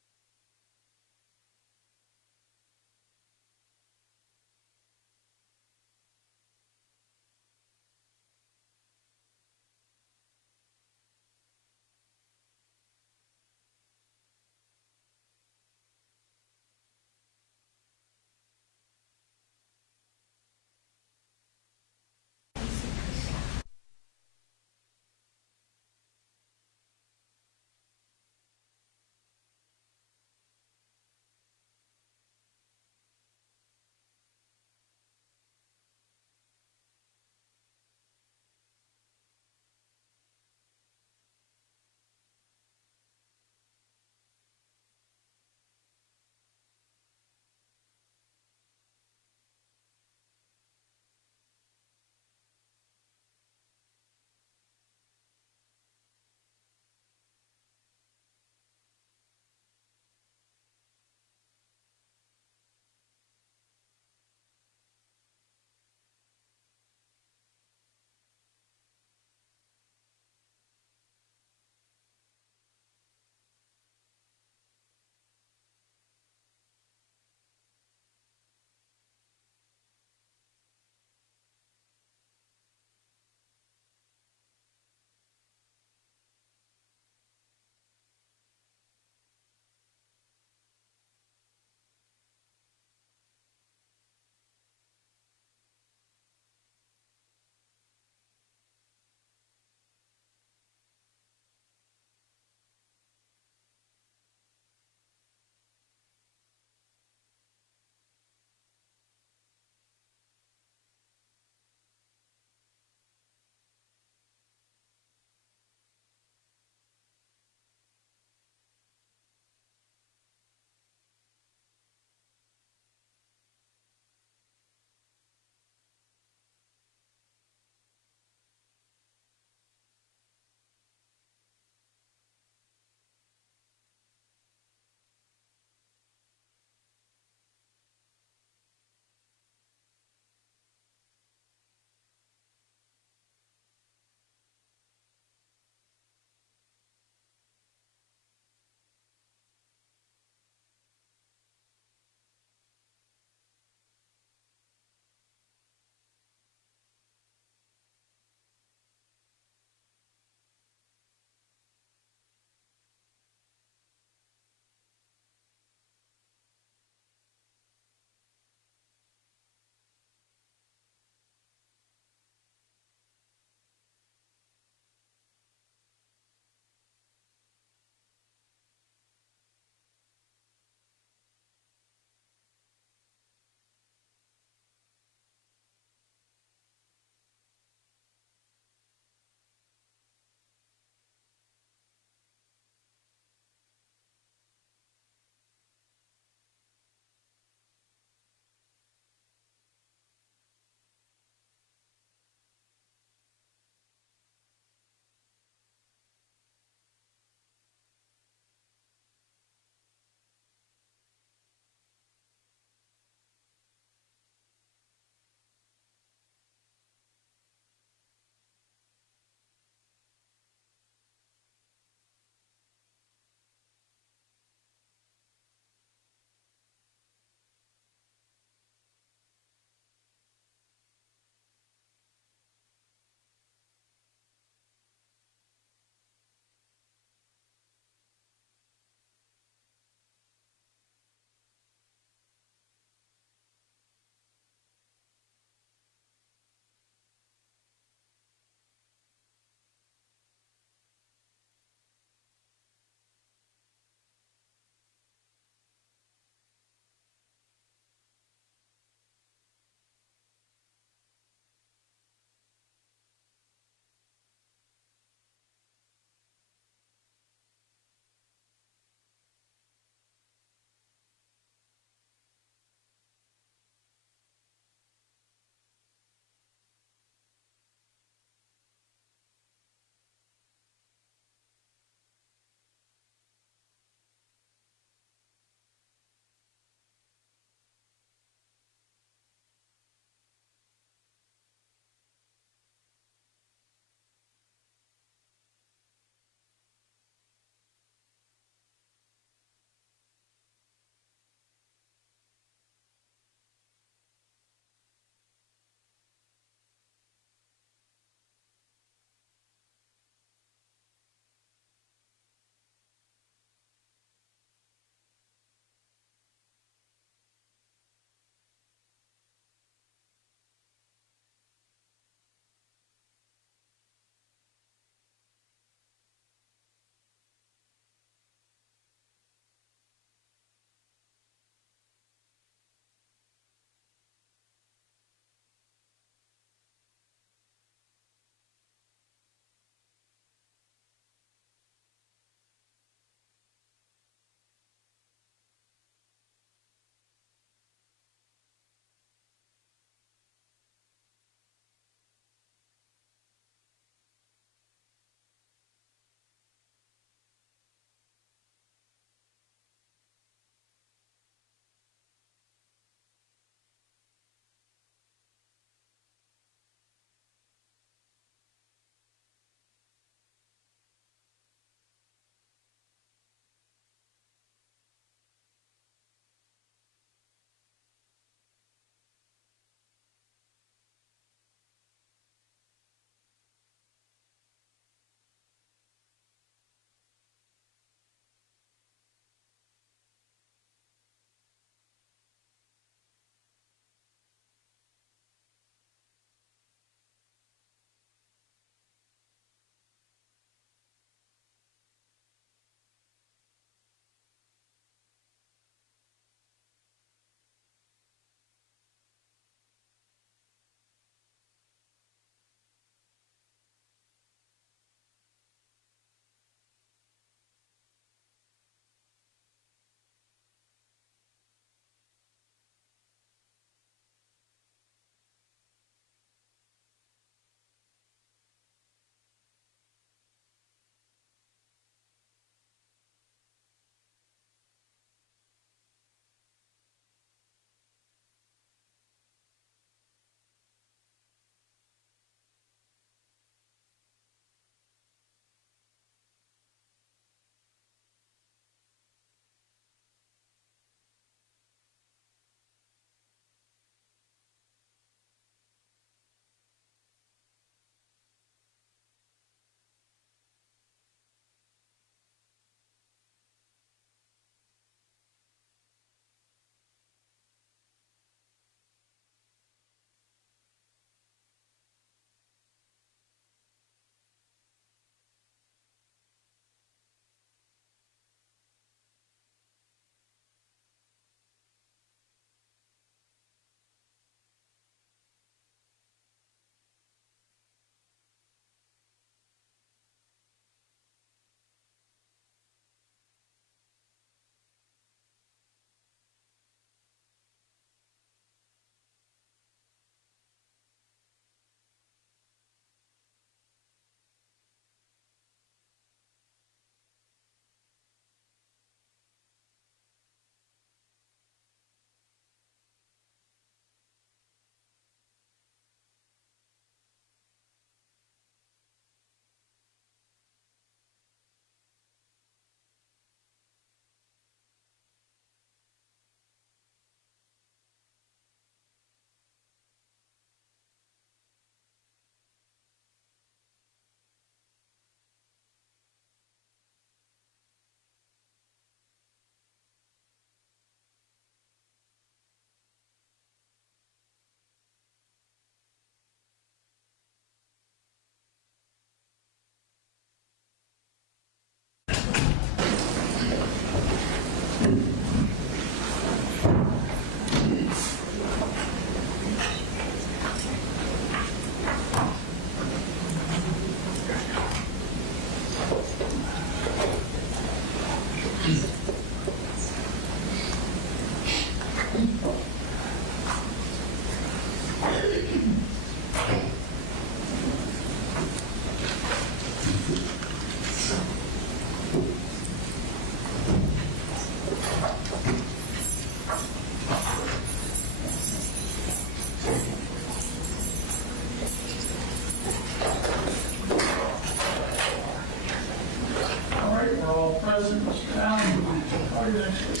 This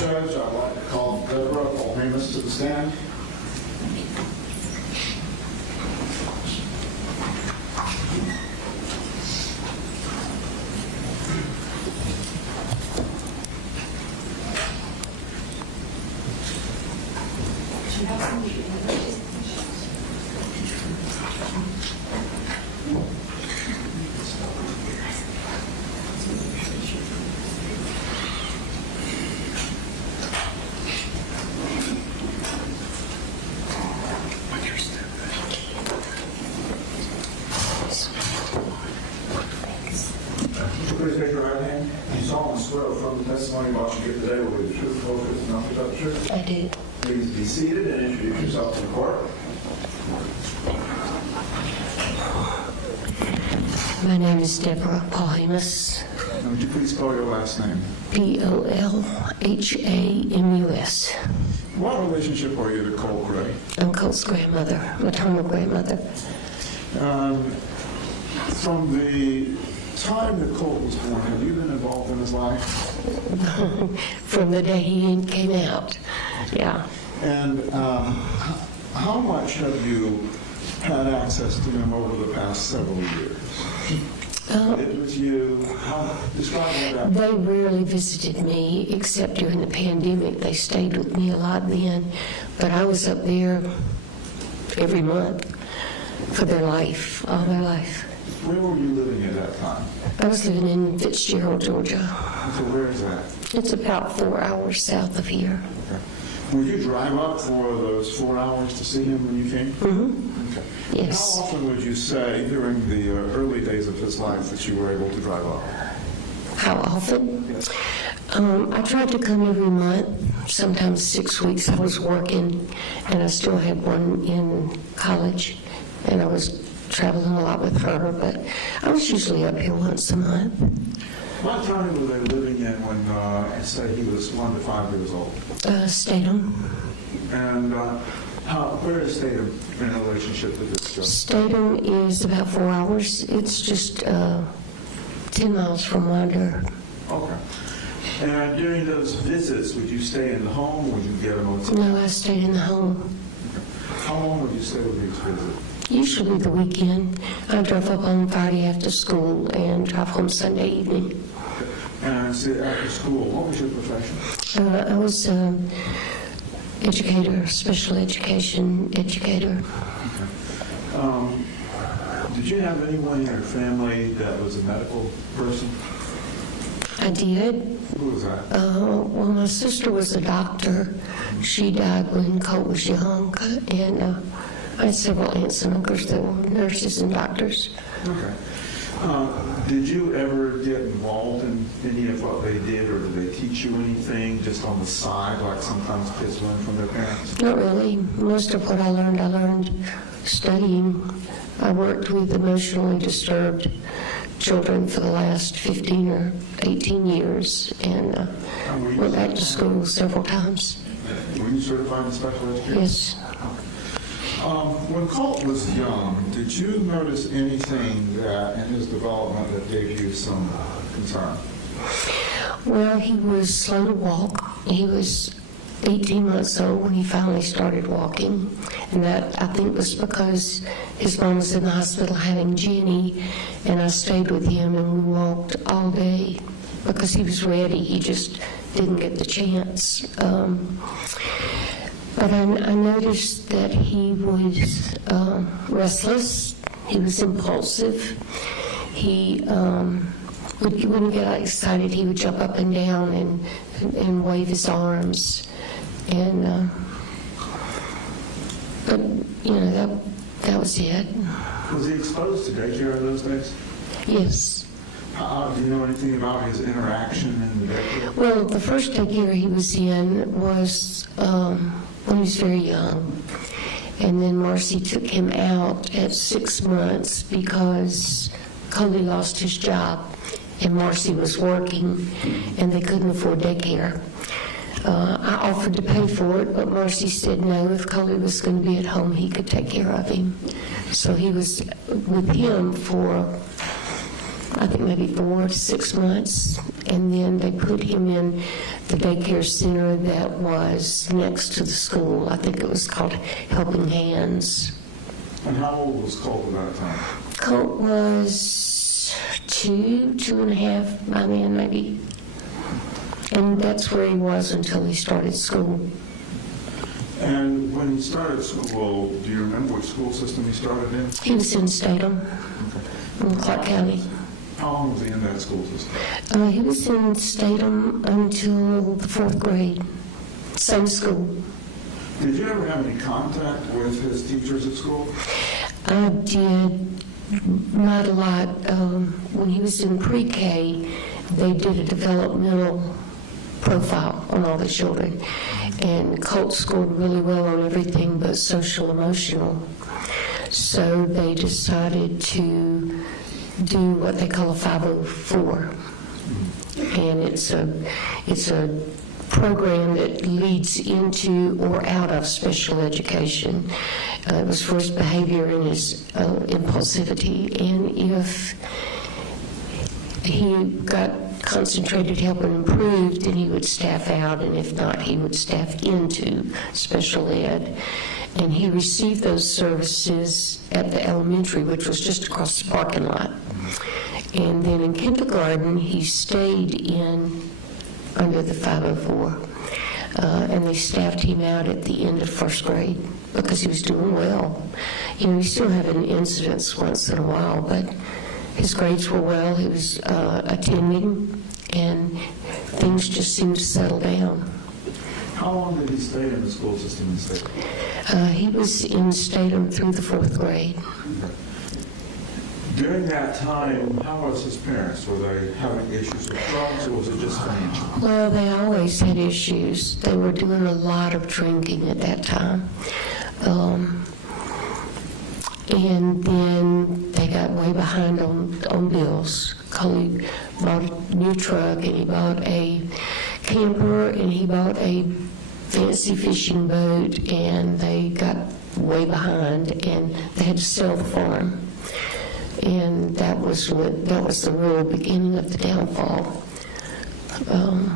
judge, I'd like to call Deborah Polhemus to the stand. Please raise your right hand. You solemnly swear from the testimony about you give today will be the truth, the whole truth, and nothing but the truth. I do. Please be seated and introduce yourself to the court. My name is Deborah Polhemus, And would you please spell your last name? Polhamus. What relationship are you to Colt Gray? I'm Colt's grandmother, maternal grandmother. From the time that Colt was born, have you been involved in his life? From the day he came out, yeah. And how much have you had access to him over the past several years? It was you. Describe that. They rarely visited me, except during the pandemic. They stayed with me a lot then, but I was up there every month for their life, all their life. Where were you living at that time? I was living in Fitzgerald, Georgia. So where is that? It's about 4 hours south of here. Okay. Would you drive up for those 4 hours to see him when you came? Mm-hmm. Okay. Yes. How often would you say during the early days of his life that you were able to drive up? How often? I tried to come every month, sometimes 6 weeks. I was working, and I still had one in college, and I was traveling a lot with her, but I was usually up here once a month. What county were they living in when, say, he was 1 to 5 years old? Statham. And where is Statham in relationship to this judge? Statham is about 4 hours. It's just 10 miles from Winder. Okay. And during those visits, would you stay in the home, or would you get a motel? No, I stayed in the home. Okay. How long would you stay with these visits? Usually the weekend. I drove up on Friday after school and drive home Sunday evening. And so after school, what was your profession? I was educator, special education educator. Okay. Did you have anyone in your family that was a medical person? I did. Who was that? Well, my sister was a doctor. She died when Colt was young, and I had several aunts and uncles that were nurses and doctors. Okay. Did you ever get involved in any of what they did, or did they teach you anything just on the side, like sometimes kids learn from their parents? Not really. Most of what I learned studying. I worked with emotionally disturbed children for the last 15 or 18 years, and went back to school several times. Were you certified in special education? Yes. When Colt was young, did you notice anything that in his development that gave you some concern? Well, he was slow to walk. He was 18 months old when he finally started walking, and that I think was because his mom was in the hospital having Jenny, and I stayed with him and we walked all day because he was ready. He just didn't get the chance. But I noticed that he was restless. He was impulsive. He when he got excited, he would jump up and down and wave his arms. And but that was it. Was he exposed to daycare in those days? Yes. Do you know anything about his interaction in the daycare? Well, the first daycare he was in was when he was very young. And then Marcy took him out at 6 months because Coley lost his job and Marcy was working and they couldn't afford daycare. I offered to pay for it, but Marcy said no. If Coley was going to be at home, he could take care of him. So he was with him for, I think, maybe 4 to 6 months. and then they put him in the daycare center that was next to the school. I think it was called Helping Hands. And how old was Colt at that time? Colt was 2.5 by then maybe. And that's where he was until he started school. And when he started school, do you remember which school system he started in? He was in Statham, in Clark County. How long was he in that school system? He was in Statham until the 4th grade, same school. Did you ever have any contact with his teachers at school? I did, not a lot. When he was in pre-K, they did a developmental profile on all the children, and Colt scored really well on everything but social emotional. So they decided to do what they call a 504, and it's a program that leads into or out of special education. It was for his behavior and his impulsivity, and if he got concentrated help and improved, then he would staff out, and if not, he would staff into special ed. And he received those services at the elementary, which was just across the parking lot. And then in kindergarten, he stayed in under the 504. And they staffed him out at the end of 1st grade because he was doing well. You know, he still had an incidents once in a while, but his grades were well. He was attending, and things just seemed to settle down. How long did he stay in the school system in Statham? He was in Statham through the 4th grade. During that time, how was his parents? Were they having issues with drugs, or was it just financial? Well, they always had issues. They were doing a lot of drinking at that time. And then they got way behind on bills. Coley bought a new truck, and he bought a camper, and he bought a fancy fishing boat, and they got way behind, and they had to sell the farm. And that was the real beginning of the downfall. And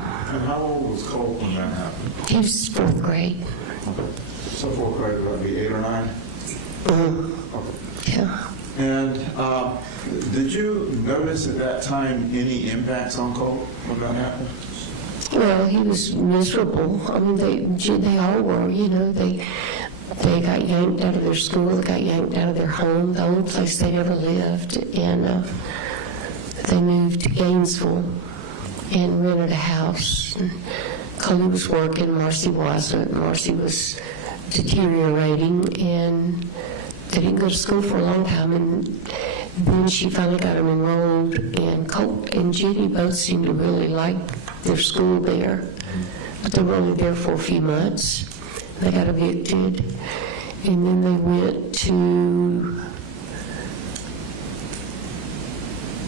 how old was Colt when that happened? He was 4th grade. Okay. So 4th grade, would that be 8 or 9? Okay. Yeah. And did you notice at that time any impacts on Colt when that happened? Well, he was miserable. I mean, they all were, you know. They got yanked out of their school, they got yanked out of their home, the only place they'd ever lived, and they moved to Gainesville and rented a house. And Coley was working, Marcy wasn't. Marcy was deteriorating, and they didn't go to school for a long time, and then she finally got them enrolled, and Colt and Jenny both seemed to really like their school there, but they were only there for a few months. They got evicted, and then they went to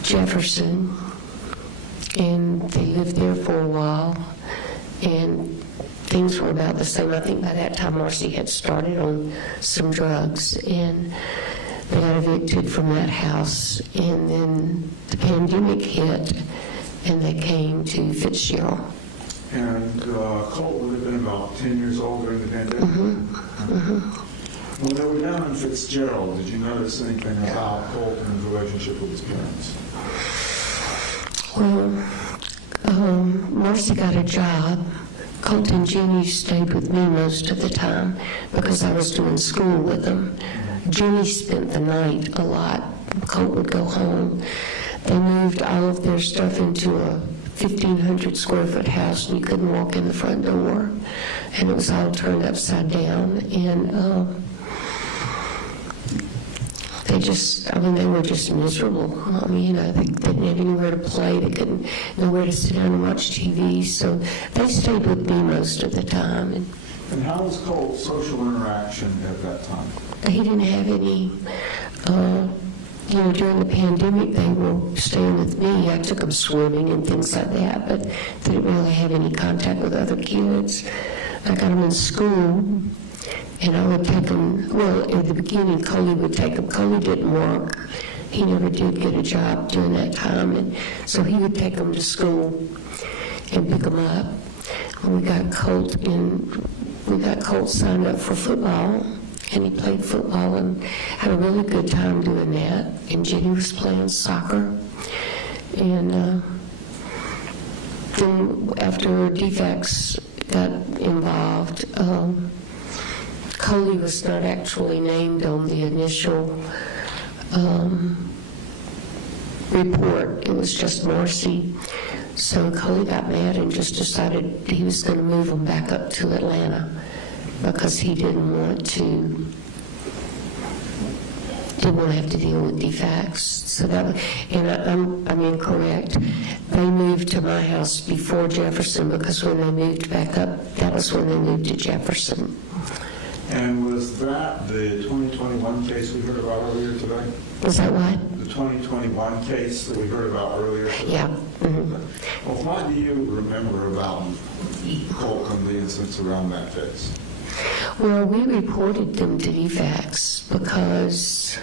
Jefferson, and they lived there for a while, and things were about the same. I think by that time Marcy had started on some drugs, and they got evicted from that house, and then the pandemic hit, and they came to Fitzgerald. And Colt would have been about 10 years old during the pandemic? When they were down in Fitzgerald, did you notice anything about Colt and his relationship with his parents? Well, Marcy got a job. Colt and Jenny stayed with me most of the time because I was doing school with them. Jenny spent the night a lot. Colt would go home. They moved all of their stuff into a 1,500 square foot house, and you couldn't walk in the front door, and it was all turned upside down, and they were just miserable. I mean, you know, they didn't have anywhere to play, they couldn't nowhere to sit down and watch TV, so they stayed with me most of the time. And how was Colt's social interaction at that time? He didn't have any. You know, during the pandemic, they were staying with me. I took them swimming and things like that, but they didn't really have any contact with other kids. I got them in school, and I would take them, well, in the beginning, Coley would take them. Coley didn't work, he never did get a job during that time, and so he would take them to school and pick them up. We got Colt signed up for football, and he played football and had a really good time doing that. And Jenny was playing soccer. And then after DFACS got involved, Coley was not actually named on the initial report. It was just Marcy. So Coley got mad and just decided he was going to move them back up to Atlanta because he didn't want to have to deal with DFACS. So that, and I'm incorrect. They moved to my house before Jefferson because when they moved back up, that was when they moved to Jefferson. And was that the 2021 case we heard about earlier today? Was that what? The 2021 case that we heard about earlier today? Yeah. Mm-hmm. Well, what do you remember about Colt and the incidents around that case? Well, we reported them to DFACS because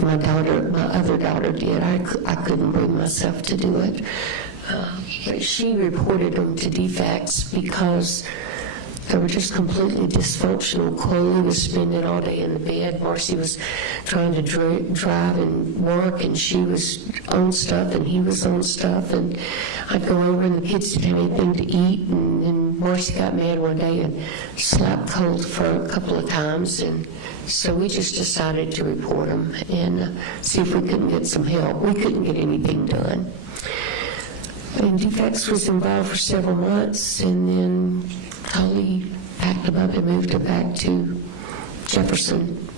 my other daughter did. I couldn't bring myself to do it. But she reported them to DFACS because they were just completely dysfunctional. Chloe was spending all day in the bed. Marcy was trying to drive and work, and she was on stuff, and he was on stuff. And I'd go over, and the kids didn't have anything to eat. And Marcy got mad one day and slapped Colt for a couple of times. And so we just decided to report them and see if we couldn't get some help. We couldn't get anything done. And DFACS was involved for several months, and then Coley packed them up and moved them back to Jefferson.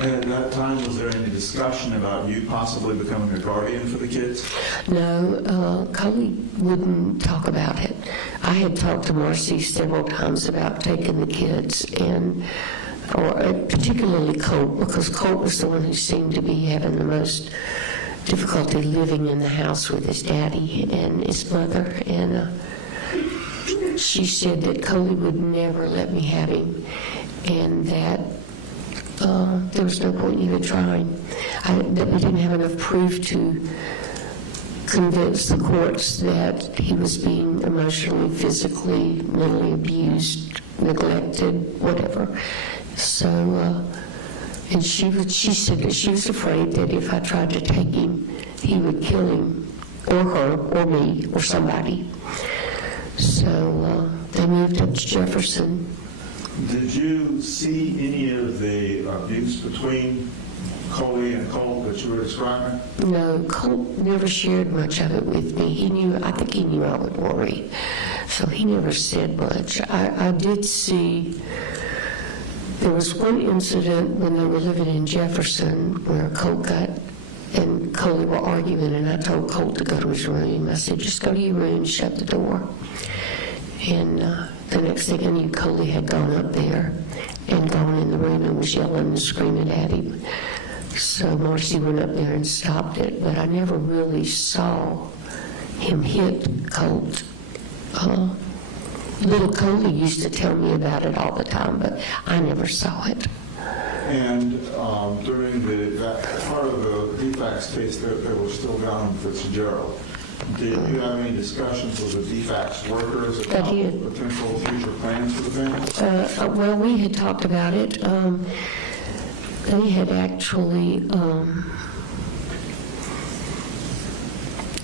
And at that time, was there any discussion about you possibly becoming a guardian for the kids? No, Coley wouldn't talk about it. I had talked to Marcy several times about taking the kids, or particularly Colt, because Colt was the one who seemed to be having the most difficulty living in the house with his daddy and his mother. And she said that Coley would never let me have him, and that there was no point even trying. That we didn't have enough proof to convince the courts that he was being emotionally, physically, mentally abused, neglected, whatever. So, and she said that she was afraid that if I tried to take him, he would kill him, or her, or me, or somebody. So they moved up to Jefferson. Did you see any of the abuse between Coley and Colt that you were describing? No, Colt never shared much of it with me. I think he knew I would worry, so he never said much. I did see, there was one incident when they were living in Jefferson where Colt and Coley were arguing, and I told Colt to go to his room. I said, just go to your room, shut the door. And the next thing I knew, Coley had gone up there and gone in the room and was yelling and screaming at him. So Marcy went up there and stopped it, but I never really saw him hit Colt. Little Coley used to tell me about it all the time, but I never saw it. And during that part of the DFACS case that was still down in Fitzgerald, did you have any discussions with the DFACS workers about potential future plans for the family? Well, we had talked about it. They had actually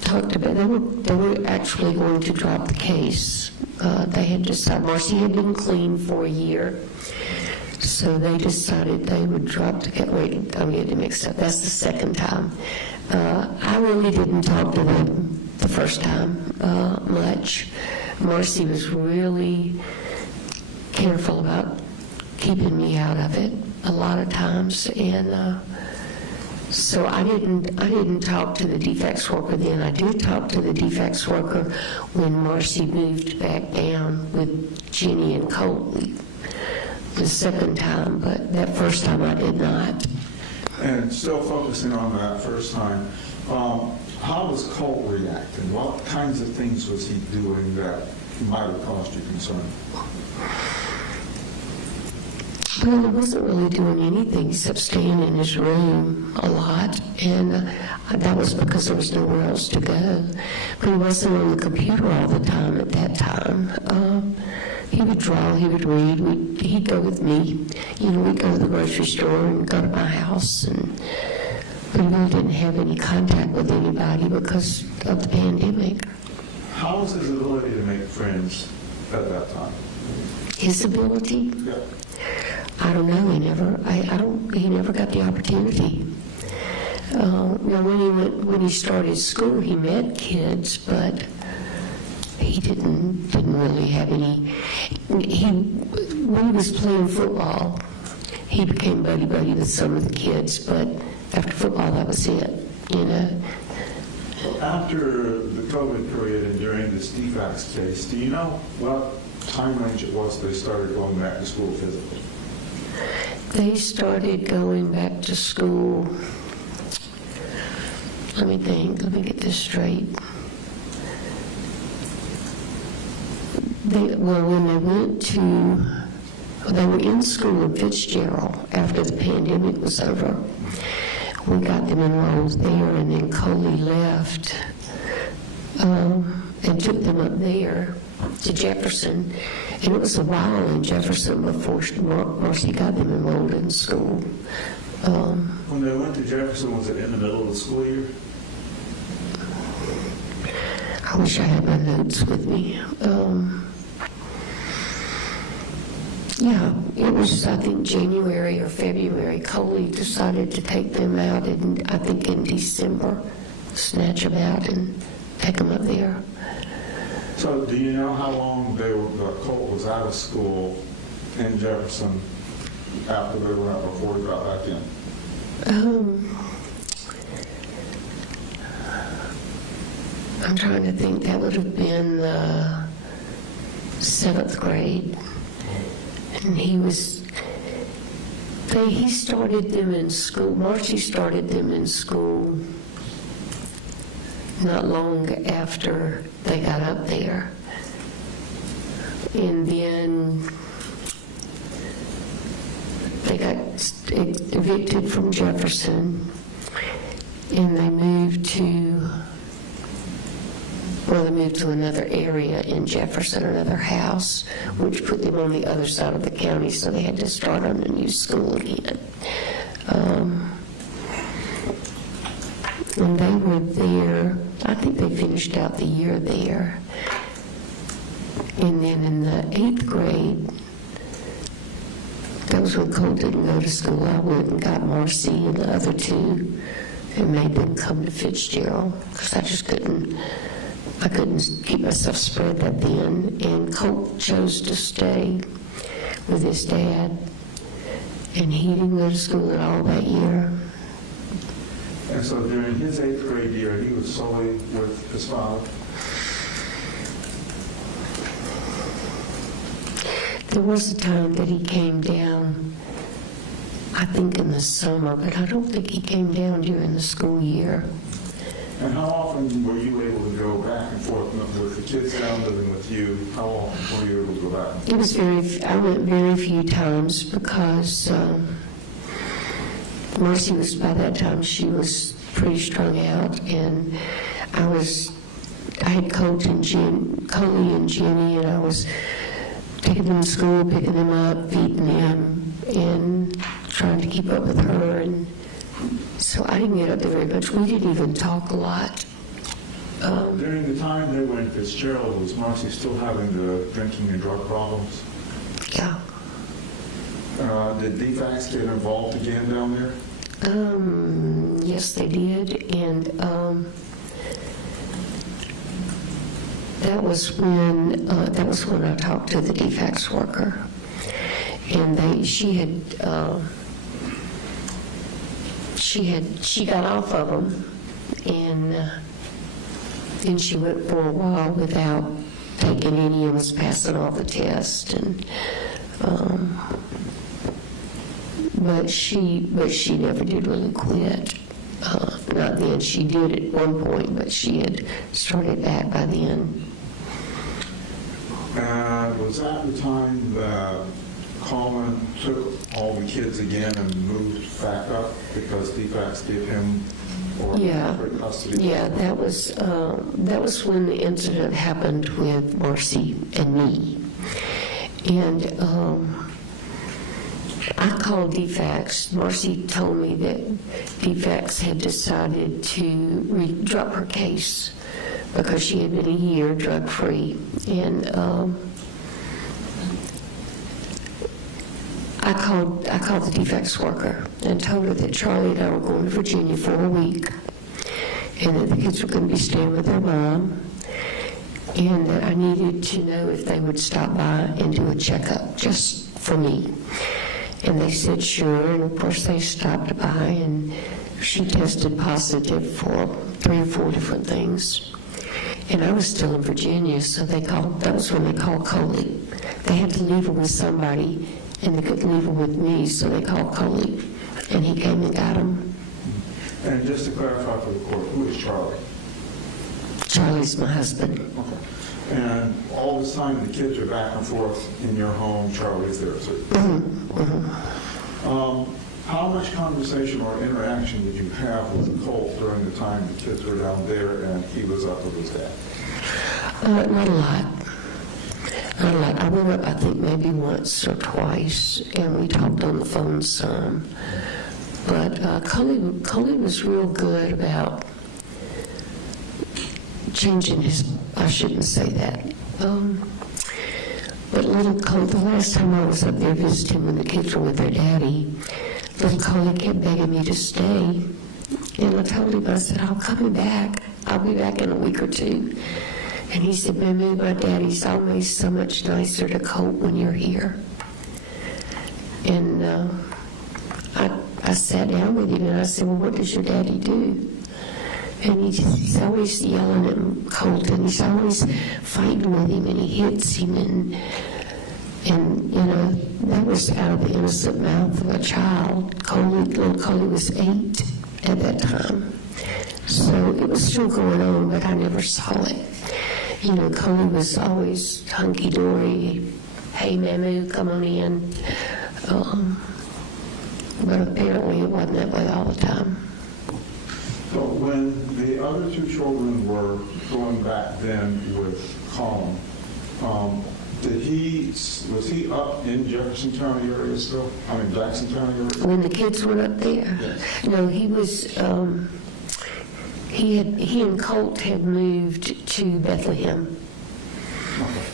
talked about, they were actually going to drop the case. They had decided, Marcy had been clean for a year, so they decided they would drop the case. Wait, I'm getting mixed up. That's the second time. I really didn't talk to them the first time much. Marcy was really careful about keeping me out of it a lot of times, and so I didn't talk to the DFACS worker then. I did talk to the DFACS worker when Marcy moved back down with Jenny and Colt the second time, but that first time I did not. And still focusing on that first time, how was Colt reacting? What kinds of things was he doing that might have caused you concern? Well, he wasn't really doing anything except staying in his room a lot, and that was because there was nowhere else to go. But he wasn't on the computer all the time at that time. He would draw, he would read, he'd go with me. You know, we'd go to the grocery store and go to my house, and we really didn't have any contact with anybody because of the pandemic. How was his ability to make friends at that time? His ability? Yeah. I don't know. He never got the opportunity. Now, when he started school, he met kids, but he didn't really have any. When he was playing football, he became buddy with some of the kids, but after football, that was it. You know. After the COVID period and during this DFACS case, do you know what time range it was they started going back to school physically? They started going back to school, let me get this straight. They were in school in Fitzgerald after the pandemic was over. We got them enrolled there, and then Coley left and took them up there to Jefferson. And it was a while in Jefferson before Marcy got them enrolled in school. When they went to Jefferson, was it in the middle of the school year? I wish I had my notes with me. Yeah, it was, I think, January or February. Coley decided to take them out, I think in December, snatch them out and take them up there. So do you know how long Colt was out of school in Jefferson after they were out, before he got back in? I'm trying to think. That would have been 7th grade. And he started them in school. Marcy started them in school not long after they got up there. And then they got evicted from Jefferson, and they moved to another area in Jefferson, another house, which put them on the other side of the county, so they had to start on a new school again. And they were there, I think they finished out the year there. And then in the 8th grade, that was when Colt didn't go to school. I went and got Marcy and the other two and made them come to Fitzgerald, because I couldn't keep myself spread that thin. And Colt chose to stay with his dad, and he didn't go to school at all that year. And so during his 8th grade year, he was solely with his father? There was a time that he came down, I think in the summer, but I don't think he came down during the school year. And how often were you able to go back and forth with the kids down living with you? How often were you able to go back? I went very few times because Marcy was, by that time, she was pretty strung out, and I had Coley and Jenny, and I was taking them to school, picking them up, feeding them, and trying to keep up with her, and so I didn't get up there very much. We didn't even talk a lot. During the time they were in Fitzgerald, was Marcy still having the drinking and drug problems? Yeah. Did DFACS get involved again down there? Yes, they did, and that was when I talked to the DFACS worker, and she got off of them, and then she went for a while without taking any and was passing all the tests, and but she never did really quit. Not then. She did at one point, but she had started back by then. Was that the time that Coleman took all the kids again and moved back up because DFACS gave him custody? Yeah, that was when the incident happened with Marcy and me. And I called DFACS. Marcy told me that DFACS had decided to drop her case because she had been a year drug-free. And I called the DFACS worker and told her that Charlie and I were going to Virginia for a week and that the kids were going to be staying with their mom, and that I needed to know if they would stop by and do a checkup just for me. And they said sure, and of course they stopped by, and she tested positive for 3 or 4 different things. And I was still in Virginia, so that was when they called Coley. They had to leave her with somebody, and they couldn't leave her with me, so they called Coley, and he came and got him. And just to clarify for the court, who is Charlie? Charlie's my husband. Okay. And all this time the kids are back and forth in your home, Charlie's there too? How much conversation or interaction did you have with Colt during the time the kids were down there and he was up with his dad? Not a lot. Not a lot. I went up, I think, maybe once or twice, and we talked on the phone some. But Coley was real good about changing his, I shouldn't say that. But little Coley, the last time I was up there visiting when the kids were with their daddy, little Coley kept begging me to stay. And I told him, I said, I'm coming back. I'll be back in a week or 2. And he said, Mammy, my daddy's always so much nicer to Colt when you're here. And I sat down with him and I said, well, what does your daddy do? And he's always yelling at Colt, and he's always fighting with him, and he hits him, and you know, that was out of the innocent mouth of a child. Little Coley was 8 at that time. So it was still going on, but I never saw it. You know, Coley was always hunky-dory, hey, Mamu, come on in. But apparently it wasn't that way all the time. So when the other 2 children were going back then with Colin, was he up in Jefferson County area still? I mean, Jackson County area? When the kids went up there? Yes. No, he was, he and Colt had moved to Bethlehem.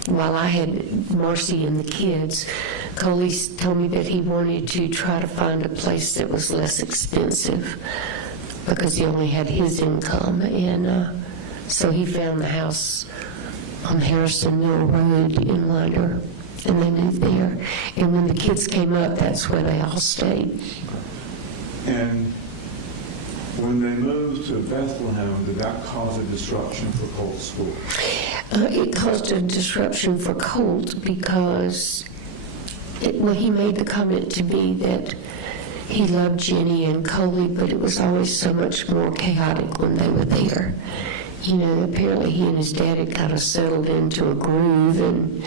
While I had Marcy and the kids, Coley told me that he wanted to try to find a place that was less expensive because he only had his income. And so he found the house on Harrison Mill Road in Winder, and they moved there. And when the kids came up, that's where they all stayed. And when they moved to Bethlehem, did that cause a disruption for Colt's school? It caused a disruption for Colt because he made the comment to me that he loved Jenny and Coley, but it was always so much more chaotic when they were there. You know, apparently he and his dad had kind of settled into a groove, and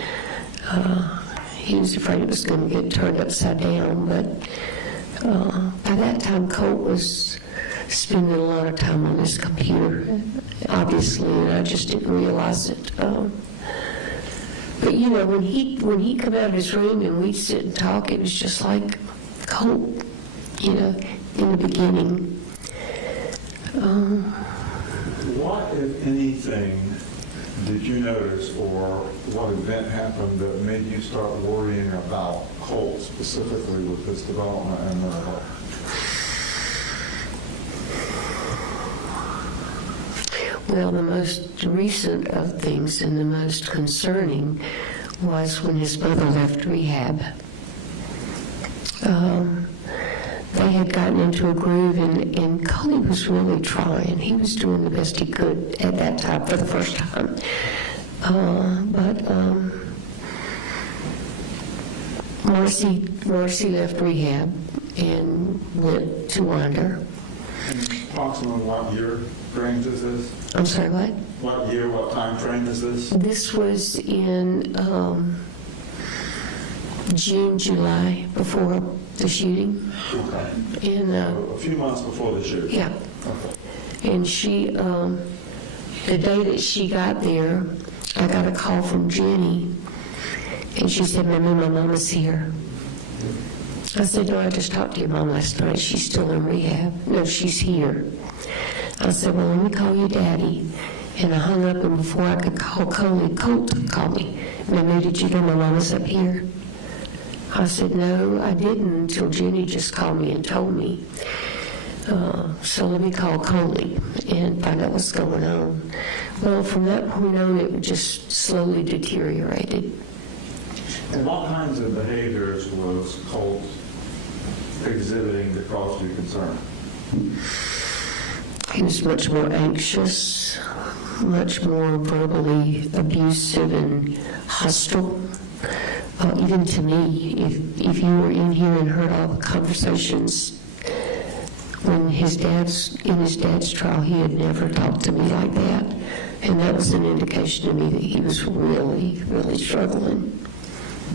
he was afraid it was going to get turned upside down. But by that time, Colt was spending a lot of time on his computer, obviously, and I just didn't realize it. But you know, when he come out of his room and we'd sit and talk, it was just like Colt, you know, in the beginning. What, if anything, did you notice, or what event happened that made you start worrying about Colt specifically with his development and mental health? Well, the most recent of things and the most concerning was when his mother left rehab. They had gotten into a groove, and Coley was really trying. He was doing the best he could at that time for the first time. But Marcy left rehab and went to Winder. Approximately what year frame is this? I'm sorry, what? What year, what time frame is this? This was in June, July, before the shooting. Okay. And A few months before the shooting? yeah. Okay. And she, the day that she got there, I got a call from Jenny, and she said, "Mama, my mama's here." I said, "No, I just talked to your mom last night. She's still in rehab." "No, she's here." I said, "Well, let me call you Daddy." And I hung up, and before I could call Coley, Colt called me. "Mama, did you know my mama's up here?" I said, "No, I didn't until Jenny just called me and told me. So let me call Coley and find out what's going on." Well, from that point on, it just slowly deteriorated. And what kinds of behaviors was Colt exhibiting that caused you concern? He was much more anxious, much more verbally abusive and hostile. Even to me, if you were in here and heard all the conversations when in his dad's trial, he had never talked to me like that, and that was an indication to me that he was really, really struggling.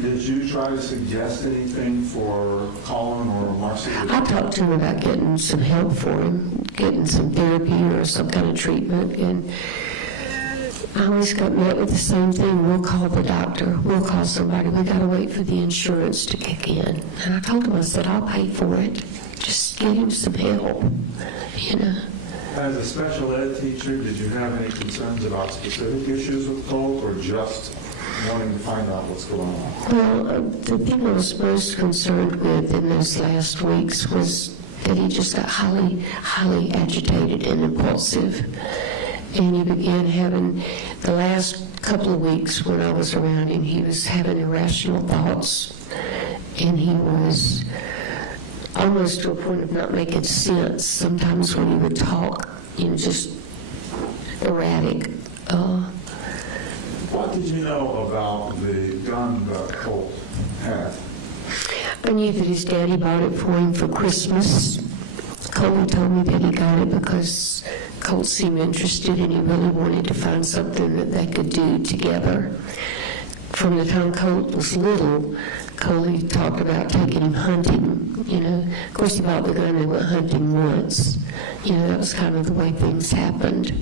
Did you try to suggest anything for Colin or Marcy? I talked to him about getting some help for him, getting some therapy or some kind of treatment, and I always got met with the same thing. "We'll call the doctor. We'll call somebody. We got to wait for the insurance to kick in." And I told him, I said, "I'll pay for it. Just get him some help, you know." As a special ed teacher, did you have any concerns about specific issues with Colt or just wanting to find out what's going on? Well, the thing I was most concerned with in those last weeks was that he just got highly, highly agitated and impulsive. And he began having, the last couple of weeks when I was around him, he was having irrational thoughts. And he was almost to a point of not making sense. Sometimes when he would talk, just erratic. What did you know about the gun that Colt had? I knew that his daddy bought it for him for Christmas. Coley told me that he got it because Colt seemed interested and he really wanted to find something that they could do together. From the time Colt was little, Coley talked about taking him hunting, Of course, he bought the gun and went hunting once. That was kind of the way things happened.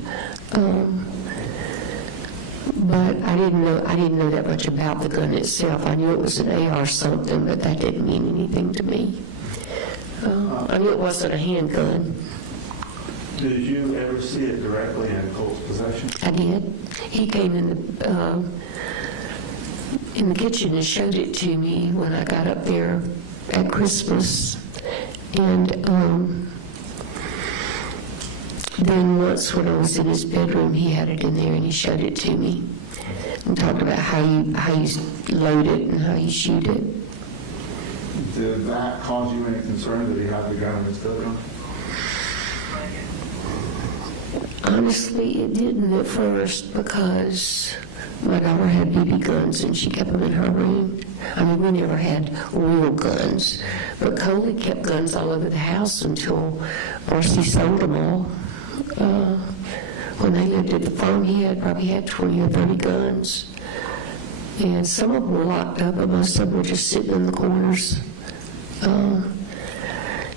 But I didn't know that much about the gun itself. I knew it was an AR something, but that didn't mean anything to me. I knew it wasn't a handgun. Did you ever see it directly in Colt's possession? I did. He came in the kitchen and showed it to me when I got up there at Christmas. And then once when I was in his bedroom, he had it in there and he showed it to me and talked about how you load it and how you shoot it. Did that cause you any concern that he had the gun in his bedroom? Honestly, it didn't at first because my daughter had BB guns and she kept them in her room. I mean, we never had real guns, but Coley kept guns all over the house until Marcy sold them all. When they lived at the farm, he probably had 20 or 30 guns. And some of them were locked up, but most of them were just sitting in the corners.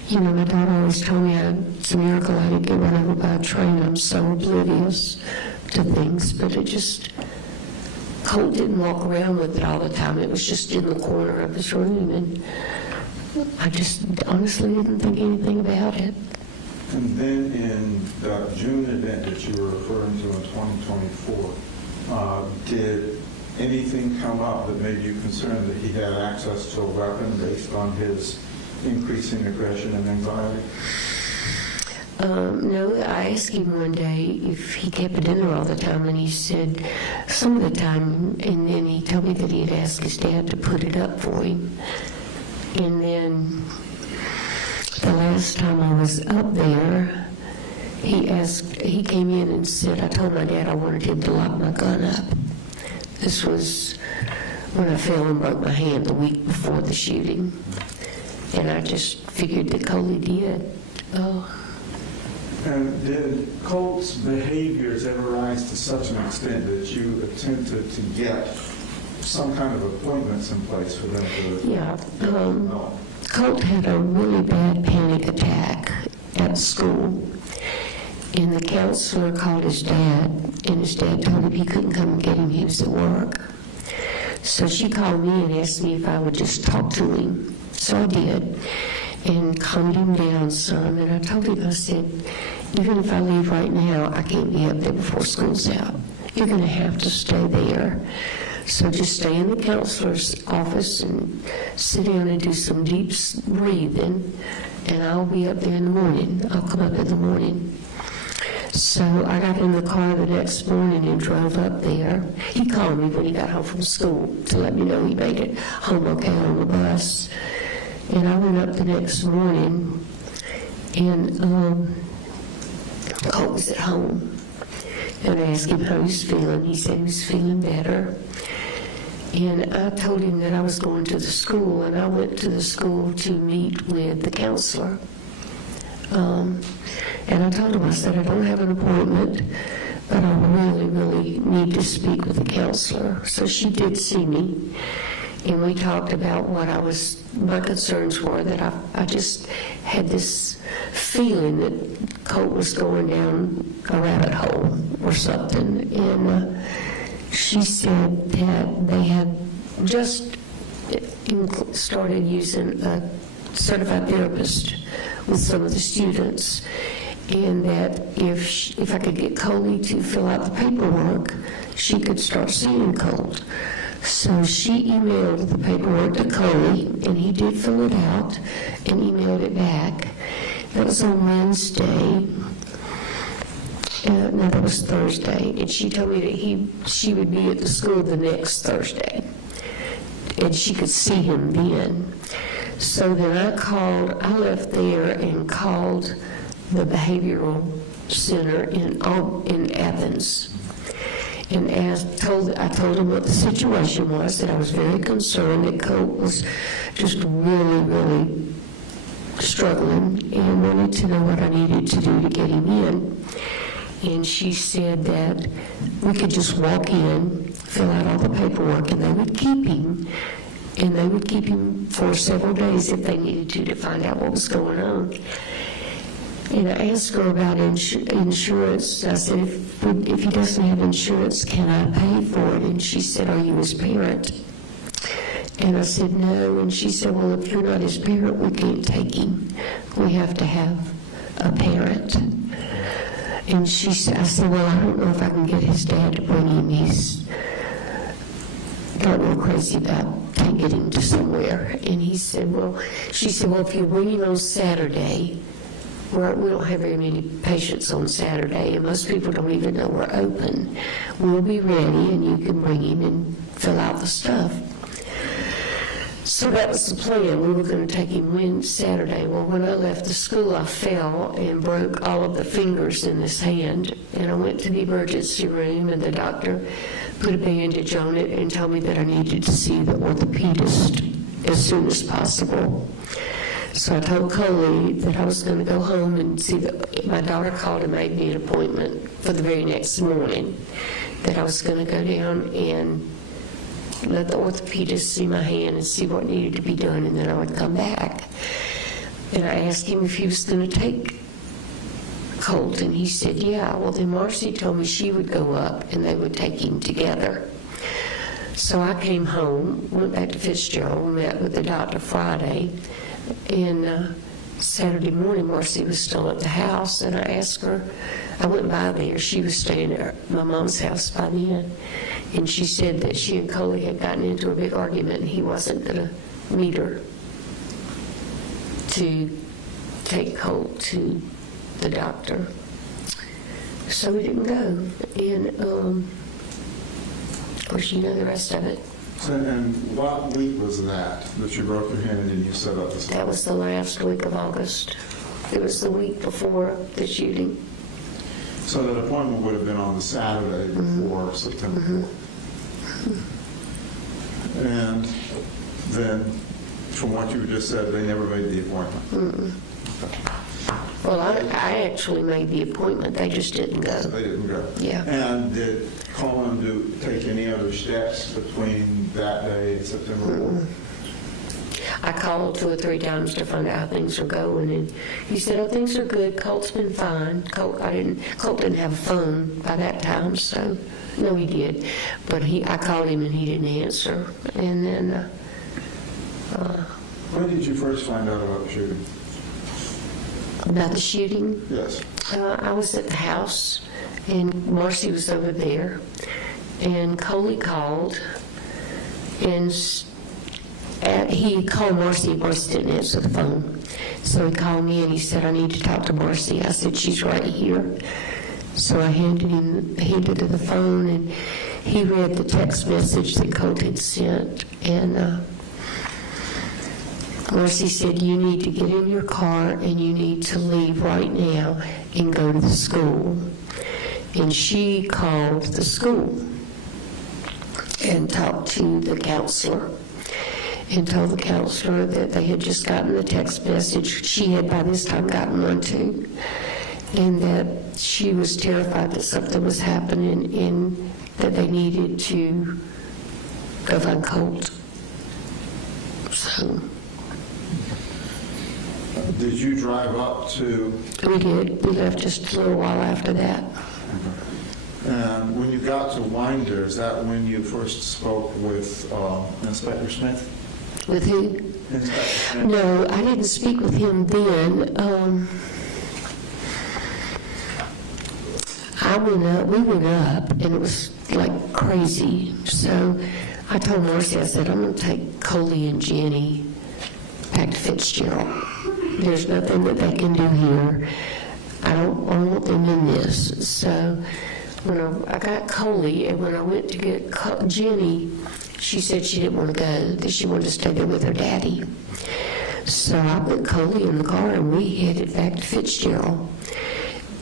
My daughter always told me it's a miracle I didn't get run over by a train. I'm so oblivious to things, but Colt didn't walk around with it all the time. It was just in the corner of his room, and I just honestly didn't think anything about it. And then in the June event that you were referring to in 2024, did anything come up that made you concerned that he had access to a weapon based on his increasing aggression and anxiety? No, I asked him one day if he kept it in there all the time, and he said some of the time, and then he told me that he had asked his dad to put it up for him. And then the last time I was up there, he came in and said, I told my dad I wanted him to lock my gun up. This was when I fell and broke my hand the week before the shooting. And I just figured that Coley did. And did Colt's behaviors ever rise to such an extent that you attempted to get some kind of appointments in place for them to... Yeah. No. Colt had a really bad panic attack at school, and the counselor called his dad, and his dad told him he couldn't come and get him, he was at work. So she called me and asked me if I would just talk to him. So I did, and calmed him down some, and I told him, I said, even if I leave right now, I can't be up there before school's out. You're going to have to stay there. So just stay in the counselor's office and sit down and do some deep breathing, and I'll be up there in the morning. I'll come up in the morning. So I got in the car the next morning and drove up there. He called me when he got home from school to let me know he made it home okay on the bus. And I went up the next morning, and Colt was at home. And I asked him how he was feeling. He said he was feeling better. And I told him that I was going to the school, and I went to the school to meet with the counselor. And I told him, I said, I don't have an appointment, but I really, really need to speak with the counselor. So she did see me, and we talked about what my concerns were, that I just had this feeling that Colt was going down a rabbit hole or something. And she said that they had just started using a certified therapist with some of the students, and that if I could get Coley to fill out the paperwork, she could start seeing Colt. So she emailed the paperwork to Coley, and he did fill it out and emailed it back. That was on Wednesday. No, that was Thursday, and she told me that she would be at the school the next Thursday, and she could see him then. So then I left there and called the behavioral center in Athens, and I told him what the situation was, that I was very concerned that Colt was just really, really struggling, and wanted to know what I needed to do to get him in. And she said that we could just walk in, fill out all the paperwork, and they would keep him. And they would keep him for several days if they needed to find out what was going on. And I asked her about insurance. I said, if he doesn't have insurance, can I pay for it? And she said, are you his parent? And I said, no. And she said, well, if you're not his parent, we can't take him. We have to have a parent. And I said, well, I don't know if I can get his dad to bring him. He's got real crazy about taking him to somewhere. And she said, well, if you bring him on Saturday, we don't have very many patients on Saturday, and most people don't even know we're open. We'll be ready, and you can bring him and fill out the stuff. So that was the plan. We were going to take him Saturday. Well, when I left the school, I fell and broke all of the fingers in this hand. And I went to the emergency room, and the doctor put a bandage on it and told me that I needed to see the orthopedist as soon as possible. So I told Coley that I was going to go home and see my daughter called and made me an appointment for the very next morning, that I was going to go down and let the orthopedist see my hand and see what needed to be done, and then I would come back. And I asked him if he was going to take Colt, and he said, yeah. Well, then Marcy told me she would go up and they would take him together. So I came home, went back to Fitzgerald, met with the doctor Friday, and Saturday morning Marcy was still at the house, and I asked her, I went by there, she was staying at my mom's house by then, and she said that she and Coley had gotten into a big argument and he wasn't going to meet her to take Colt to the doctor. So we didn't go, and of course you know the rest of it. And what week was that you broke your hand and then you set up the... That was the last week of August. It was the week before the shooting. So that appointment would have been on the Saturday before September 4th. And then, from what you just said, they never made the appointment. Okay. Well, I actually made the appointment, they just didn't go. They didn't go? Yeah. And did Colin take any other steps between that day and September 4th? I called 2 or 3 times to find out how things are going, and he said, "Oh, things are good. Colt's been fine." Colt didn't have a phone by that time, so no, he did. But I called him and he didn't answer. And then When did you first find out about the shooting? about the shooting, Yes. I was at the house, and Marcy was over there, and Coley called, and he called Marcy. Marcy didn't answer the phone, so he called me and he said, "I need to talk to Marcy." I said, "She's right here." So I handed her the phone, and he read the text message that Colt had sent, and Marcy said, "You need to get in your car and you need to leave right now and go to the school." And she called the school and talked to the counselor and told the counselor that they had just gotten the text message. She had by this time gotten one too, and that she was terrified that something was happening and that they needed to go find Colt. So Did you drive up to? we did. We left just a little while after that. And when you got to Winder, is that when you first spoke with Inspector Smith? With who? Inspector Smith? No, I didn't speak with him then. We went up, and it was like crazy. So I told Marcy, I said, "I'm going to take Coley and Jenny back to Fitzgerald. There's nothing that they can do here. I want them in this." So when I got Coley, and when I went to get Jenny, she said she didn't want to go, that she wanted to stay there with her daddy. So I put Coley in the car, and we headed back to Fitzgerald.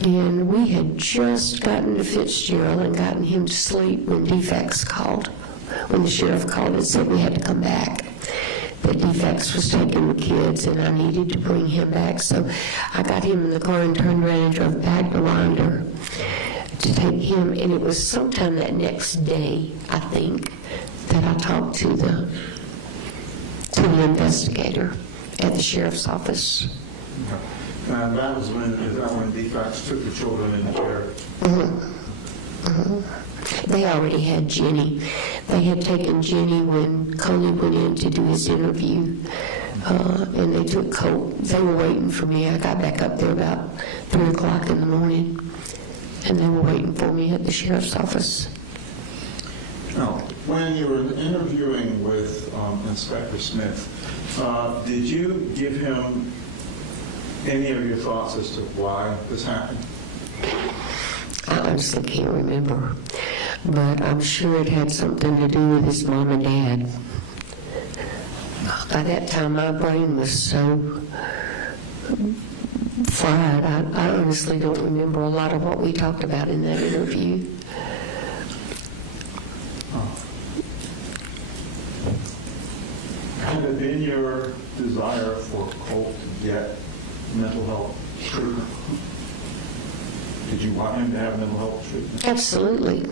And we had just gotten to Fitzgerald and gotten him to sleep when DFAX called, when the sheriff called and said we had to come back. That DFAX was taking the kids, and I needed to bring him back. So I got him in the car and turned around and drove back to Winder to take him. And it was sometime that next day, I think, that I talked to the investigator at the sheriff's office. Okay. And that was when DFAX took the children in the care? They already had Jenny. They had taken Jenny when Coley went in to do his interview, and they took Colt. They were waiting for me. I got back up there about 3 o'clock in the morning, and they were waiting for me at the sheriff's office. Now, when you were interviewing with Inspector Smith, did you give him any of your thoughts as to why this happened? I honestly can't remember, but I'm sure it had something to do with his mom and dad. By that time, my brain was so fried. I honestly don't remember a lot of what we talked about in that interview. Had it been your desire for Colt to get mental health treatment? Did you want him to have mental health treatment? Absolutely.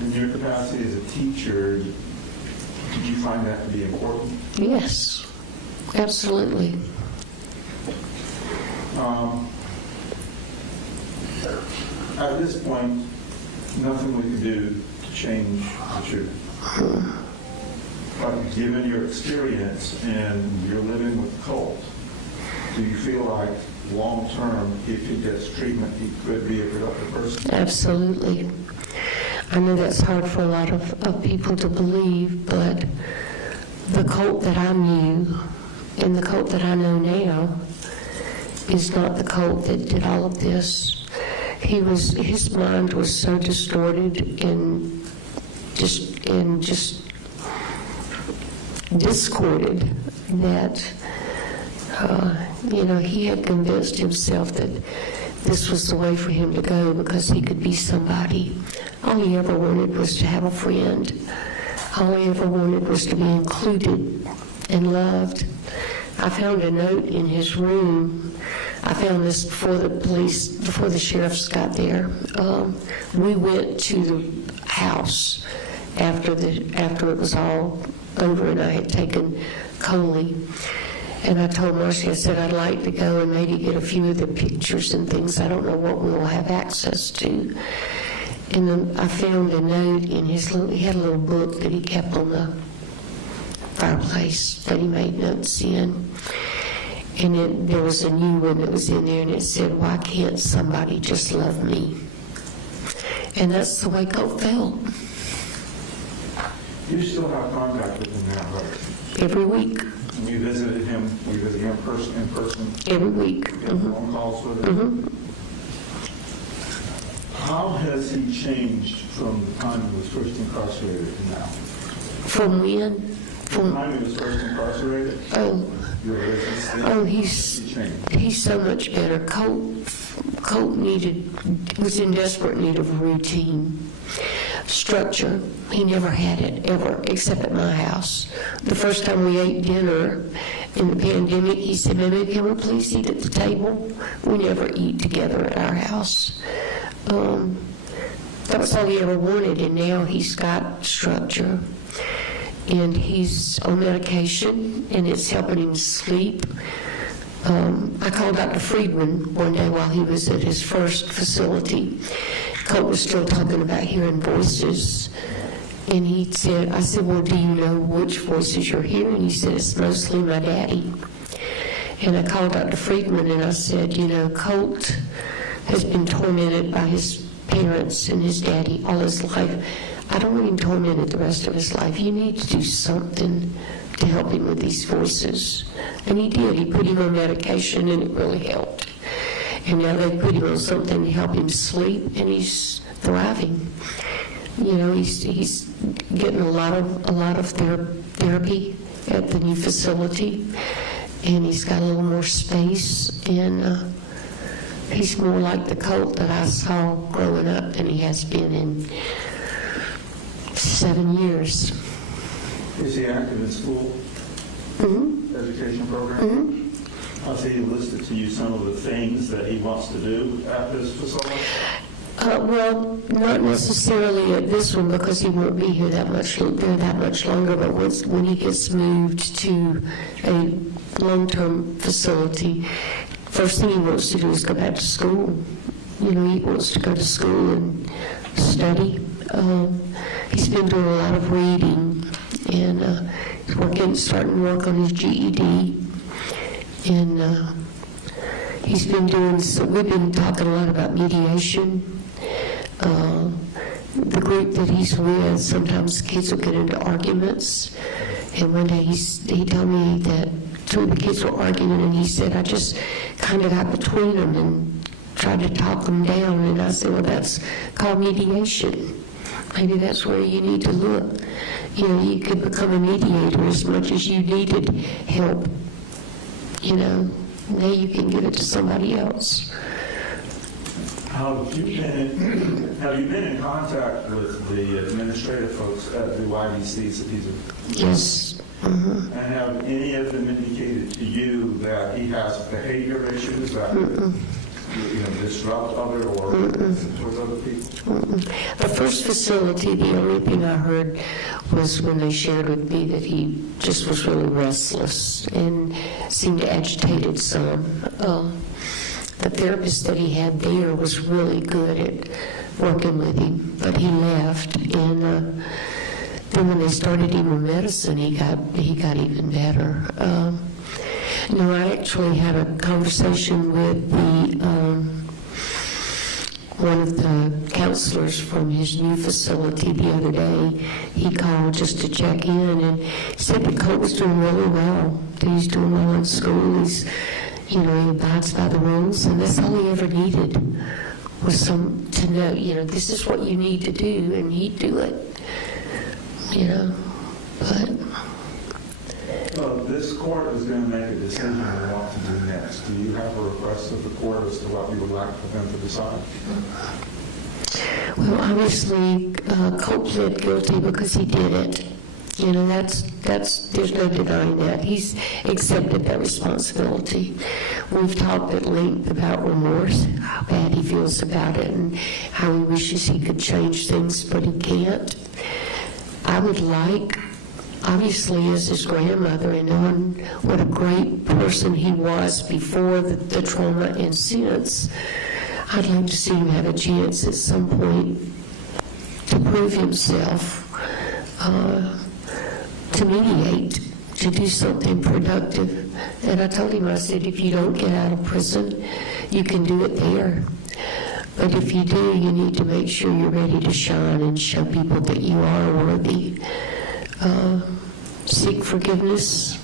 In your capacity as a teacher, did you find that to be important? Yes, absolutely. At this point, nothing we can do to change the truth. But given your experience and you're living with Colt, do you feel like long-term, if he gets treatment, he could be a productive person? Absolutely. I know that's hard for a lot of people to believe, but the Colt that I knew and the Colt that I know now is not the Colt that did all of this. His mind was so distorted and just discorded that he had convinced himself that this was the way for him to go because he could be somebody. All he ever wanted was to have a friend. All he ever wanted was to be included and loved. I found a note in his room I found this before the sheriffs got there. We went to the house after it was all over, and I had taken Coley. And I told Marcy, I said, I'd like to go and maybe get a few of the pictures and things. I don't know what we'll have access to. And then I found a note in he had a little book that he kept on the fireplace that he made notes in. And there was a new one that was in there, and it said, why can't somebody just love me? And that's the way Colt felt. You still have contact with him now, right? Every week. You visited him in person? Every week. You had phone calls with him? How has he changed from the time he was first incarcerated to now? From when? From the time he was first incarcerated? He's so much better. Colt was in desperate need of a routine. Structure, he never had it, ever, except at my house. The first time we ate dinner in the pandemic, he said, "Baby, can we please eat at the table?" We never eat together at our house. That was all he ever wanted, and now he's got structure. And he's on medication, and it's helping him sleep. I called Dr. Friedman one day while he was at his first facility. Colt was still talking about hearing voices. And I said, well, do you know which voices you're hearing? He said, it's mostly my daddy. And I called Dr. Friedman and I said, Colt has been tormented by his parents and his daddy all his life. I don't want him tormented the rest of his life. You need to do something to help him with these voices. And he did. He put him on medication and it really helped. And now they put him on something to help him sleep, and he's thriving. He's getting a lot of therapy at the new facility, and he's got a little more space, and he's more like the Colt that I saw growing up than he has been in 7 years. Is he active in school? Mm-hmm. Education program? Mm-hmm. Has he listed to you some of the things that he wants to do at this facility? Well, not necessarily at this one because he won't be here that much longer. But when he gets moved to a long-term facility, first thing he wants to do is go back to school. He wants to go to school and study. He's been doing a lot of reading, and he's starting to work on his GED. And he's been doing we've been talking a lot about mediation. The group that he's with, sometimes kids will get into arguments. And one day he told me that two of the kids were arguing, and he said, I just kind of got between them and tried to talk them down. And I said, well, that's called mediation. Maybe that's where you need to look. You could become a mediator as much as you needed help. Now you can give it to somebody else. Have you been in contact with the administrative folks at the YDCs that these are? Yes. Mm-hmm. And have any of them indicated to you that he has behavior issues that disrupt other or towards other people? The first facility, the only thing I heard was when they shared with me that he just was really restless and seemed agitated some. The therapist that he had there was really good at working with him, but he left. And then when they started him on medicine, he got even better. I actually had a conversation with one of the counselors from his new facility the other day. He called just to check in and said that Colt was doing really well. That he's doing well in school. He abides by the rules, and that's all he ever needed was to know, this is what you need to do, and he'd do it. But this court is going to make a decision on what to do next. Do you have a request of the court as to what you would like for them to decide? Well, obviously, Colt pled guilty because he did it. You know, there's no denying that. He's accepted that responsibility. We've talked at length about remorse, how bad he feels about it, and how he wishes he could change things, but he can't. I would like, obviously, as his grandmother, and knowing what a great person he was before the trauma and since, I'd like to see him have a chance at some point to prove himself, to mediate, to do something productive. And I told him, I said, if you don't get out of prison, you can do it there. But if you do, you need to make sure you're ready to shine and show people that you are worthy. Seek forgiveness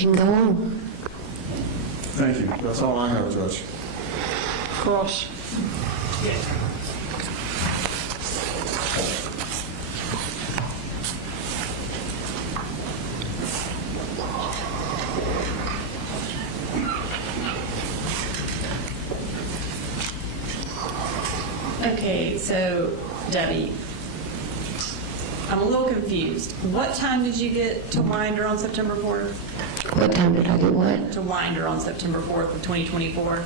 and go on. Thank you. That's all I have, Judge. Cross. Okay, so Debbie, I'm a little confused. What time did you get to Winder on September 4th? What time did I get what? To Winder on September 4th of 2024?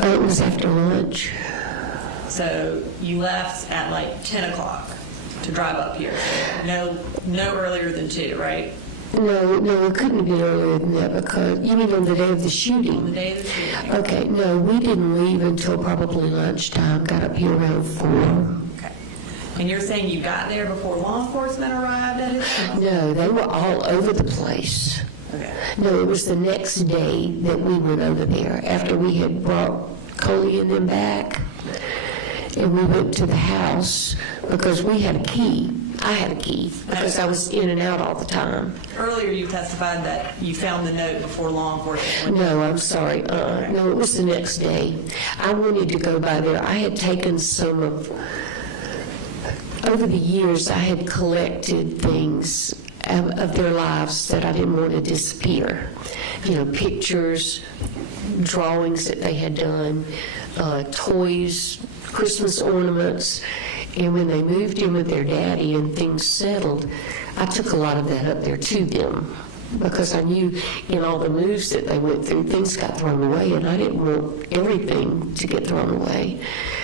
Oh, it was after lunch. So you left at like 10 o'clock to drive up here. No earlier than 2, right? No, it couldn't have been earlier than that because, you mean on the day of the shooting? On the day of the shooting. Okay, no, we didn't leave until probably lunchtime, got up here around 4. Okay. And you're saying you got there before law enforcement arrived at it? No, they were all over the place. Okay. No, it was the next day that we went over there after we had brought Coley and them back. And we went to the house because we had a key. I had a key because I was in and out all the time. Earlier you testified that you found the note before law enforcement. No, I'm sorry. No, it was the next day. I wanted to go by there. I had taken some of, over the years, I had collected things of their lives that I didn't want to disappear. You know, pictures, drawings that they had done, toys, Christmas ornaments. And when they moved in with their daddy and things settled, I took a lot of that up there to them because I knew in all the moves that they went through, things got thrown away, and I didn't want everything to get thrown away.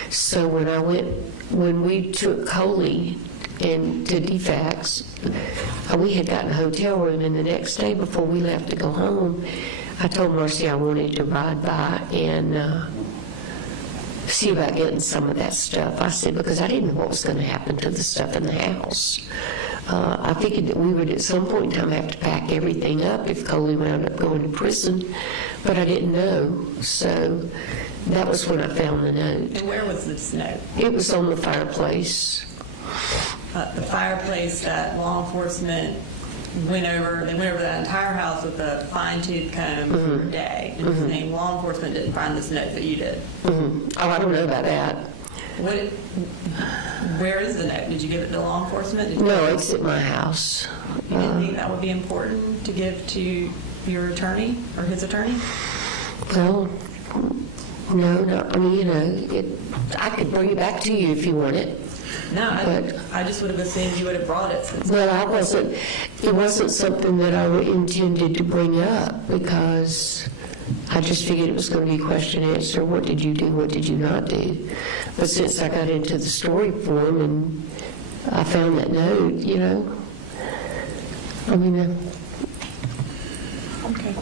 So when we took Coley and to DFACS, we had gotten a hotel room, and the next day before we left to go home, I told Marcy I wanted to ride by and see about getting some of that stuff. I said, because I didn't know what was going to happen to the stuff in the house. I figured that we would at some point in time have to pack everything up if Coley wound up going to prison, but I didn't know. So that was when I found the note. And where was this note? It was on the fireplace. The fireplace that law enforcement went over that entire house with a fine-tooth comb for a day. And you're saying law enforcement didn't find this note that you did. Oh, I don't know about that. Where is the note? Did you give it to law enforcement? No, it's at my house. You didn't think that would be important to give to your attorney or his attorney? Well, no, I mean, you know, I could bring it back to you if you want it. No, I just would have assumed you would have brought it. Well, it wasn't something that I intended to bring up because I just figured it was going to be question and answer. What did you do? What did you not do? But since I got into the story form and I found that note, you know, I mean, okay.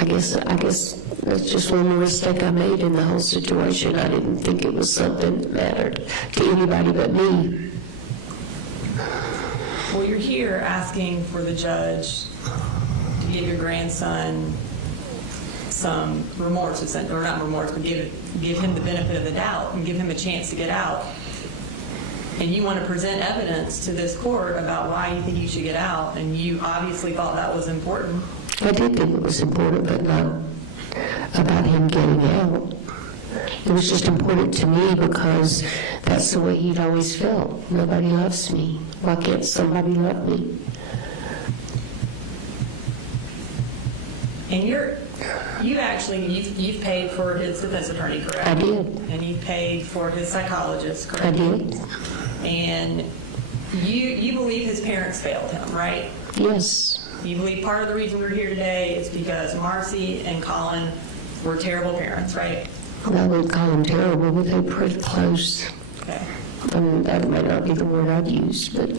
I guess that's just one more mistake I made in the whole situation. I didn't think it was something that mattered to anybody but me. Well, you're here asking for the judge to give your grandson some remorse, or not remorse, but give him the benefit of the doubt and give him a chance to get out. And you want to present evidence to this court about why you think you should get out, and you obviously thought that was important. I did think it was important, but not about him getting out. It was just important to me because that's the way he'd always felt. Nobody loves me. Why can't somebody love me? And you've paid for his defense attorney, correct? I did. And you've paid for his psychologist, correct? I did. And you believe his parents failed him, right? Yes. You believe part of the reason we're here today is because Marcy and Colin were terrible parents, right? I wouldn't call them terrible, but they're pretty close. Okay. I mean, that might not be the word I'd use, but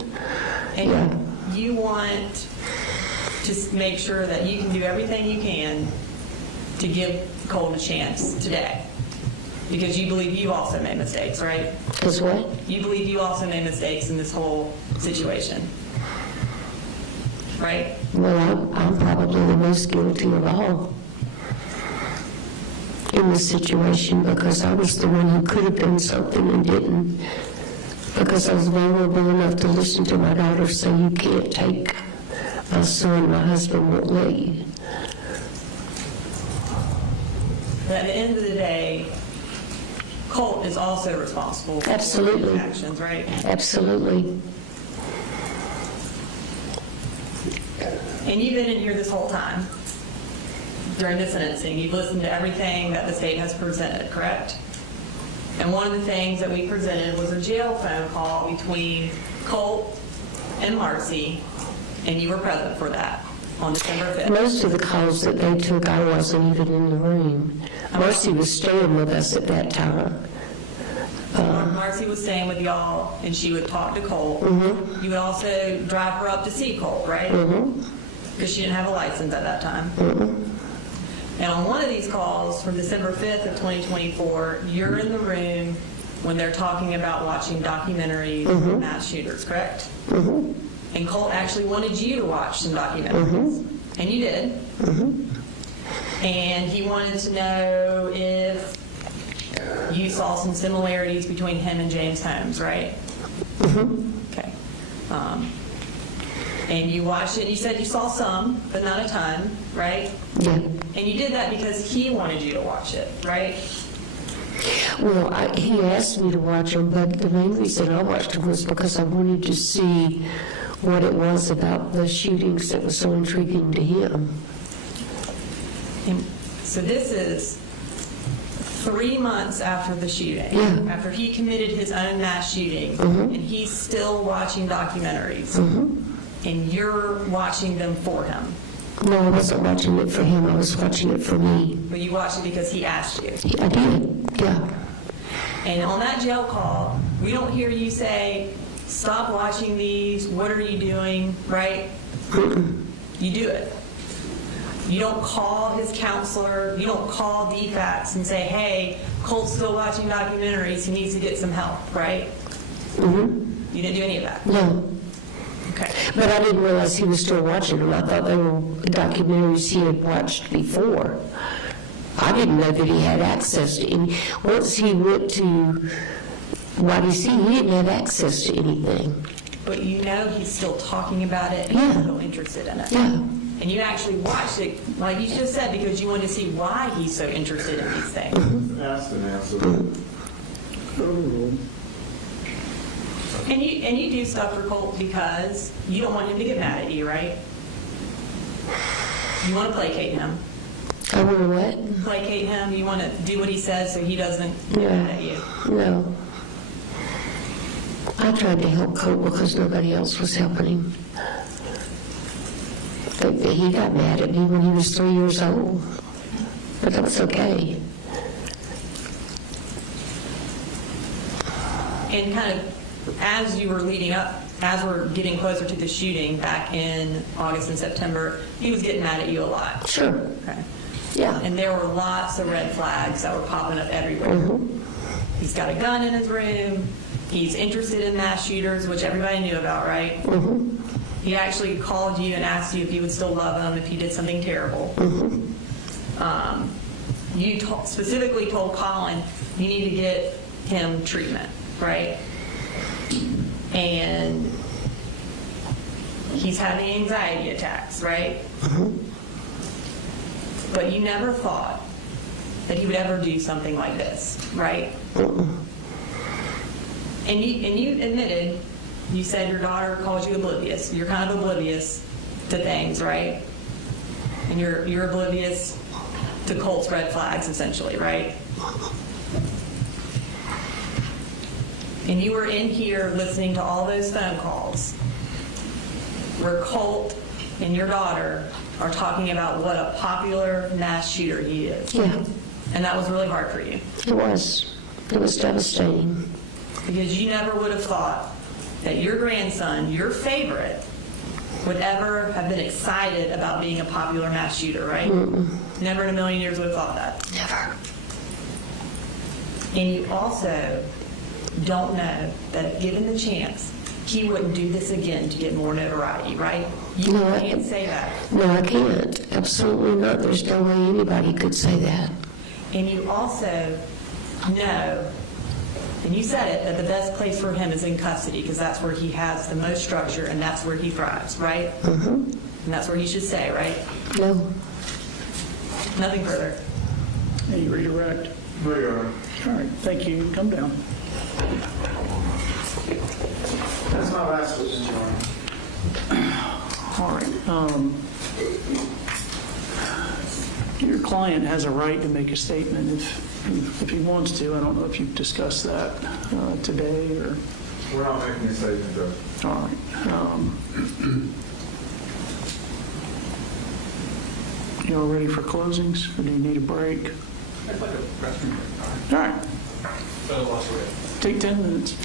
And yeah. you want to make sure that you can do everything you can to give Colt a chance today. Because you believe you also made mistakes, right? Because what? You believe you also made mistakes in this whole situation, right? Well, I'm probably the most guilty of all in this situation because I was the one who could have done something and didn't. Because I was vulnerable enough to listen to my daughter say, you can't take my son, my husband won't let you. But at the end of the day, Colt is also responsible for Absolutely. his actions, right? Absolutely. And you've been in here this whole time during the sentencing. You've listened to everything that the state has presented, correct? And one of the things that we presented was a jail phone call between Colt and Marcy, and you were present for that on December 5th. Most of the calls that they took, I wasn't even in the room. Marcy was staying with us at that time. Marcy was staying with y'all, and she would talk to Colt. Mm-hmm. You would also drive her up to see Colt, right? Mm-hmm. Because she didn't have a license at that time. Mm-hmm. And on one of these calls from December 5th of 2024, you're in the room when they're talking about watching documentaries Mm-hmm. of mass shooters, correct? Mm-hmm. And Colt actually wanted you to watch some documentaries. Mm-hmm. And you did. Mm-hmm. And he wanted to know if you saw some similarities between him and James Holmes, right? Mm-hmm. Okay. And you watched it, and you said you saw some, but not a ton, right? Yeah. And you did that because he wanted you to watch it, right? Well, he asked me to watch them, but the main reason I watched them was because I wanted to see what it was about the shootings that was so intriguing to him. And so this is 3 months after the shooting, Yeah. after he committed his own mass shooting, Mhm. and he's still watching documentaries, Mm-hmm. and you're watching them for him. No, I wasn't watching it for him. I was watching it for me. But you watched it because he asked you. I did, yeah. And on that jail call, we don't hear you say, stop watching these, what are you doing, right? Mm-mm. You do it. You don't call his counselor, you don't call DFACS and say, hey, Colt's still watching documentaries, he needs to get some help, right? Mm-hmm. You didn't do any of that. No. Okay. But I didn't realize he was still watching them. I thought they were documentaries he had watched before. I didn't know that he had access to any. Once he went to YDC, he didn't have access to anything. But you know he's still talking about it and Yeah. he's still interested in it. Yeah. And you actually watched it, like you just said, because you wanted to see why he's so interested in these things. Asked and answered. And you do stuff for Colt because you don't want him to get mad at you, right? You want to placate him. I want to what? Placate him. You want to do what he says so he doesn't get mad at you. No. I tried to help Colt because nobody else was helping him. But he got mad at me when he was 3 years old. But that was okay. And kind of as you were leading up, as we're getting closer to the shooting back in August and September, he was getting mad at you a lot. Sure. Okay. Yeah. And there were lots of red flags that were popping up everywhere. Mm-hmm. He's got a gun in his room. He's interested in mass shooters, which everybody knew about, right? Mm-hmm. He actually called you and asked you if you would still love him if he did something terrible. Mm-hmm. You specifically told Colin you need to get him treatment, right? And he's having anxiety attacks, right? Mm-hmm. But you never thought that he would ever do something like this, right? Mm-mm. And you admitted, you said your daughter calls you oblivious. You're kind of oblivious to things, right? and you're oblivious to Colt's red flags, essentially, right? And you were in here listening to all those phone calls where Colt and your daughter are talking about what a popular mass shooter he is. Yeah. And that was really hard for you. It was. It was devastating. Because you never would have thought that your grandson, your favorite, would ever have been excited about being a popular mass shooter, right? Never in a million years would have thought that. Never. And you also don't know that if given the chance, he wouldn't do this again to get more notoriety, right? You No, I- can't say that. No, I can't. Absolutely not. There's no way anybody could say that. And you also know, and you said it, that the best place for him is in custody because that's where he has the most structure and that's where he thrives, right? And that's where he should stay, right? No. Nothing further. Any redirect? All right, thank you. You can come down. That's my last witness, Your Honor. All right. Your client has a right to make a statement if he wants to. I don't know if you've discussed that today or... We're not making a statement, Judge. All right. You all ready for closings, or do you need a break? I'd like a restroom break. All right. Take 10 minutes.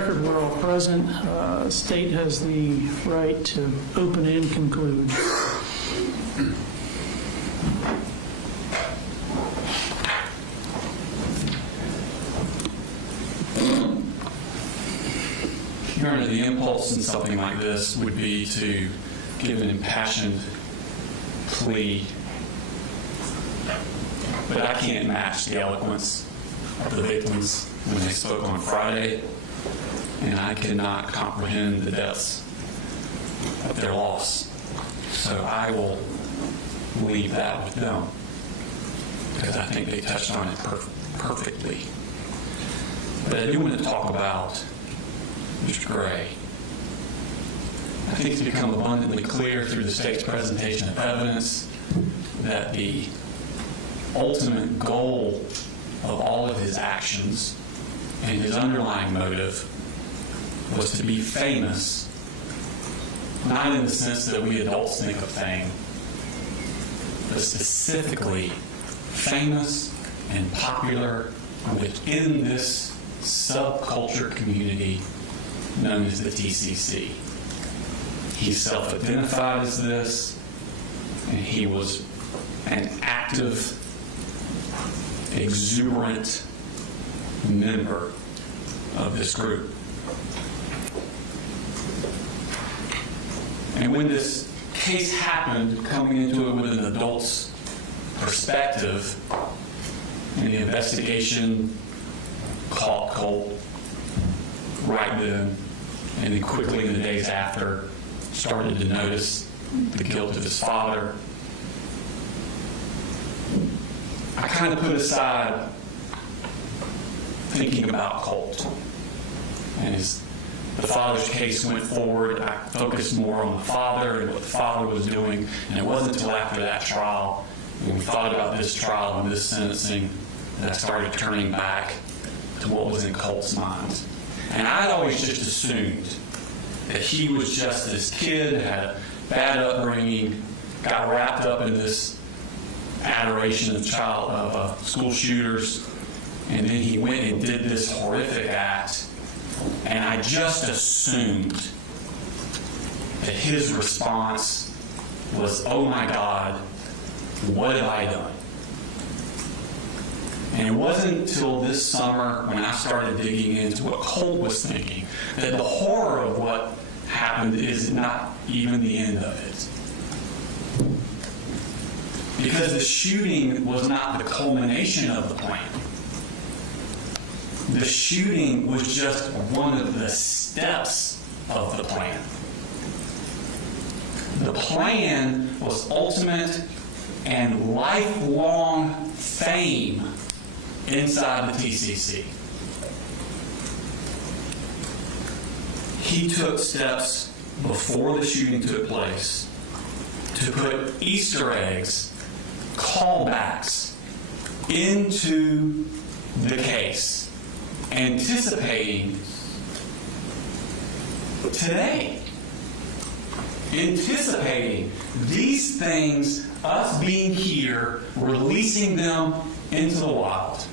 record, we're all present. State has the right to open and conclude. Your Honor, the impulse in something like this would be to give an impassioned plea, but I can't match the eloquence of the victims when they spoke on Friday, and I cannot comprehend the depths of their loss. So I will leave that with them, because I think they touched on it perfectly. But I do want to talk about Mr. Gray. I think it's become abundantly clear through the state's presentation of evidence that the ultimate goal of all of his actions and his underlying motive was to be famous, not in the sense that we adults think of fame, but specifically famous and popular within this subculture community known as the TCC. He self-identified as this, and he was an active, exuberant member of this group. And when this case happened, coming into it with an adult's perspective, and the investigation caught Colt right then, and then quickly in the days after started to notice the guilt of his father, I kind of put aside thinking about Colt. And as the father's case went forward, I focused more on the father and what the father was doing, and it wasn't until after that trial, when we thought about this trial and this sentencing, that I started turning back to what was in Colt's mind. And I'd always just assumed that he was just this kid, had a bad upbringing, got wrapped up in this adoration of school shooters, and then he went and did this horrific act. And I just assumed that his response was, "Oh my God, what have I done?" And it wasn't until this summer when I started digging into what Colt was thinking that the horror of what happened is not even the end of it. Because the shooting was not the culmination of the plan. The shooting was just one of the steps of the plan. The plan was ultimate and lifelong fame inside the TCC. He took steps before the shooting took place to put Easter eggs, callbacks into the case, anticipating today, anticipating these things, us being here, releasing them into the wild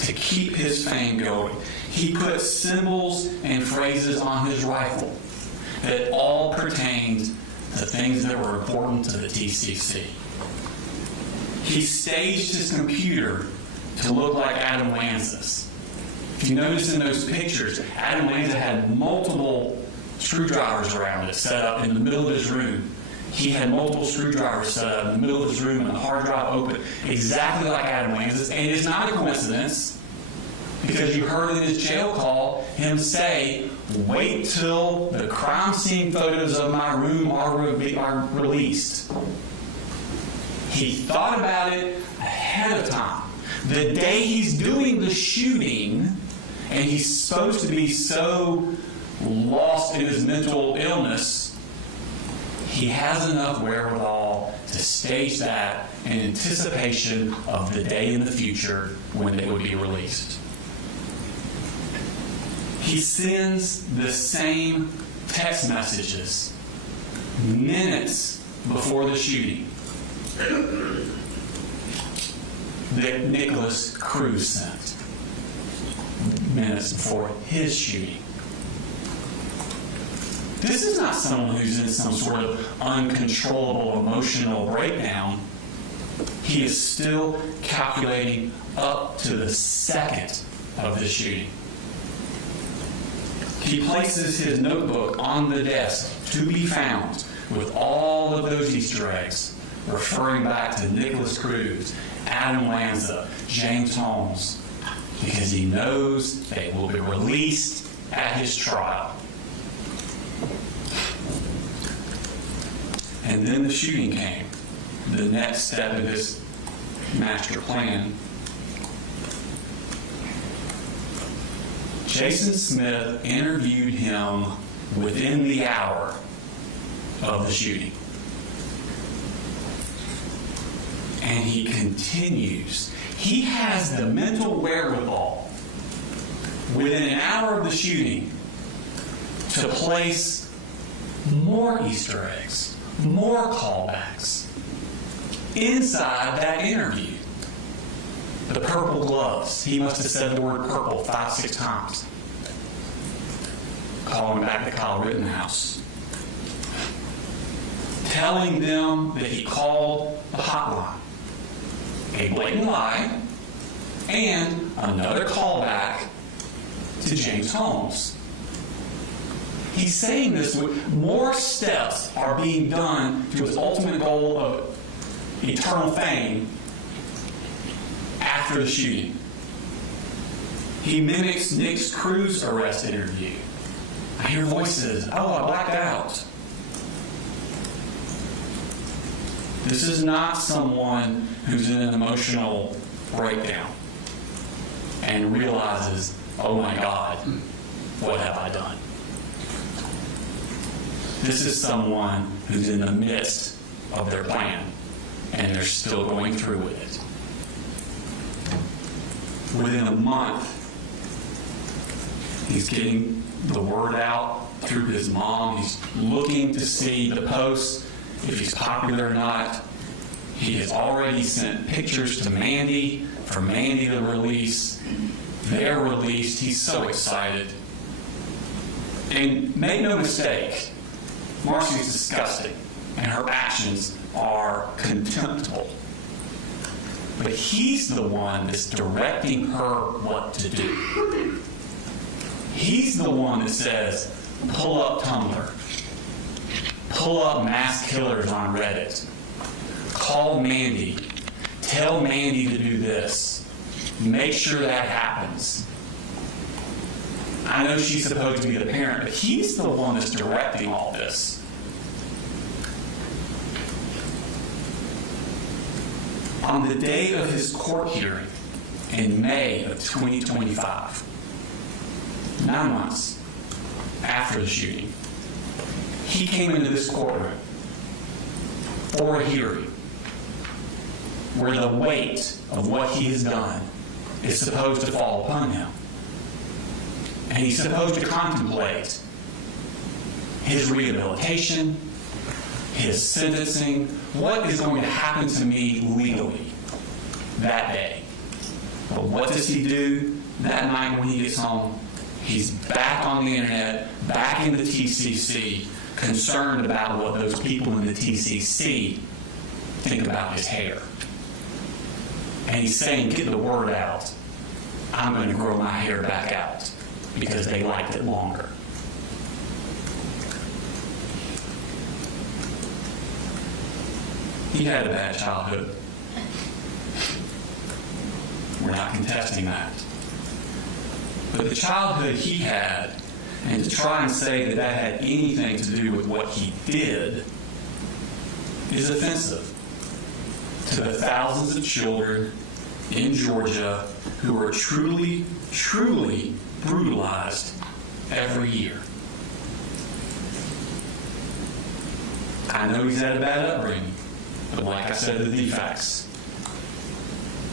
to keep his fame going. He put symbols and phrases on his rifle that all pertained to things that were important to the TCC. He staged his computer to look like Adam Lanza's. If you notice in those pictures, Adam Lanza had multiple screwdrivers around it set up in the middle of his room. He had multiple screwdrivers set up in the middle of his room and the hard drive open, exactly like Adam Lanza's. And it's not a coincidence, because you heard in his jail call him say, "Wait till the crime scene photos of my room are released." He thought about it ahead of time. The day he's doing the shooting, and he's supposed to be so lost in his mental illness, he has enough wherewithal to stage that in anticipation of the day in the future when they would be released. He sends the same text messages minutes before the shooting that Nicholas Cruz sent. minutes before his shooting. This is not someone who's in some sort of uncontrollable emotional breakdown. He is still calculating up to the second of the shooting. He places his notebook on the desk to be found with all of those Easter eggs, referring back to Nicholas Cruz, Adam Lanza, James Holmes, because he knows they will be released at his trial. And then the shooting came, the next step of his master plan. Jason Smith interviewed him within the hour of the shooting. And he continues. He has the mental wherewithal within an hour of the shooting to place more Easter eggs, more callbacks inside that interview. The purple gloves. He must have said the word purple 5-6 times. Calling back to Kyle Rittenhouse. Telling them that he called the hotline. A blatant lie. And another callback to James Holmes. He's saying this with more steps are being done to his ultimate goal of eternal fame after the shooting. He mimics Nick Cruz's arrest interview. I hear voices. Oh, I blacked out. This is not someone who's in an emotional breakdown and realizes, oh my God, what have I done? This is someone who's in the midst of their plan and they're still going through with it. Within a month, he's getting the word out through his mom. He's looking to see the posts, if he's popular or not. He has already sent pictures to Mandy for Mandy to release. They're released. He's so excited. And make no mistake, Marcy's disgusting, and her actions are contemptible. But he's the one that's directing her what to do. He's the one that says, pull up Tumblr. Pull up mass killers on Reddit. Call Mandy. Tell Mandy to do this. Make sure that happens. I know she's supposed to be the parent, but he's the one that's directing all this. On the day of his court hearing in May of 2025, 9 months after the shooting, he came into this courtroom for a hearing where the weight of what he has done is supposed to fall upon him. And he's supposed to contemplate his rehabilitation, his sentencing, what is going to happen to me legally that day. But what does he do that night when he gets home? He's back on the internet, back in the TCC, concerned about what those people in the TCC think about his hair. And he's saying, get the word out. I'm going to grow my hair back out because they liked it longer. He had a bad childhood. We're not contesting that. But the childhood he had, and to try and say that that had anything to do with what he did, is offensive to the thousands of children in Georgia who are truly, truly brutalized every year. I know he's had a bad upbringing, but like I said, the defects.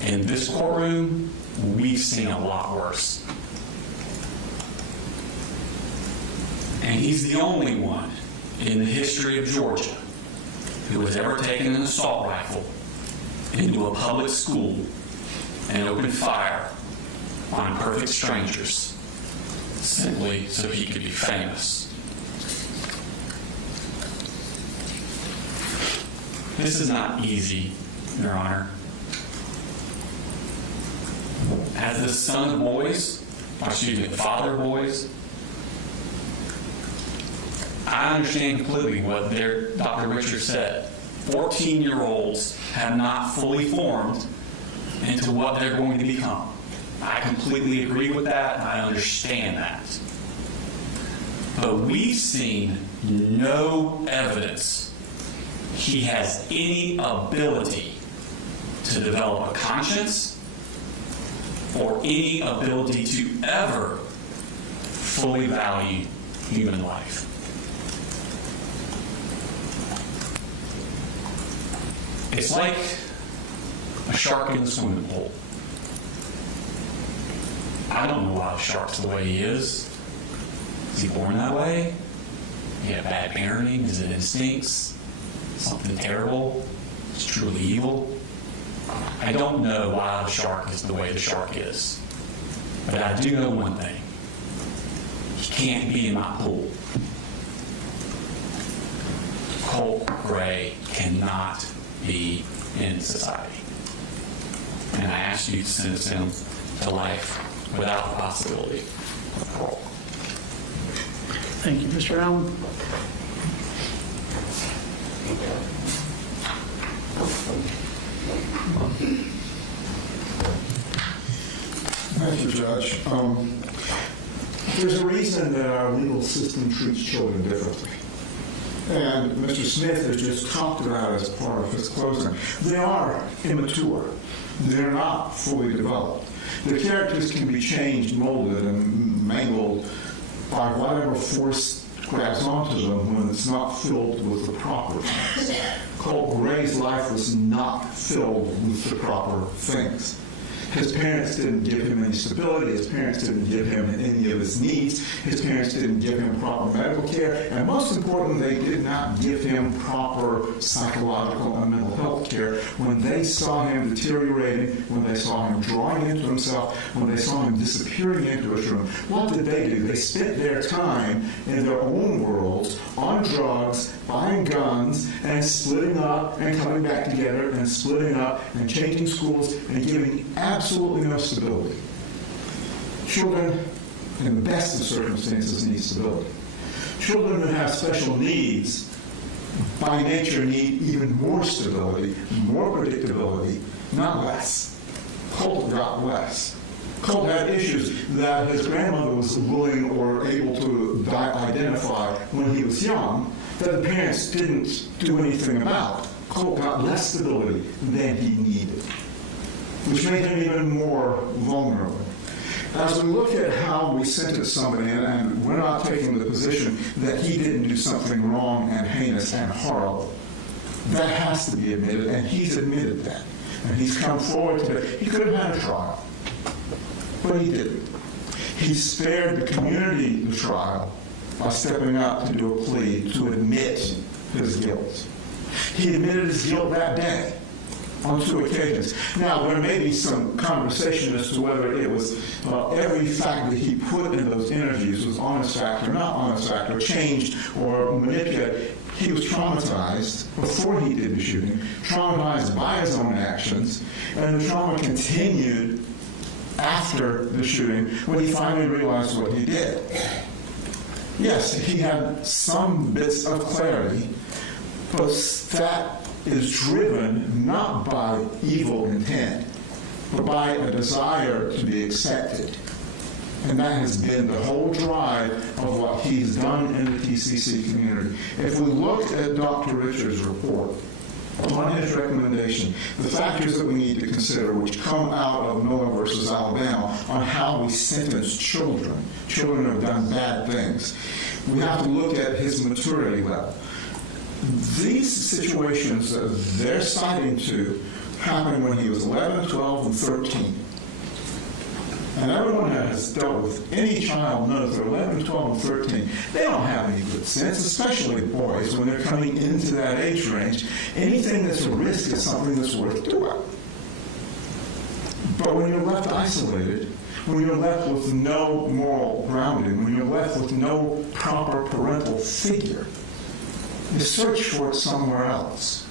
In this courtroom, we've seen a lot worse. And he's the only one in the history of Georgia who has ever taken an assault rifle into a public school and opened fire find perfect strangers simply so he could be famous. This is not easy, Your Honor. As the son of boys, the father of boys, I understand completely what Dr. Richards said. 14-year-olds have not fully formed into what they're going to become. I completely agree with that, and I understand that. But we've seen no evidence he has any ability to develop a conscience or any ability to ever fully value human life. It's like a shark in the swimming pool. I don't know why the shark's the way he is. Is he born that way? He had bad parenting? Is it instincts? Something terrible? It's truly evil? I don't know why the shark is the way the shark is. But I do know one thing. He can't be in my pool. Colt Gray cannot be in society. And I ask you to sentence him to life without the possibility of parole. Thank you, Mr. Allen. Thank you, Judge. There's a reason that our legal system treats children differently. And Mr. Smith has just talked about as part of his closing. They are immature. They're not fully developed. Their characters can be changed, molded, and mangled by whatever force grabs onto them when it's not filled with the proper things. Colt Gray's life was not filled with the proper things. His parents didn't give him any stability. His parents didn't give him any of his needs. His parents didn't give him proper medical care. And most importantly, they did not give him proper psychological and mental health care. When they saw him deteriorating, when they saw him drawing into himself, when they saw him disappearing into his room, what did they do? They spent their time in their own worlds, on drugs, buying guns, and splitting up and coming back together and splitting up and changing schools and giving absolutely no stability. Children, in the best of circumstances, need stability. Children who have special needs, by nature, need even more stability, more predictability, not less. Colt got less. Colt had issues that his grandmother was willing or able to identify when he was young that the parents didn't do anything about. Colt got less stability than he needed, which made him even more vulnerable. As we look at how we sentence somebody, and we're not taking the position that he didn't do something wrong and heinous and horrible, that has to be admitted, and he's admitted that. And he's come forward to it. He could have had a trial, but he didn't. He spared the community the trial by stepping up to do a plea to admit his guilt. He admitted his guilt that day on 2 occasions. Now, there may be some conversation as to whether it was every fact that he put in those interviews was honest fact or not honest fact, or changed or manipulated. He was traumatized before he did the shooting, traumatized by his own actions, and the trauma continued after the shooting when he finally realized what he did. Yes, he had some bits of clarity, but that is driven not by evil intent, but by a desire to be accepted. And that has been the whole drive of what he's done in the TCC community. If we look at Dr. Richards' report, on his recommendation, the factors that we need to consider, which come out of Miller versus Alabama, on how we sentence children who have done bad things, we have to look at his maturity level. These situations that they're citing to happened when he was 11, 12, and 13. And everyone that has dealt with any child knows they're 11, 12, and 13. They don't have any good sense, especially boys, when they're coming into that age range. Anything that's a risk is something that's worth doing. But when you're left isolated, when you're left with no moral grounding, when you're left with no proper parental figure, you search for it somewhere else.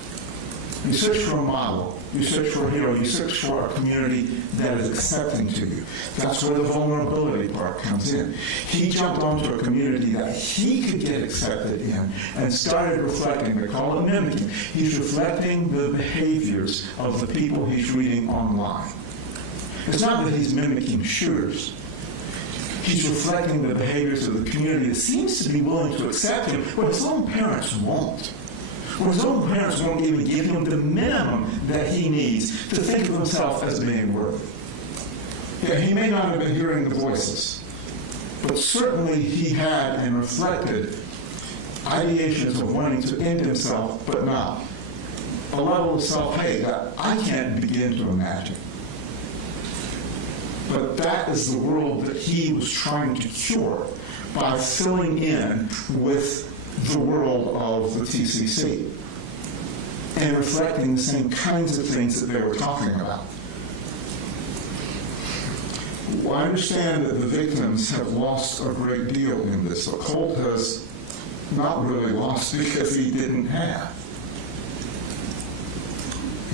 You search for a model. You search for a hero. You search for a community that is accepting to you. That's where the vulnerability part comes in. He jumped onto a community that he could get accepted in and started reflecting. They call it mimicking. He's reflecting the behaviors of the people he's reading online. It's not that he's mimicking shooters. He's reflecting the behaviors of the community that seems to be willing to accept him, but his own parents won't. Or his own parents won't even give him the minimum that he needs to think of himself as being worthy. Yeah, he may not have been hearing the voices, but certainly he had and reflected ideations of wanting to end himself, but not. A level of self-hate that I can't begin to imagine. But that is the world that he was trying to cure by filling in with the world of the TCC and reflecting the same kinds of things that they were talking about. Well, I understand that the victims have lost a great deal in this. So Colt has not really lost because he didn't have.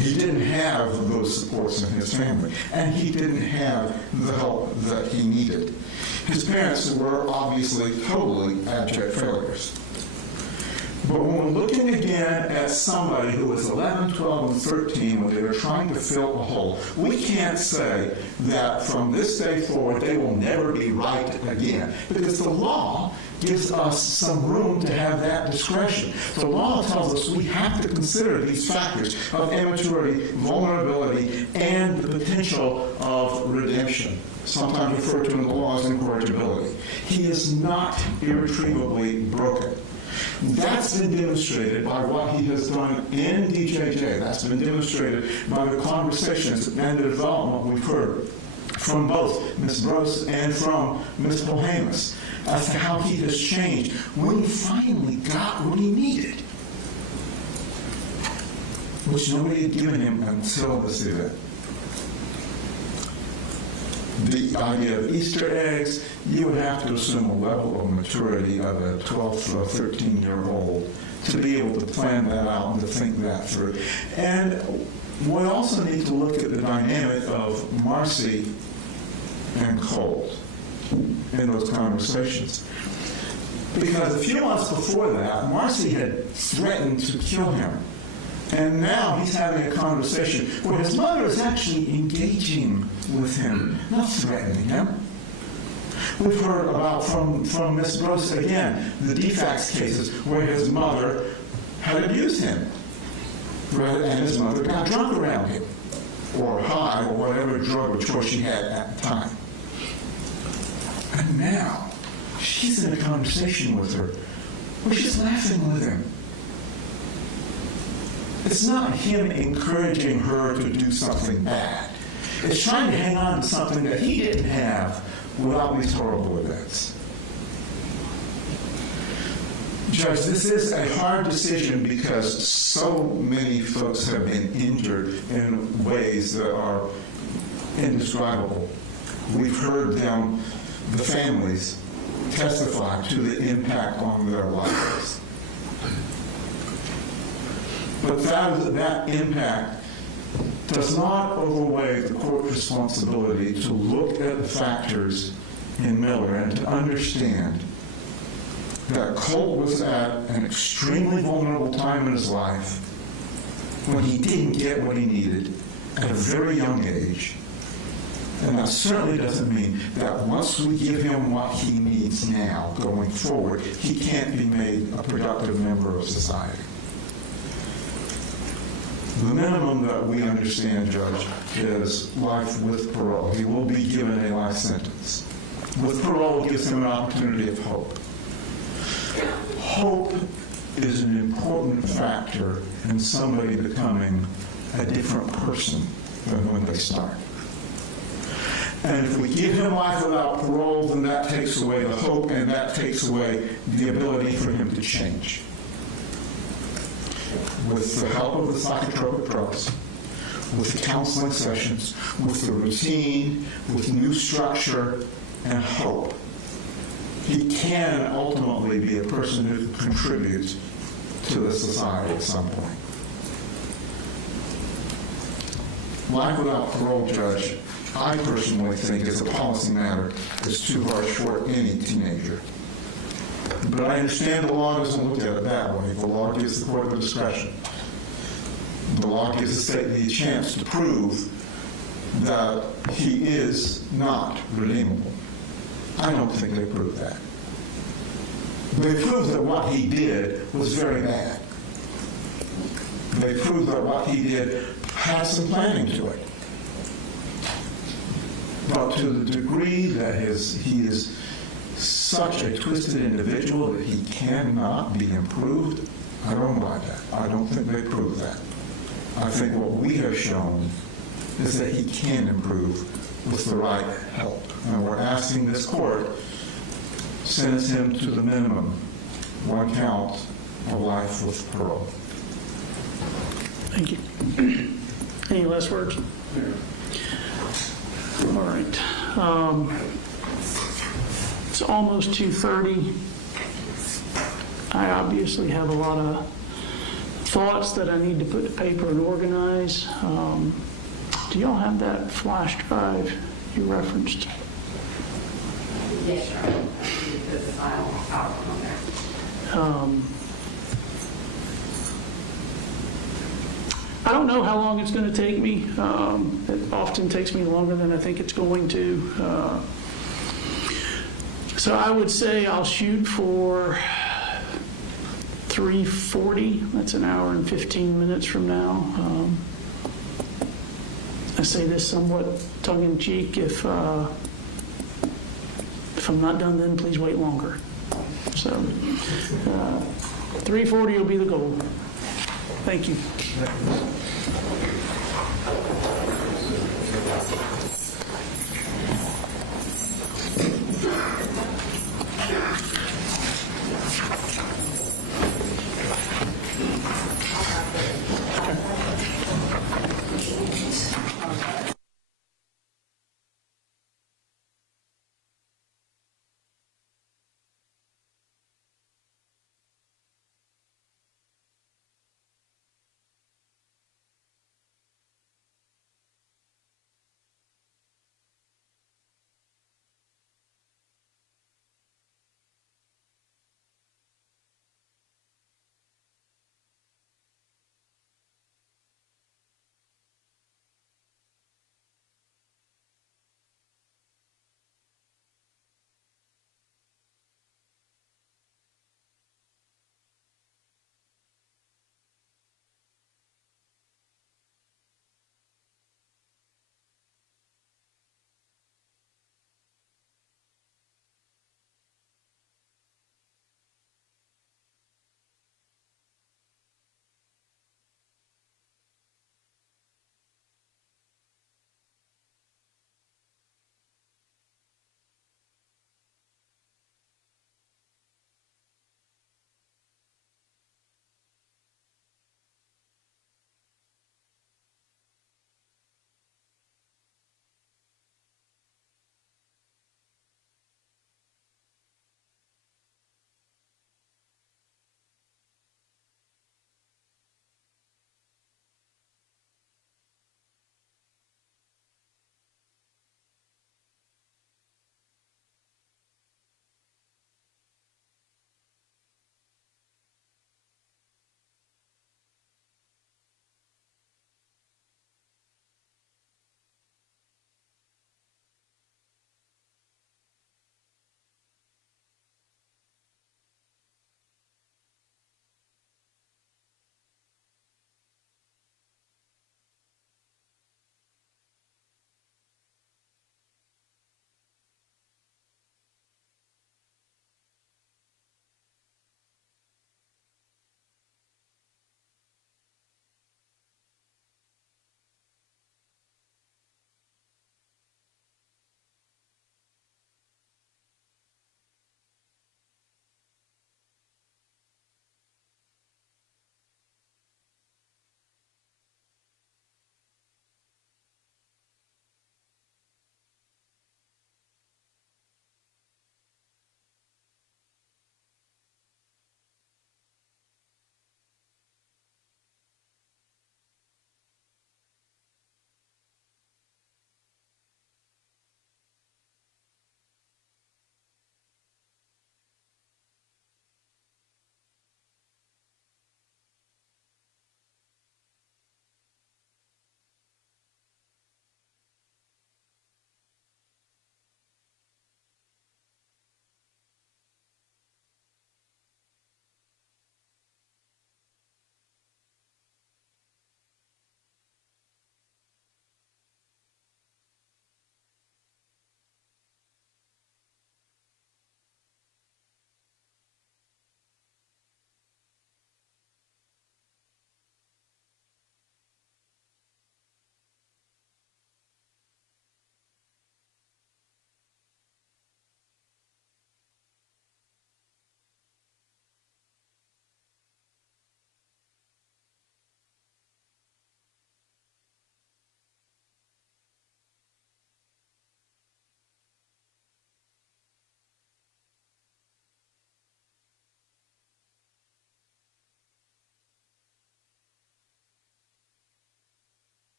He didn't have those supports in his family, and he didn't have the help that he needed. His parents were obviously totally abject failures. But when we're looking again at somebody who was 11, 12, and 13 when they were trying to fill a hole, we can't say that from this day forward they will never be right again, because the law gives us some room to have that discretion. The law tells us we have to consider these factors of immaturity, vulnerability, and the potential of redemption, sometimes referred to in the law as incorrigibility. He is not irretrievably broken. That's been demonstrated by what he has done in DJJ. That's been demonstrated by the conversations and the development we've heard from both Ms. Gross and from Ms. Polhamus as to how he has changed when he finally got what he needed, which nobody had given him until this event. The idea of Easter eggs, you would have to assume a level of maturity of a 12 or 13-year-old to be able to plan that out and to think that through. And we also need to look at the dynamic of Marcy and Colt in those conversations. Because a few months before that, Marcy had threatened to kill him. And now he's having a conversation where his mother is actually engaging with him, not threatening him. We've heard about from Ms. Gross again, the defects cases where his mother had abused him, and his mother got drunk around him, or high, or whatever drug or choice she had at the time. And now she's in a conversation with her where she's laughing with him. It's not him encouraging her to do something bad. It's trying to hang on to something that he didn't have without these horrible events. Judge, this is a hard decision because so many folks have been injured in ways that are indescribable. We've heard them, the families, testify to the impact on their lives. But that impact does not overweigh the court's responsibility to look at the factors in Miller and to understand that Colt was at an extremely vulnerable time in his life when he didn't get what he needed at a very young age. And that certainly doesn't mean that once we give him what he needs now going forward, he can't be made a productive member of society. The minimum that we understand, Judge, is life with parole. He will be given a life sentence. With parole, it gives him an opportunity of hope. Hope is an important factor in somebody becoming a different person than when they start. And if we give him life without parole, then that takes away the hope and that takes away the ability for him to change. With the help of the psychotropic drugs, with the counseling sessions, with the routine, with new structure and hope, he can ultimately be a person who contributes to the society at some point. Life without parole, Judge, I personally think as a policy matter is too harsh for any teenager. But I understand the law doesn't look at it that way. The law gives the court the discretion. The law gives the state the chance to prove that he is not redeemable. I don't think they proved that. They proved that what he did was very bad. They proved that what he did had some planning to it. But to the degree that he is such a twisted individual that he cannot be improved, I don't buy that. I don't think they proved that. I think what we have shown is that he can improve with the right help. And we're asking this court sentence him to the minimum, 1 count of life with parole. Thank you. Any last words? All right. It's almost 2:30. I obviously have a lot of thoughts that I need to put to paper and organize. Do y'all have that flash drive you referenced? Yes, sir. You put the final outcome on there. I don't know how long it's going to take me. It often takes me longer than I think it's going to. So I would say I'll shoot for 3:40. That's an hour and 15 minutes from now. I say this somewhat tongue-in-cheek. If I'm not done then, please wait longer. So 3:40 will be the goal. Thank you.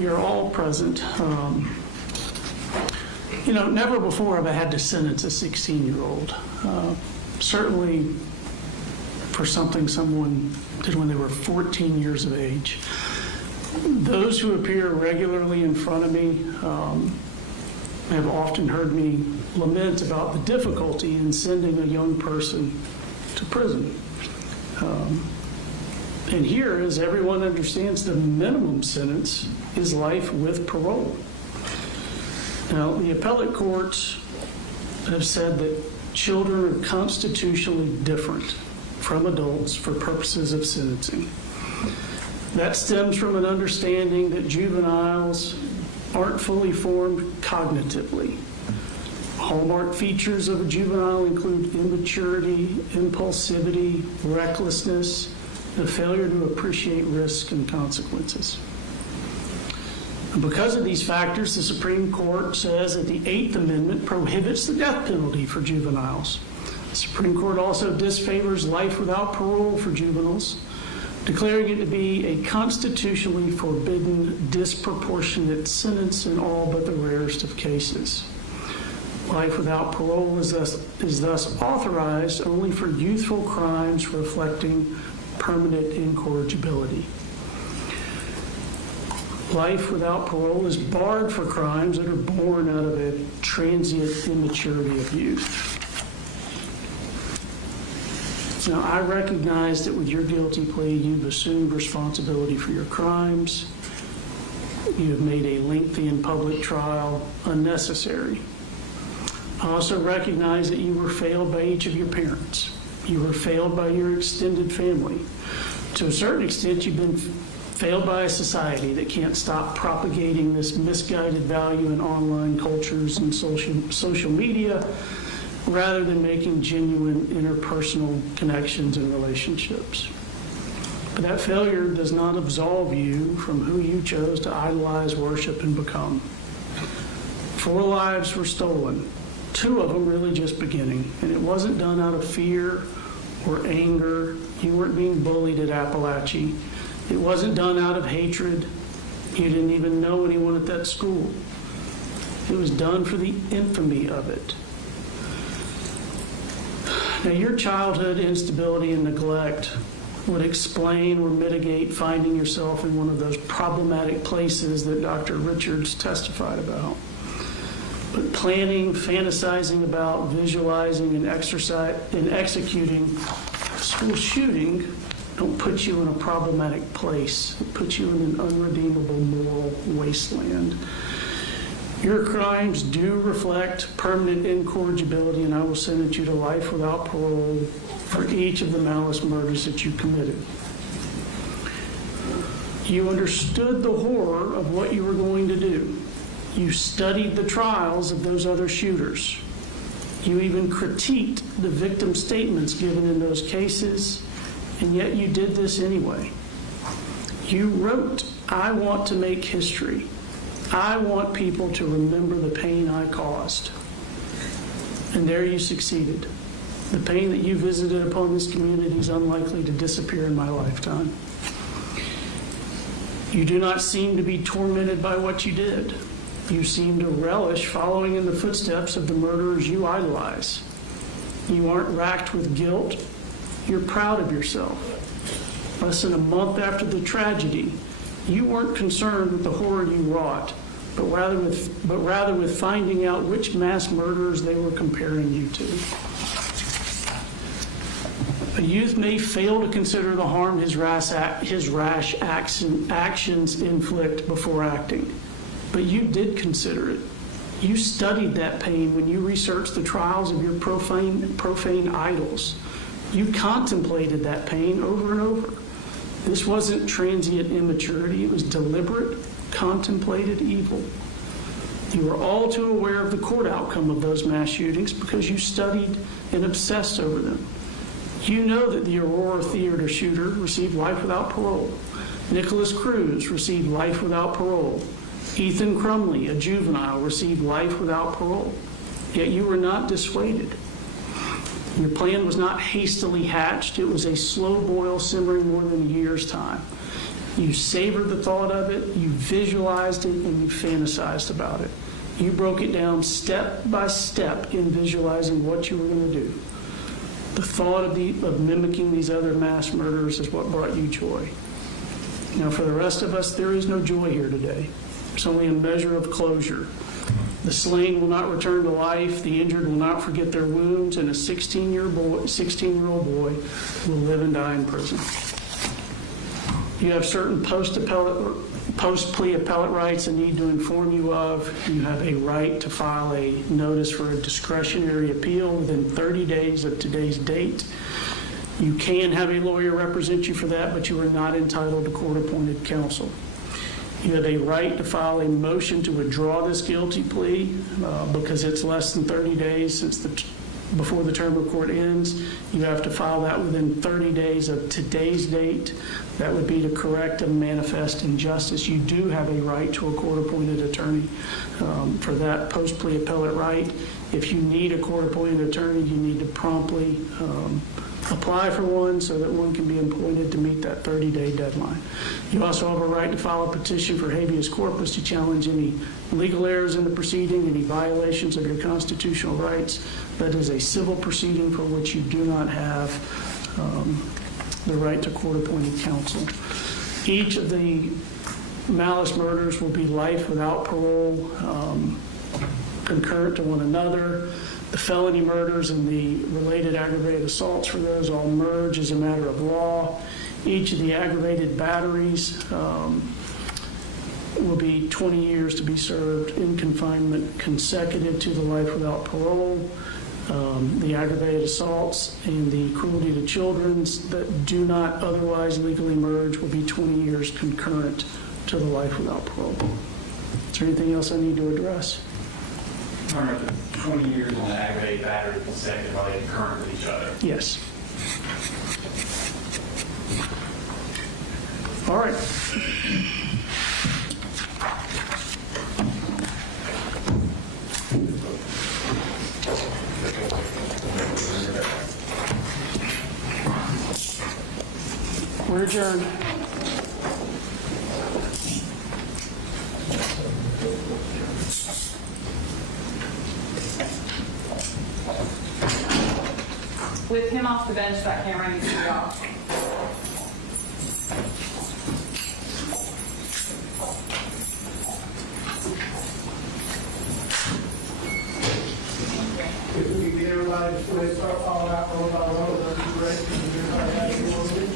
we are all present. Never before have I had to sentence a 16-year-old. Certainly for something someone did when they were 14 years of age. Those who appear regularly in front of me have often heard me lament about the difficulty in sending a young person to prison. And here, as everyone understands, the minimum sentence is life with parole. Now, the appellate courts have said that children are constitutionally different from adults for purposes of sentencing. That stems from an understanding that juveniles aren't fully formed cognitively. Hallmark features of a juvenile include immaturity, impulsivity, recklessness, and a failure to appreciate risk and consequences. And because of these factors, the Supreme Court says that the Eighth Amendment prohibits the death penalty for juveniles. The Supreme Court also disfavors life without parole for juveniles, declaring it to be a constitutionally forbidden, disproportionate sentence in all but the rarest of cases. Life without parole is thus authorized only for youthful crimes reflecting permanent incorrigibility. Life without parole is barred for crimes that are born out of a transient immaturity of youth. Now, I recognize that with your guilty plea, you've assumed responsibility for your crimes. You have made a lengthy and public trial unnecessary. I also recognize that you were failed by each of your parents. You were failed by your extended family. To a certain extent, you've been failed by a society that can't stop propagating this misguided value in online cultures and social media, rather than making genuine interpersonal connections and relationships. But that failure does not absolve you from who you chose to idolize, worship, and become. 4 lives were stolen, 2 of them really just beginning, and it wasn't done out of fear or anger. You weren't being bullied at Apalachee. It wasn't done out of hatred. You didn't even know anyone at that school. It was done for the infamy of it. Now, your childhood instability and neglect would explain or mitigate finding yourself in one of those problematic places that Dr. Richards testified about. But planning, fantasizing about, visualizing, and executing a school shooting don't put you in a problematic place. It puts you in an unredeemable moral wasteland. Your crimes do reflect permanent incorrigibility, and I will sentence you to life without parole for each of the malice murders that you committed. You understood the horror of what you were going to do. You studied the trials of those other shooters. You even critiqued the victim statements given in those cases, and yet you did this anyway. You wrote, "I want to make history. I want people to remember the pain I caused." And there you succeeded. The pain that you visited upon this community is unlikely to disappear in my lifetime. You do not seem to be tormented by what you did. You seem to relish following in the footsteps of the murderers you idolize. You aren't racked with guilt. You're proud of yourself. Less than a month after the tragedy, you weren't concerned with the horror you wrought, but rather with finding out which mass murderers they were comparing you to. A youth may fail to consider the harm his rash actions inflict before acting, but you did consider it. You studied that pain when you researched the trials of your profane idols. You contemplated that pain over and over. This wasn't transient immaturity. It was deliberate, contemplated evil. You were all too aware of the court outcome of those mass shootings because you studied and obsessed over them. You know that the Aurora Theater shooter received life without parole. Nicholas Cruz received life without parole. Ethan Crumley, a juvenile, received life without parole. Yet you were not dissuaded. Your plan was not hastily hatched. It was a slow boil simmering more than a year's time. You savored the thought of it, you visualized it, and you fantasized about it. You broke it down step by step in visualizing what you were going to do. The thought of mimicking these other mass murders is what brought you joy. Now, for the rest of us, there is no joy here today. There's only a measure of closure. The slain will not return to life, the injured will not forget their wounds, and a 16-year-old boy will live and die in prison. You have certain post-plea appellate rights I need to inform you of. You have a right to file a notice for a discretionary appeal within 30 days of today's date. You can have a lawyer represent you for that, but you are not entitled to court-appointed counsel. You have a right to file a motion to withdraw this guilty plea because it's less than 30 days before the term of court ends. You have to file that within 30 days of today's date. That would be to correct a manifest injustice. You do have a right to a court-appointed attorney for that post-plea appellate right. If you need a court-appointed attorney, you need to promptly apply for one so that one can be appointed to meet that 30-day deadline. You also have a right to file a petition for habeas corpus to challenge any legal errors in the proceeding, any violations of your constitutional rights. That is a civil proceeding for which you do not have the right to court-appointed counsel. Each of the malice murders will be life without parole, concurrent to one another. The felony murders and the related aggravated assaults for those all merge as a matter of law. Each of the aggravated batteries will be 20 years to be served in confinement consecutive to the life without parole. The aggravated assaults and the cruelty to children that do not otherwise legally merge will be 20 years concurrent to the life without parole. Is there anything else I need to address? 20 years on the aggravated battery consecutively concurrent with each other. Yes. All right. We're adjourned. With him off the bench, that camera needs to be off. If we can get everybody before they start falling out road by road, that'd be great. Everybody has a little bit.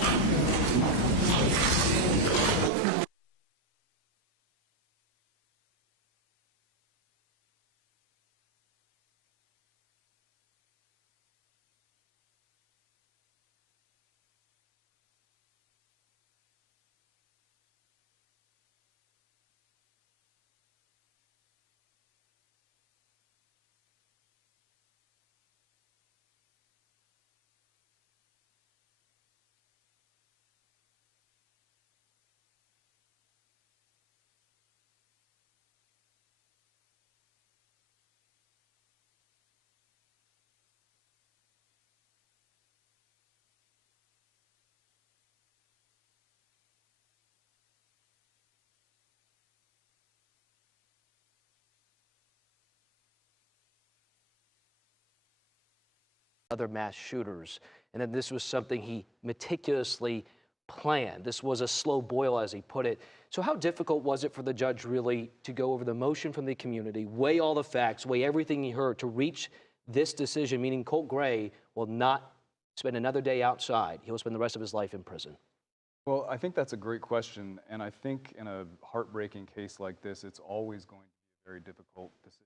Other mass shooters, and that this was something he meticulously planned. This was a slow boil, as he put it. So how difficult was it for the judge really to go over the motion from the community, weigh all the facts, weigh everything he heard to reach this decision, meaning Colt Gray will not spend another day outside. He'll spend the rest of his life in prison? Well, I think that's a great question, and I think in a heartbreaking case like this, it's always going to be a very difficult decision.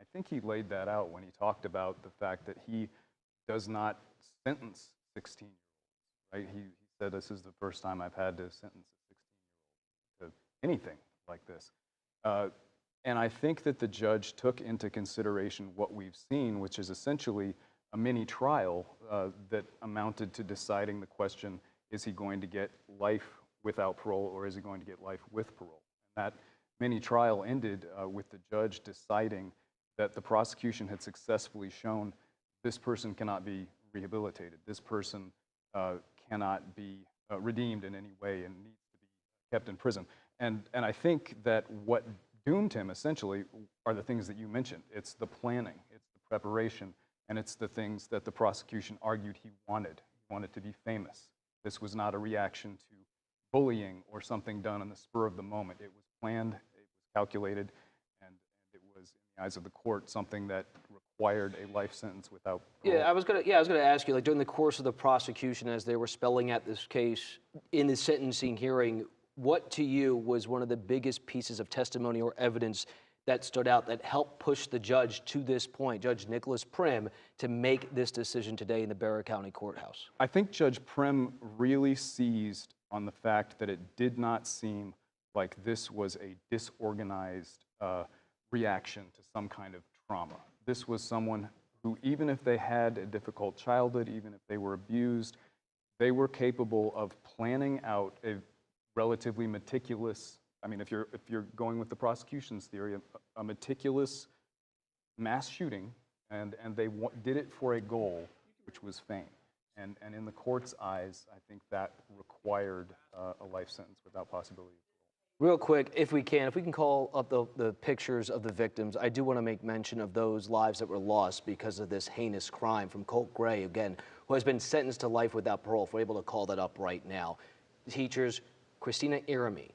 I think he laid that out when he talked about the fact that he does not sentence 16-year-olds, right? He said, this is the first time I've had to sentence a 16-year-old to anything like this. And I think that the judge took into consideration what we've seen, which is essentially a mini trial that amounted to deciding the question, is he going to get life without parole or is he going to get life with parole? And that mini trial ended with the judge deciding that the prosecution had successfully shown this person cannot be rehabilitated. This person cannot be redeemed in any way and needs to be kept in prison. And I think that what doomed him essentially are the things that you mentioned. It's the planning, it's the preparation, and it's the things that the prosecution argued he wanted. He wanted to be famous. This was not a reaction to bullying or something done on the spur of the moment. It was planned, it was calculated, and it was, in the eyes of the court, something that required a life sentence without parole. I was gonna ask you, like during the course of the prosecution, as they were spelling out this case in the sentencing hearing, what to you was one of the biggest pieces of testimony or evidence that stood out that helped push the judge to this point, Judge Nicholas Prim, to make this decision today in the Barrow County Courthouse? I think Judge Prim really seized on the fact that it did not seem like this was a disorganized reaction to some kind of trauma. This was someone who, even if they had a difficult childhood, even if they were abused, they were capable of planning out a relatively meticulous, I mean, if you're going with the prosecution's theory, a meticulous mass shooting, and they did it for a goal, which was fame. And in the court's eyes, I think that required a life sentence without possibility. Real quick, if we can call up the pictures of the victims, I do want to make mention of those lives that were lost because of this heinous crime from Colt Gray, again, who has been sentenced to life without parole, if we're able to call that up right now. Teachers Cristina Irimie,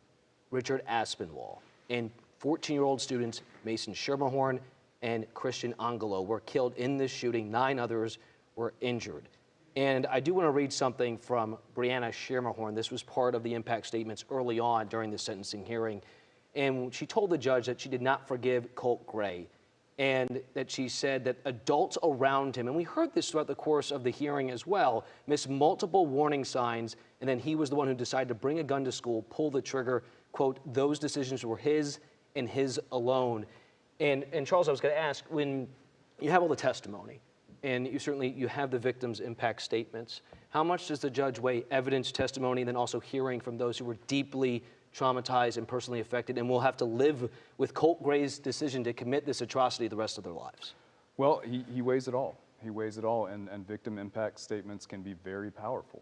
Richard Aspinwall, and 14-year-old students Mason Schermerhorn and Christian Angulo were killed in this shooting. 9 others were injured. And I do want to read something from Brianna Schermerhorn. This was part of the impact statements early on during the sentencing hearing. And she told the judge that she did not forgive Colt Gray, and that she said that adults around him, and we heard this throughout the course of the hearing as well, missed multiple warning signs, and then he was the one who decided to bring a gun to school, pull the trigger. Quote, those decisions were his and his alone. And Charles, I was going to ask, when you have all the testimony, and you have the victims' impact statements, how much does the judge weigh evidence, testimony, and then also hearing from those who were deeply traumatized and personally affected and will have to live with Colt Gray's decision to commit this atrocity the rest of their lives? Well, he weighs it all. He weighs it all, and victim impact statements can be very powerful.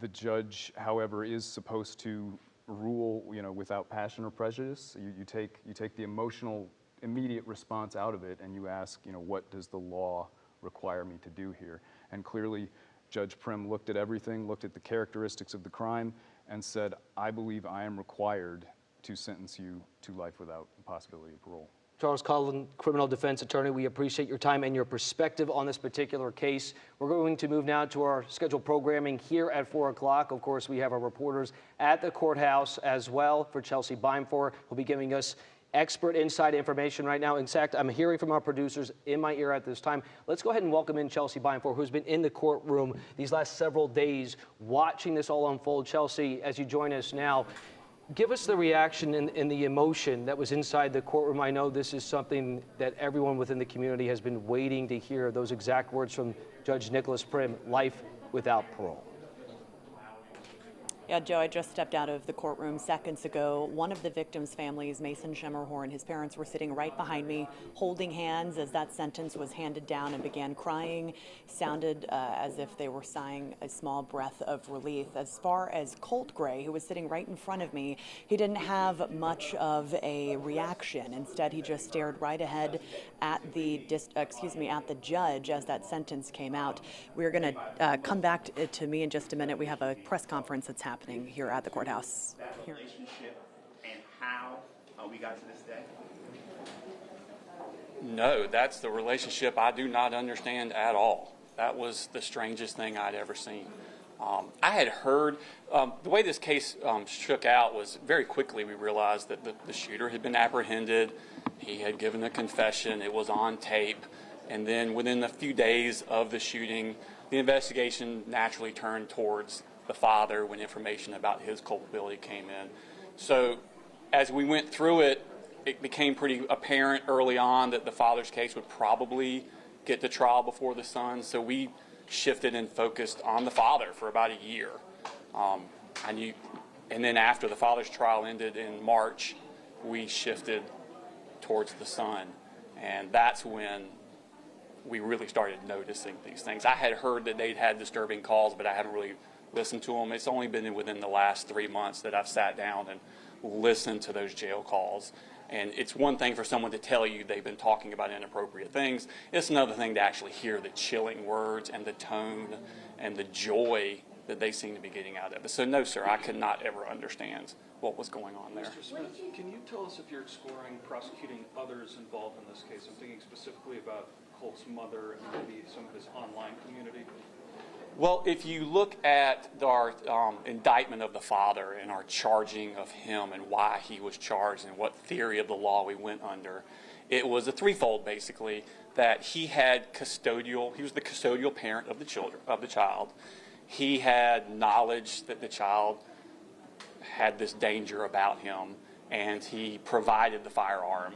The judge, however, is supposed to rule, without passion or prejudice. You take the emotional, immediate response out of it, and you ask, what does the law require me to do here? And clearly, Judge Prim looked at everything, looked at the characteristics of the crime, and said, I believe I am required to sentence you to life without possibility of parole. Charles Cullen, criminal defense attorney, we appreciate your time and your perspective on this particular case. We're going to move now to our scheduled programming here at 4 o'clock. Of course, we have our reporters at the courthouse as well. For Chelsea Beimfor, who'll be giving us expert inside information right now. In fact, I'm hearing from our producers in my ear at this time. Let's go ahead and welcome in Chelsea Beimfor, who's been in the courtroom these last several days watching this all unfold. Chelsea, as you join us now, give us the reaction and the emotion that was inside the courtroom. I know this is something that everyone within the community has been waiting to hear, those exact words from Judge Nicholas Prim, life without parole. Yeah, Joe, I just stepped out of the courtroom seconds ago. One of the victims' families, Mason Schermerhorn, his parents were sitting right behind me, holding hands as that sentence was handed down, and began crying. Sounded as if they were sighing a small breath of relief. As far as Colt Gray, who was sitting right in front of me, he didn't have much of a reaction. Instead, he just stared right ahead at the judge as that sentence came out. We're going to come back to me in just a minute. We have a press conference that's happening here at the courthouse. That relationship and how we got to this day? No, that's the relationship I do not understand at all. That was the strangest thing I'd ever seen. I had heard, the way this case shook out was very quickly we realized that the shooter had been apprehended. He had given a confession. It was on tape. And then within a few days of the shooting, the investigation naturally turned towards the father when information about his culpability came in. So as we went through it, it became pretty apparent early on that the father's case would probably get to trial before the son. So we shifted and focused on the father for about a year. And then after the father's trial ended in March, we shifted towards the son. And that's when we really started noticing these things. I had heard that they'd had disturbing calls, but I hadn't really listen to them. It's only been within the last 3 months that I've sat down and listened to those jail calls. And it's one thing for someone to tell you they've been talking about inappropriate things. It's another thing to actually hear the chilling words and the tone and the joy that they seem to be getting out of it. So no, sir, I could not ever understand what was going on there. Mr. Smith, can you tell us if you're exploring prosecuting others involved in this case? I'm thinking specifically about Colt's mother and maybe some of his online community. Well, if you look at our indictment of the father and our charging of him and why he was charged and what theory of the law we went under, it was a threefold, basically, that he was the custodial parent of the child. He had knowledge that the child had this danger about him, and he provided the firearm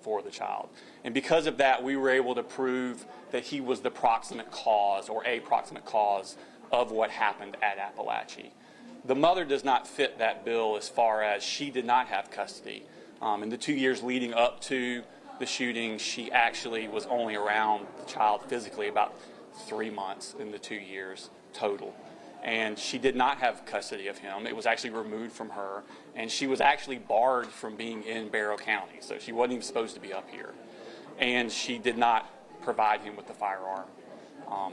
for the child. And because of that, we were able to prove that he was the proximate cause or a proximate cause of what happened at Apalachee. The mother does not fit that bill as far as she did not have custody. In the 2 years leading up to the shooting, she actually was only around the child physically about 3 months in the 2 years total. And she did not have custody of him. It was actually removed from her, and she was actually barred from being in Barrow County, so she wasn't even supposed to be up here. And she did not provide him with the firearm.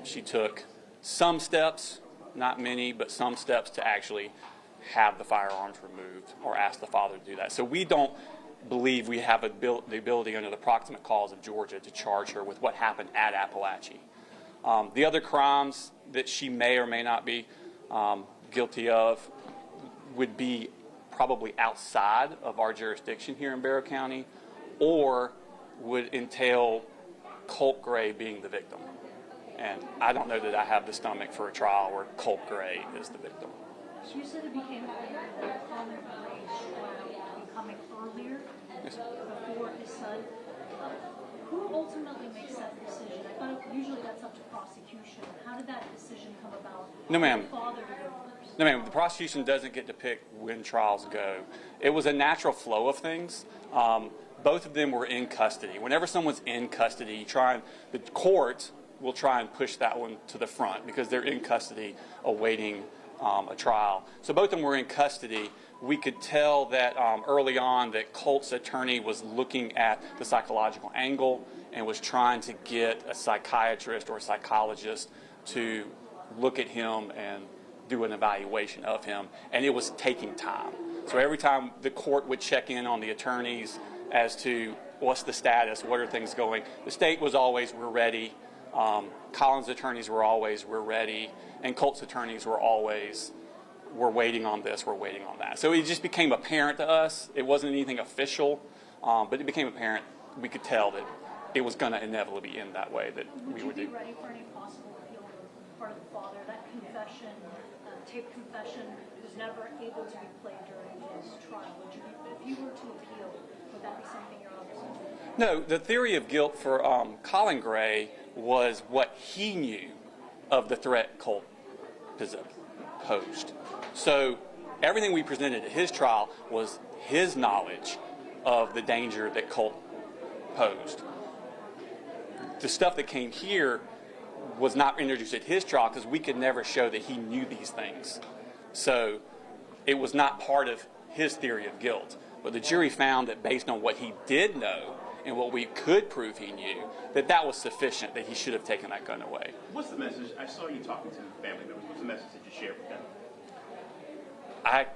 She took some steps, not many, but some steps to actually have the firearms removed or ask the father to do that. So we don't believe we have the ability under the proximate cause of Georgia to charge her with what happened at Apalachee. The other crimes that she may or may not be guilty of would be probably outside of our jurisdiction here in Barrow County, or would entail Colt Gray being the victim. And I don't know that I have the stomach for a trial where Colt Gray is the victim. So you said it became common becoming earlier before his son. Who ultimately makes that decision? I thought usually that's up to prosecution. How did that decision come about? No, ma'am. Father to go first? No, ma'am. The prosecution doesn't get to pick when trials go. It was a natural flow of things. Both of them were in custody. Whenever someone's in custody, the court will try and push that one to the front because they're in custody awaiting a trial. So both of them were in custody. We could tell that early on that Colt's attorney was looking at the psychological angle and was trying to get a psychiatrist or a psychologist to look at him and do an evaluation of him, and it was taking time. So every time the court would check in on the attorneys as to what's the status, what are things going, the state was always, we're ready. Collins' attorneys were always, we're ready, and Colt's attorneys were always, we're waiting on this, we're waiting on that. So it just became apparent to us. It wasn't anything official, but it became apparent. We could tell that it was going to inevitably end that way, that we would do. Would you be ready for any possible appeal on the part of the father? That confession, taped confession, was never able to be played during his trial. Would you be, if you were to appeal, would that be something you're open to? No, the theory of guilt for Colin Gray was what he knew of the threat Colt posed. So everything we presented at his trial was his knowledge of the danger that Colt posed. The stuff that came here was not introduced at his trial because we could never show that he knew these things. So it was not part of his theory of guilt. But the jury found that based on what he did know and what we could prove he knew, that was sufficient, that he should have taken that gun away. What's the message? I saw you talking to family members. What's the message that you shared with them? I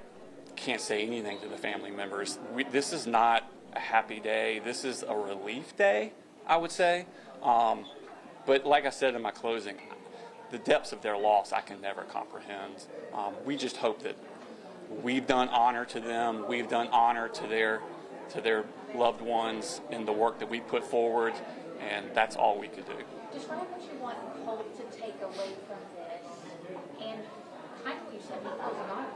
can't say anything to the family members. This is not a happy day. This is a relief day, I would say. But like I said in my closing, the depths of their loss I can never comprehend. We just hope that we've done honor to them. We've done honor to their loved ones in the work that we put forward, and that's all we could do. Describe what you want Colt to take away from this, and kind of what you said in closing argument.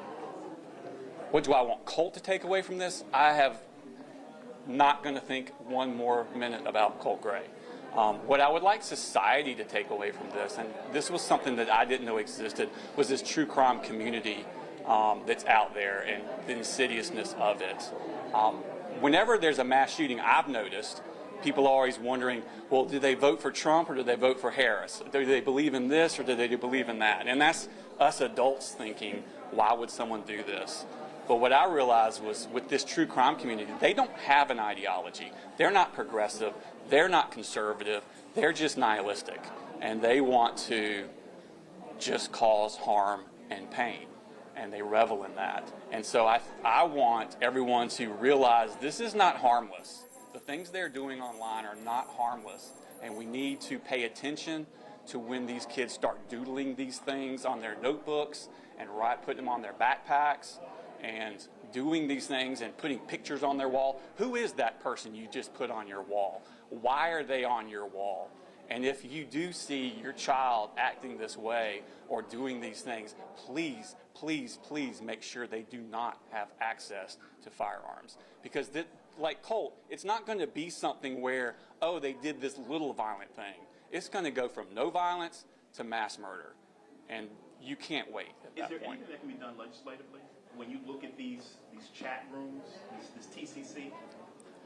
What do I want Colt to take away from this? I have not going to think one more minute about Colt Gray. What I would like society to take away from this, and this was something that I didn't know existed, was this true crime community that's out there and the insidiousness of it. Whenever there's a mass shooting, I've noticed people are always wondering, well, do they vote for Trump or do they vote for Harris? Do they believe in this or do they believe in that? And that's us adults thinking, why would someone do this? But what I realized was with this true crime community, they don't have an ideology. They're not progressive. They're not conservative. They're just nihilistic. And they want to just cause harm and pain. And they revel in that. And so I want everyone to realize this is not harmless. The things they're doing online are not harmless. And we need to pay attention to when these kids start doodling these things on their notebooks and putting them on their backpacks and doing these things and putting pictures on their wall. Who is that person you just put on your wall? Why are they on your wall? And if you do see your child acting this way or doing these things, please, please, please make sure they do not have access to firearms. Because like Colt, it's not going to be something where, oh, they did this little violent thing. It's going to go from no violence to mass murder. And you can't wait at that point. Is there anything that can be done legislatively when you look at these chat rooms, this TCC?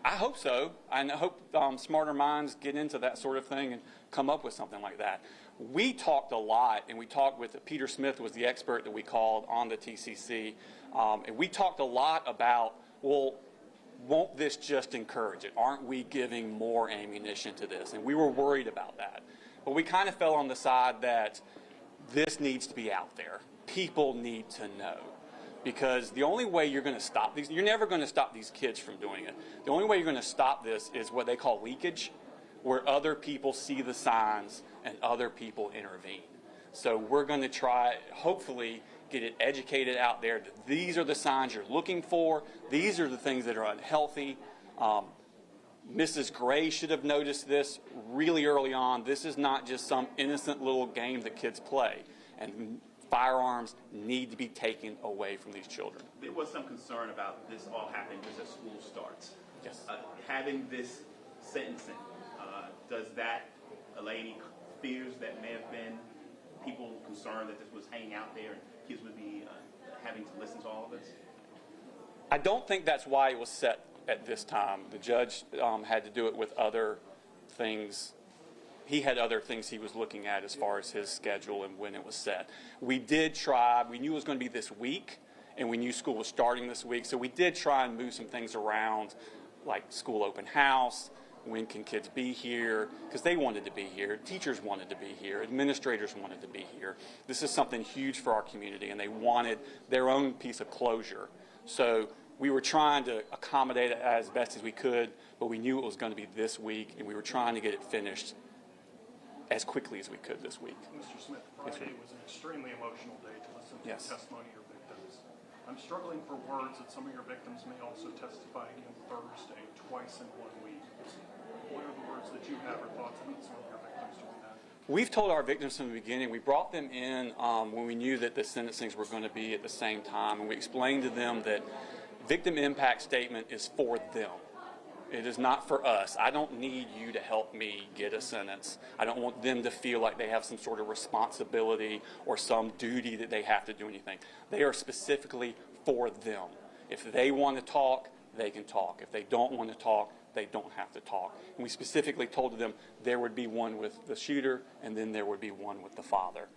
I hope so. I hope smarter minds get into that sort of thing and come up with something like that. We talked a lot, and we talked with Peter Smith was the expert that we called on the TCC, and we talked a lot about, well, won't this just encourage it? Aren't we giving more ammunition to this? And we were worried about that. But we kind of fell on the side that this needs to be out there. People need to know. Because the only way you're going to stop these, you're never going to stop these kids from doing it. The only way you're going to stop this is what they call leakage, where other people see the signs and other people intervene. So we're going to try, hopefully, get it educated out there that these are the signs you're looking for. These are the things that are unhealthy. Mrs. Gray should have noticed this really early on. This is not just some innocent little game that kids play. And firearms need to be taken away from these children. There was some concern about this all happening just as school starts. Yes. Having this sentencing, does that allay any fears that may have been people concerned that this was hanging out there and kids would be having to listen to all of this? I don't think that's why it was set at this time. The judge had to do it with other things. He had other things he was looking at as far as his schedule and when it was set. We did try, we knew it was going to be this week, and we knew school was starting this week, so we did try and move some things around, like school open house, when can kids be here, because they wanted to be here, teachers wanted to be here, administrators wanted to be here. This is something huge for our community, and they wanted their own piece of closure. So we were trying to accommodate it as best as we could, but we knew it was going to be this week, and we were trying to get it finished as quickly as we could this week. Mr. Smith, Friday was an extremely emotional day to listen to the testimony of your victims. I'm struggling for words that some of your victims may also testify again Thursday, twice in 1 week. What are the words that you have or thoughts about some of your victims doing that? We've told our victims from the beginning. We brought them in when we knew that the sentencings were going to be at the same time, and we explained to them that victim impact statement is for them. It is not for us. I don't need you to help me get a sentence. I don't want them to feel like they have some sort of responsibility or some duty that they have to do anything. They are specifically for them. If they want to talk, they can talk. If they don't want to talk, they don't have to talk. And we specifically told them there would be one with the shooter and then there would be one with the father.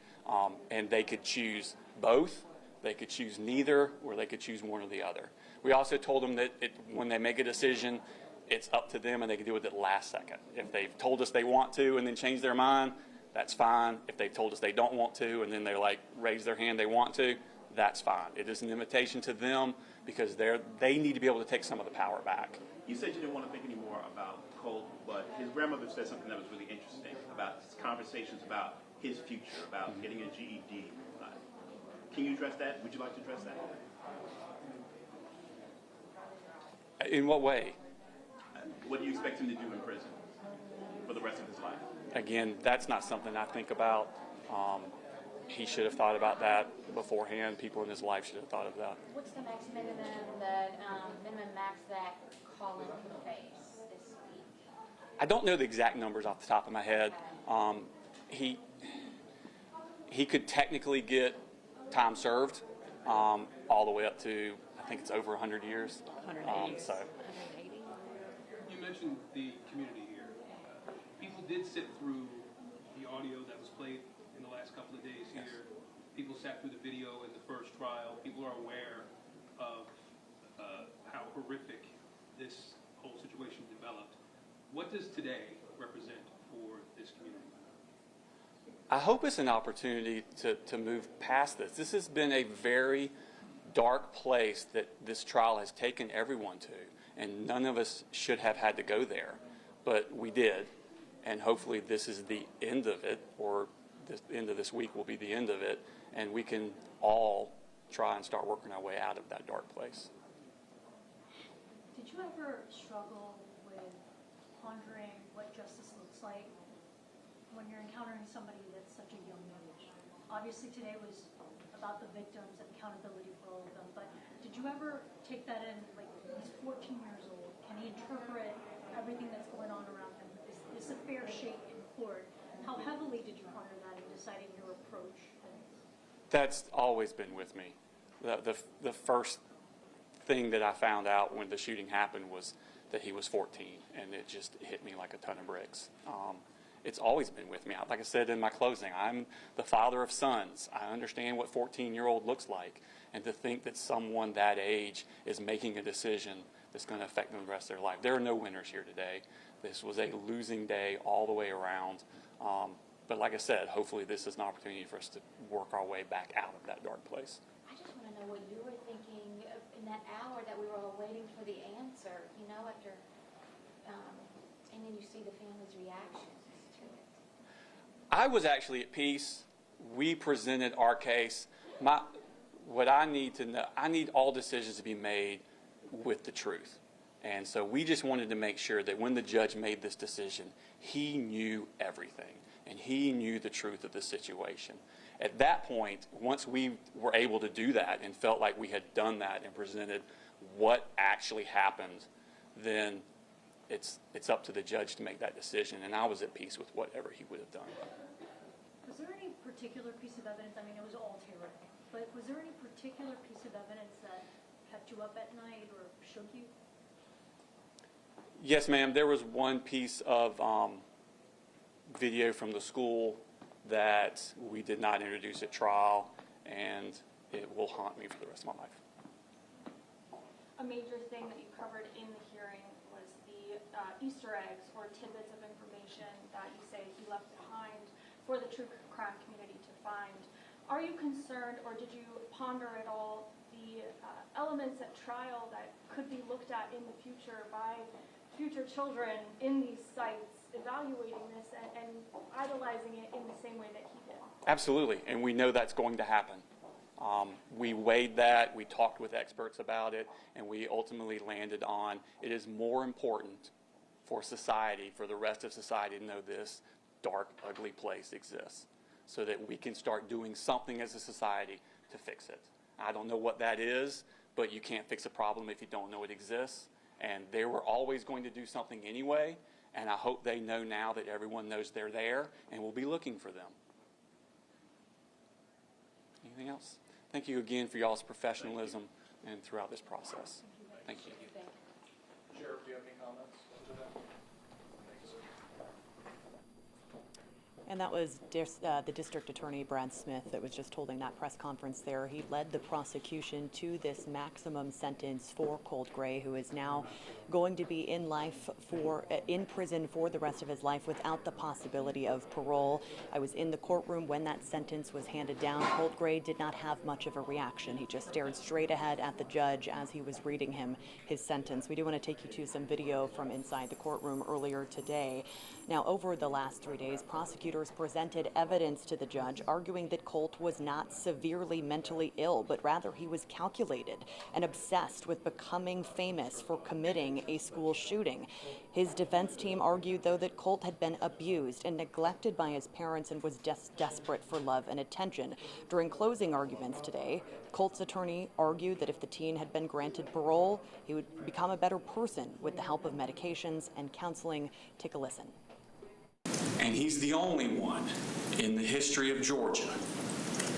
And they could choose both, they could choose neither, or they could choose one or the other. We also told them that when they make a decision, it's up to them and they can do it at the last second. If they've told us they want to and then change their mind, that's fine. If they've told us they don't want to and then they raise their hand they want to, that's fine. It is an invitation to them because they need to be able to take some of the power back. You said you didn't want to think any more about Colt, but his grandmother said something that was really interesting about his conversations about his future, about getting a GED. Can you address that? Would you like to address that? In what way? What do you expect him to do in prison for the rest of his life? Again, that's not something I think about. He should have thought about that beforehand. People in his life should have thought of that. What's the max minimum max that Colin can face this week? I don't know the exact numbers off the top of my head. He could technically get time served all the way up to, I think it's over 100 years. 180. You mentioned the community here. People did sit through the audio that was played in the last couple of days here People sat through the video in the first trial. People are aware of how horrific this whole situation developed. What does today represent for this community? I hope it's an opportunity to move past this. This has been a very dark place that this trial has taken everyone to, and none of us should have had to go there, but we did, and hopefully this is the end of it, or the end of this week will be the end of it, and we can all try and start working our way out of that dark place. Did you ever struggle with pondering what justice looks like when you're encountering somebody that's such a young age? Obviously today was about the victims and accountability for all of them, but did you ever take that in, like, he's 14 years old, can he interpret everything that's going on around him? Is this a fair shake in court? How heavily did you ponder that in deciding your approach? That's always been with me. The first thing that I found out when the shooting happened was that he was 14, and it just hit me like a ton of bricks. It's always been with me. Like I said in my closing, I'm the father of sons. I understand what 14-year-old looks like, and to think that someone that age is making a decision that's going to affect them the rest of their life. There are no winners here today. This was a losing day all the way around. But like I said, hopefully this is an opportunity for us to work our way back out of that dark place. I just want to know what you were thinking in that hour that we were all waiting for the answer, you know, after, and then you see the family's reactions to it. I was actually at peace. We presented our case. What I need to know, I need all decisions to be made with the truth. And so we just wanted to make sure that when the judge made this decision, he knew everything, and he knew the truth of the situation. At that point, once we were able to do that and felt like we had done that and presented what actually happened, then it's up to the judge to make that decision, and I was at peace with whatever he would have done. Was there any particular piece of evidence, I mean, it was all terrible, but was there any particular piece of evidence that kept you up at night or shook you? Yes, ma'am. There was one piece of video from the school that we did not introduce at trial, and it will haunt me for the rest of my life. A major thing that you covered in the hearing was the Easter eggs or tidbits of information that you say he left behind for the true crime community to find. Are you concerned, or did you ponder at all the elements at trial that could be looked at in the future by future children in these sites, evaluating this and idolizing it in the same way that he did? Absolutely, and we know that's going to happen. We weighed that, we talked with experts about it, and we ultimately landed on it is more important for society, for the rest of society, to know this dark, ugly place exists, so that we can start doing something as a society to fix it. I don't know what that is, but you can't fix a problem if you don't know it exists. And they were always going to do something anyway, and I hope they know now that everyone knows they're there and will be looking for them. Anything else? Thank you again for y'all's professionalism and throughout this process. Thank you. Sheriff, do you have any comments to that? And that was the District Attorney, Brad Smith, that was just holding that press conference there. He led the prosecution to this maximum sentence for Colt Gray, who is now going to be in prison for the rest of his life without the possibility of parole. I was in the courtroom when that sentence was handed down. Colt Gray did not have much of a reaction. He just stared straight ahead at the judge as he was reading him his sentence. We do want to take you to some video from inside the courtroom earlier today. Now, over the last 3 days, prosecutors presented evidence to the judge arguing that Colt was not severely mentally ill, but rather he was calculated and obsessed with becoming famous for committing a school shooting. His defense team argued, though, that Colt had been abused and neglected by his parents and was desperate for love and attention. During closing arguments today, Colt's attorney argued that if the teen had been granted parole, he would become a better person with the help of medications and counseling. Take a listen. And he's the only one in the history of Georgia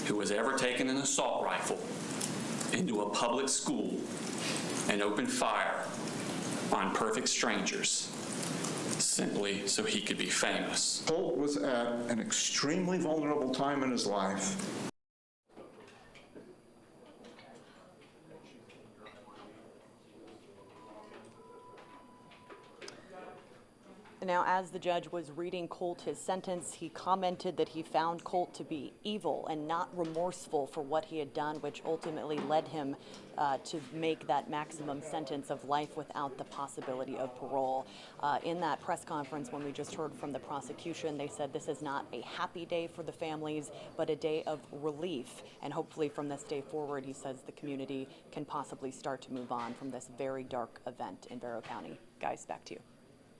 who has ever taken an assault rifle into a public school and opened fire on perfect strangers simply so he could be famous. Colt was at an extremely vulnerable time in his life. Now, as the judge was reading Colt his sentence, he commented that he found Colt to be evil and not remorseful for what he had done, which ultimately led him to make that maximum sentence of life without the possibility of parole. In that press conference, when we just heard from the prosecution, they said this is not a happy day for the families, but a day of relief. And hopefully from this day forward, he says the community can possibly start to move on from this very dark event in Vero County. Guys, back to you.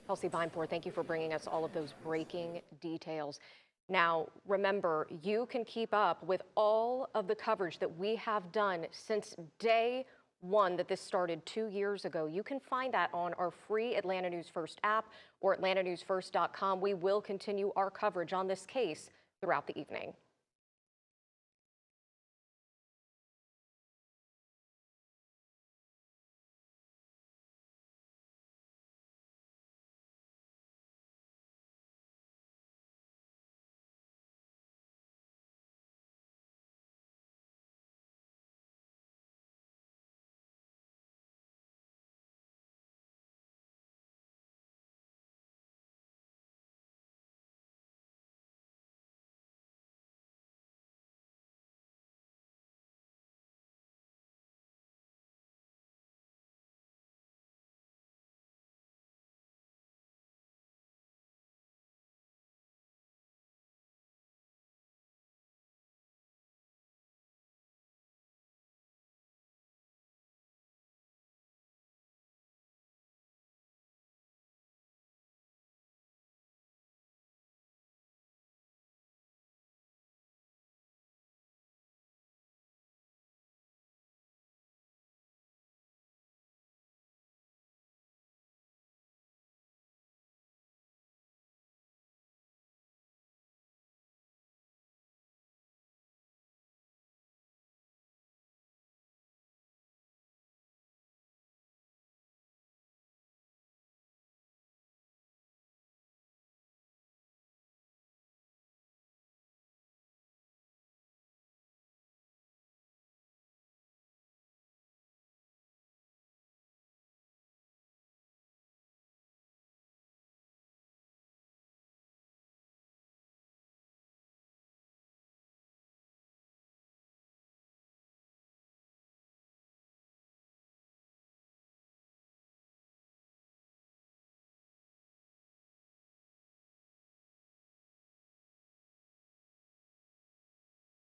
Kelsey Vinepour, thank you for bringing us all of those breaking details. Now, remember, you can keep up with all of the coverage that we have done since day one that this started 2 years ago. You can find that on our free Atlanta News First app or atlantanewsfirst.com. We will continue our coverage on this case throughout the evening.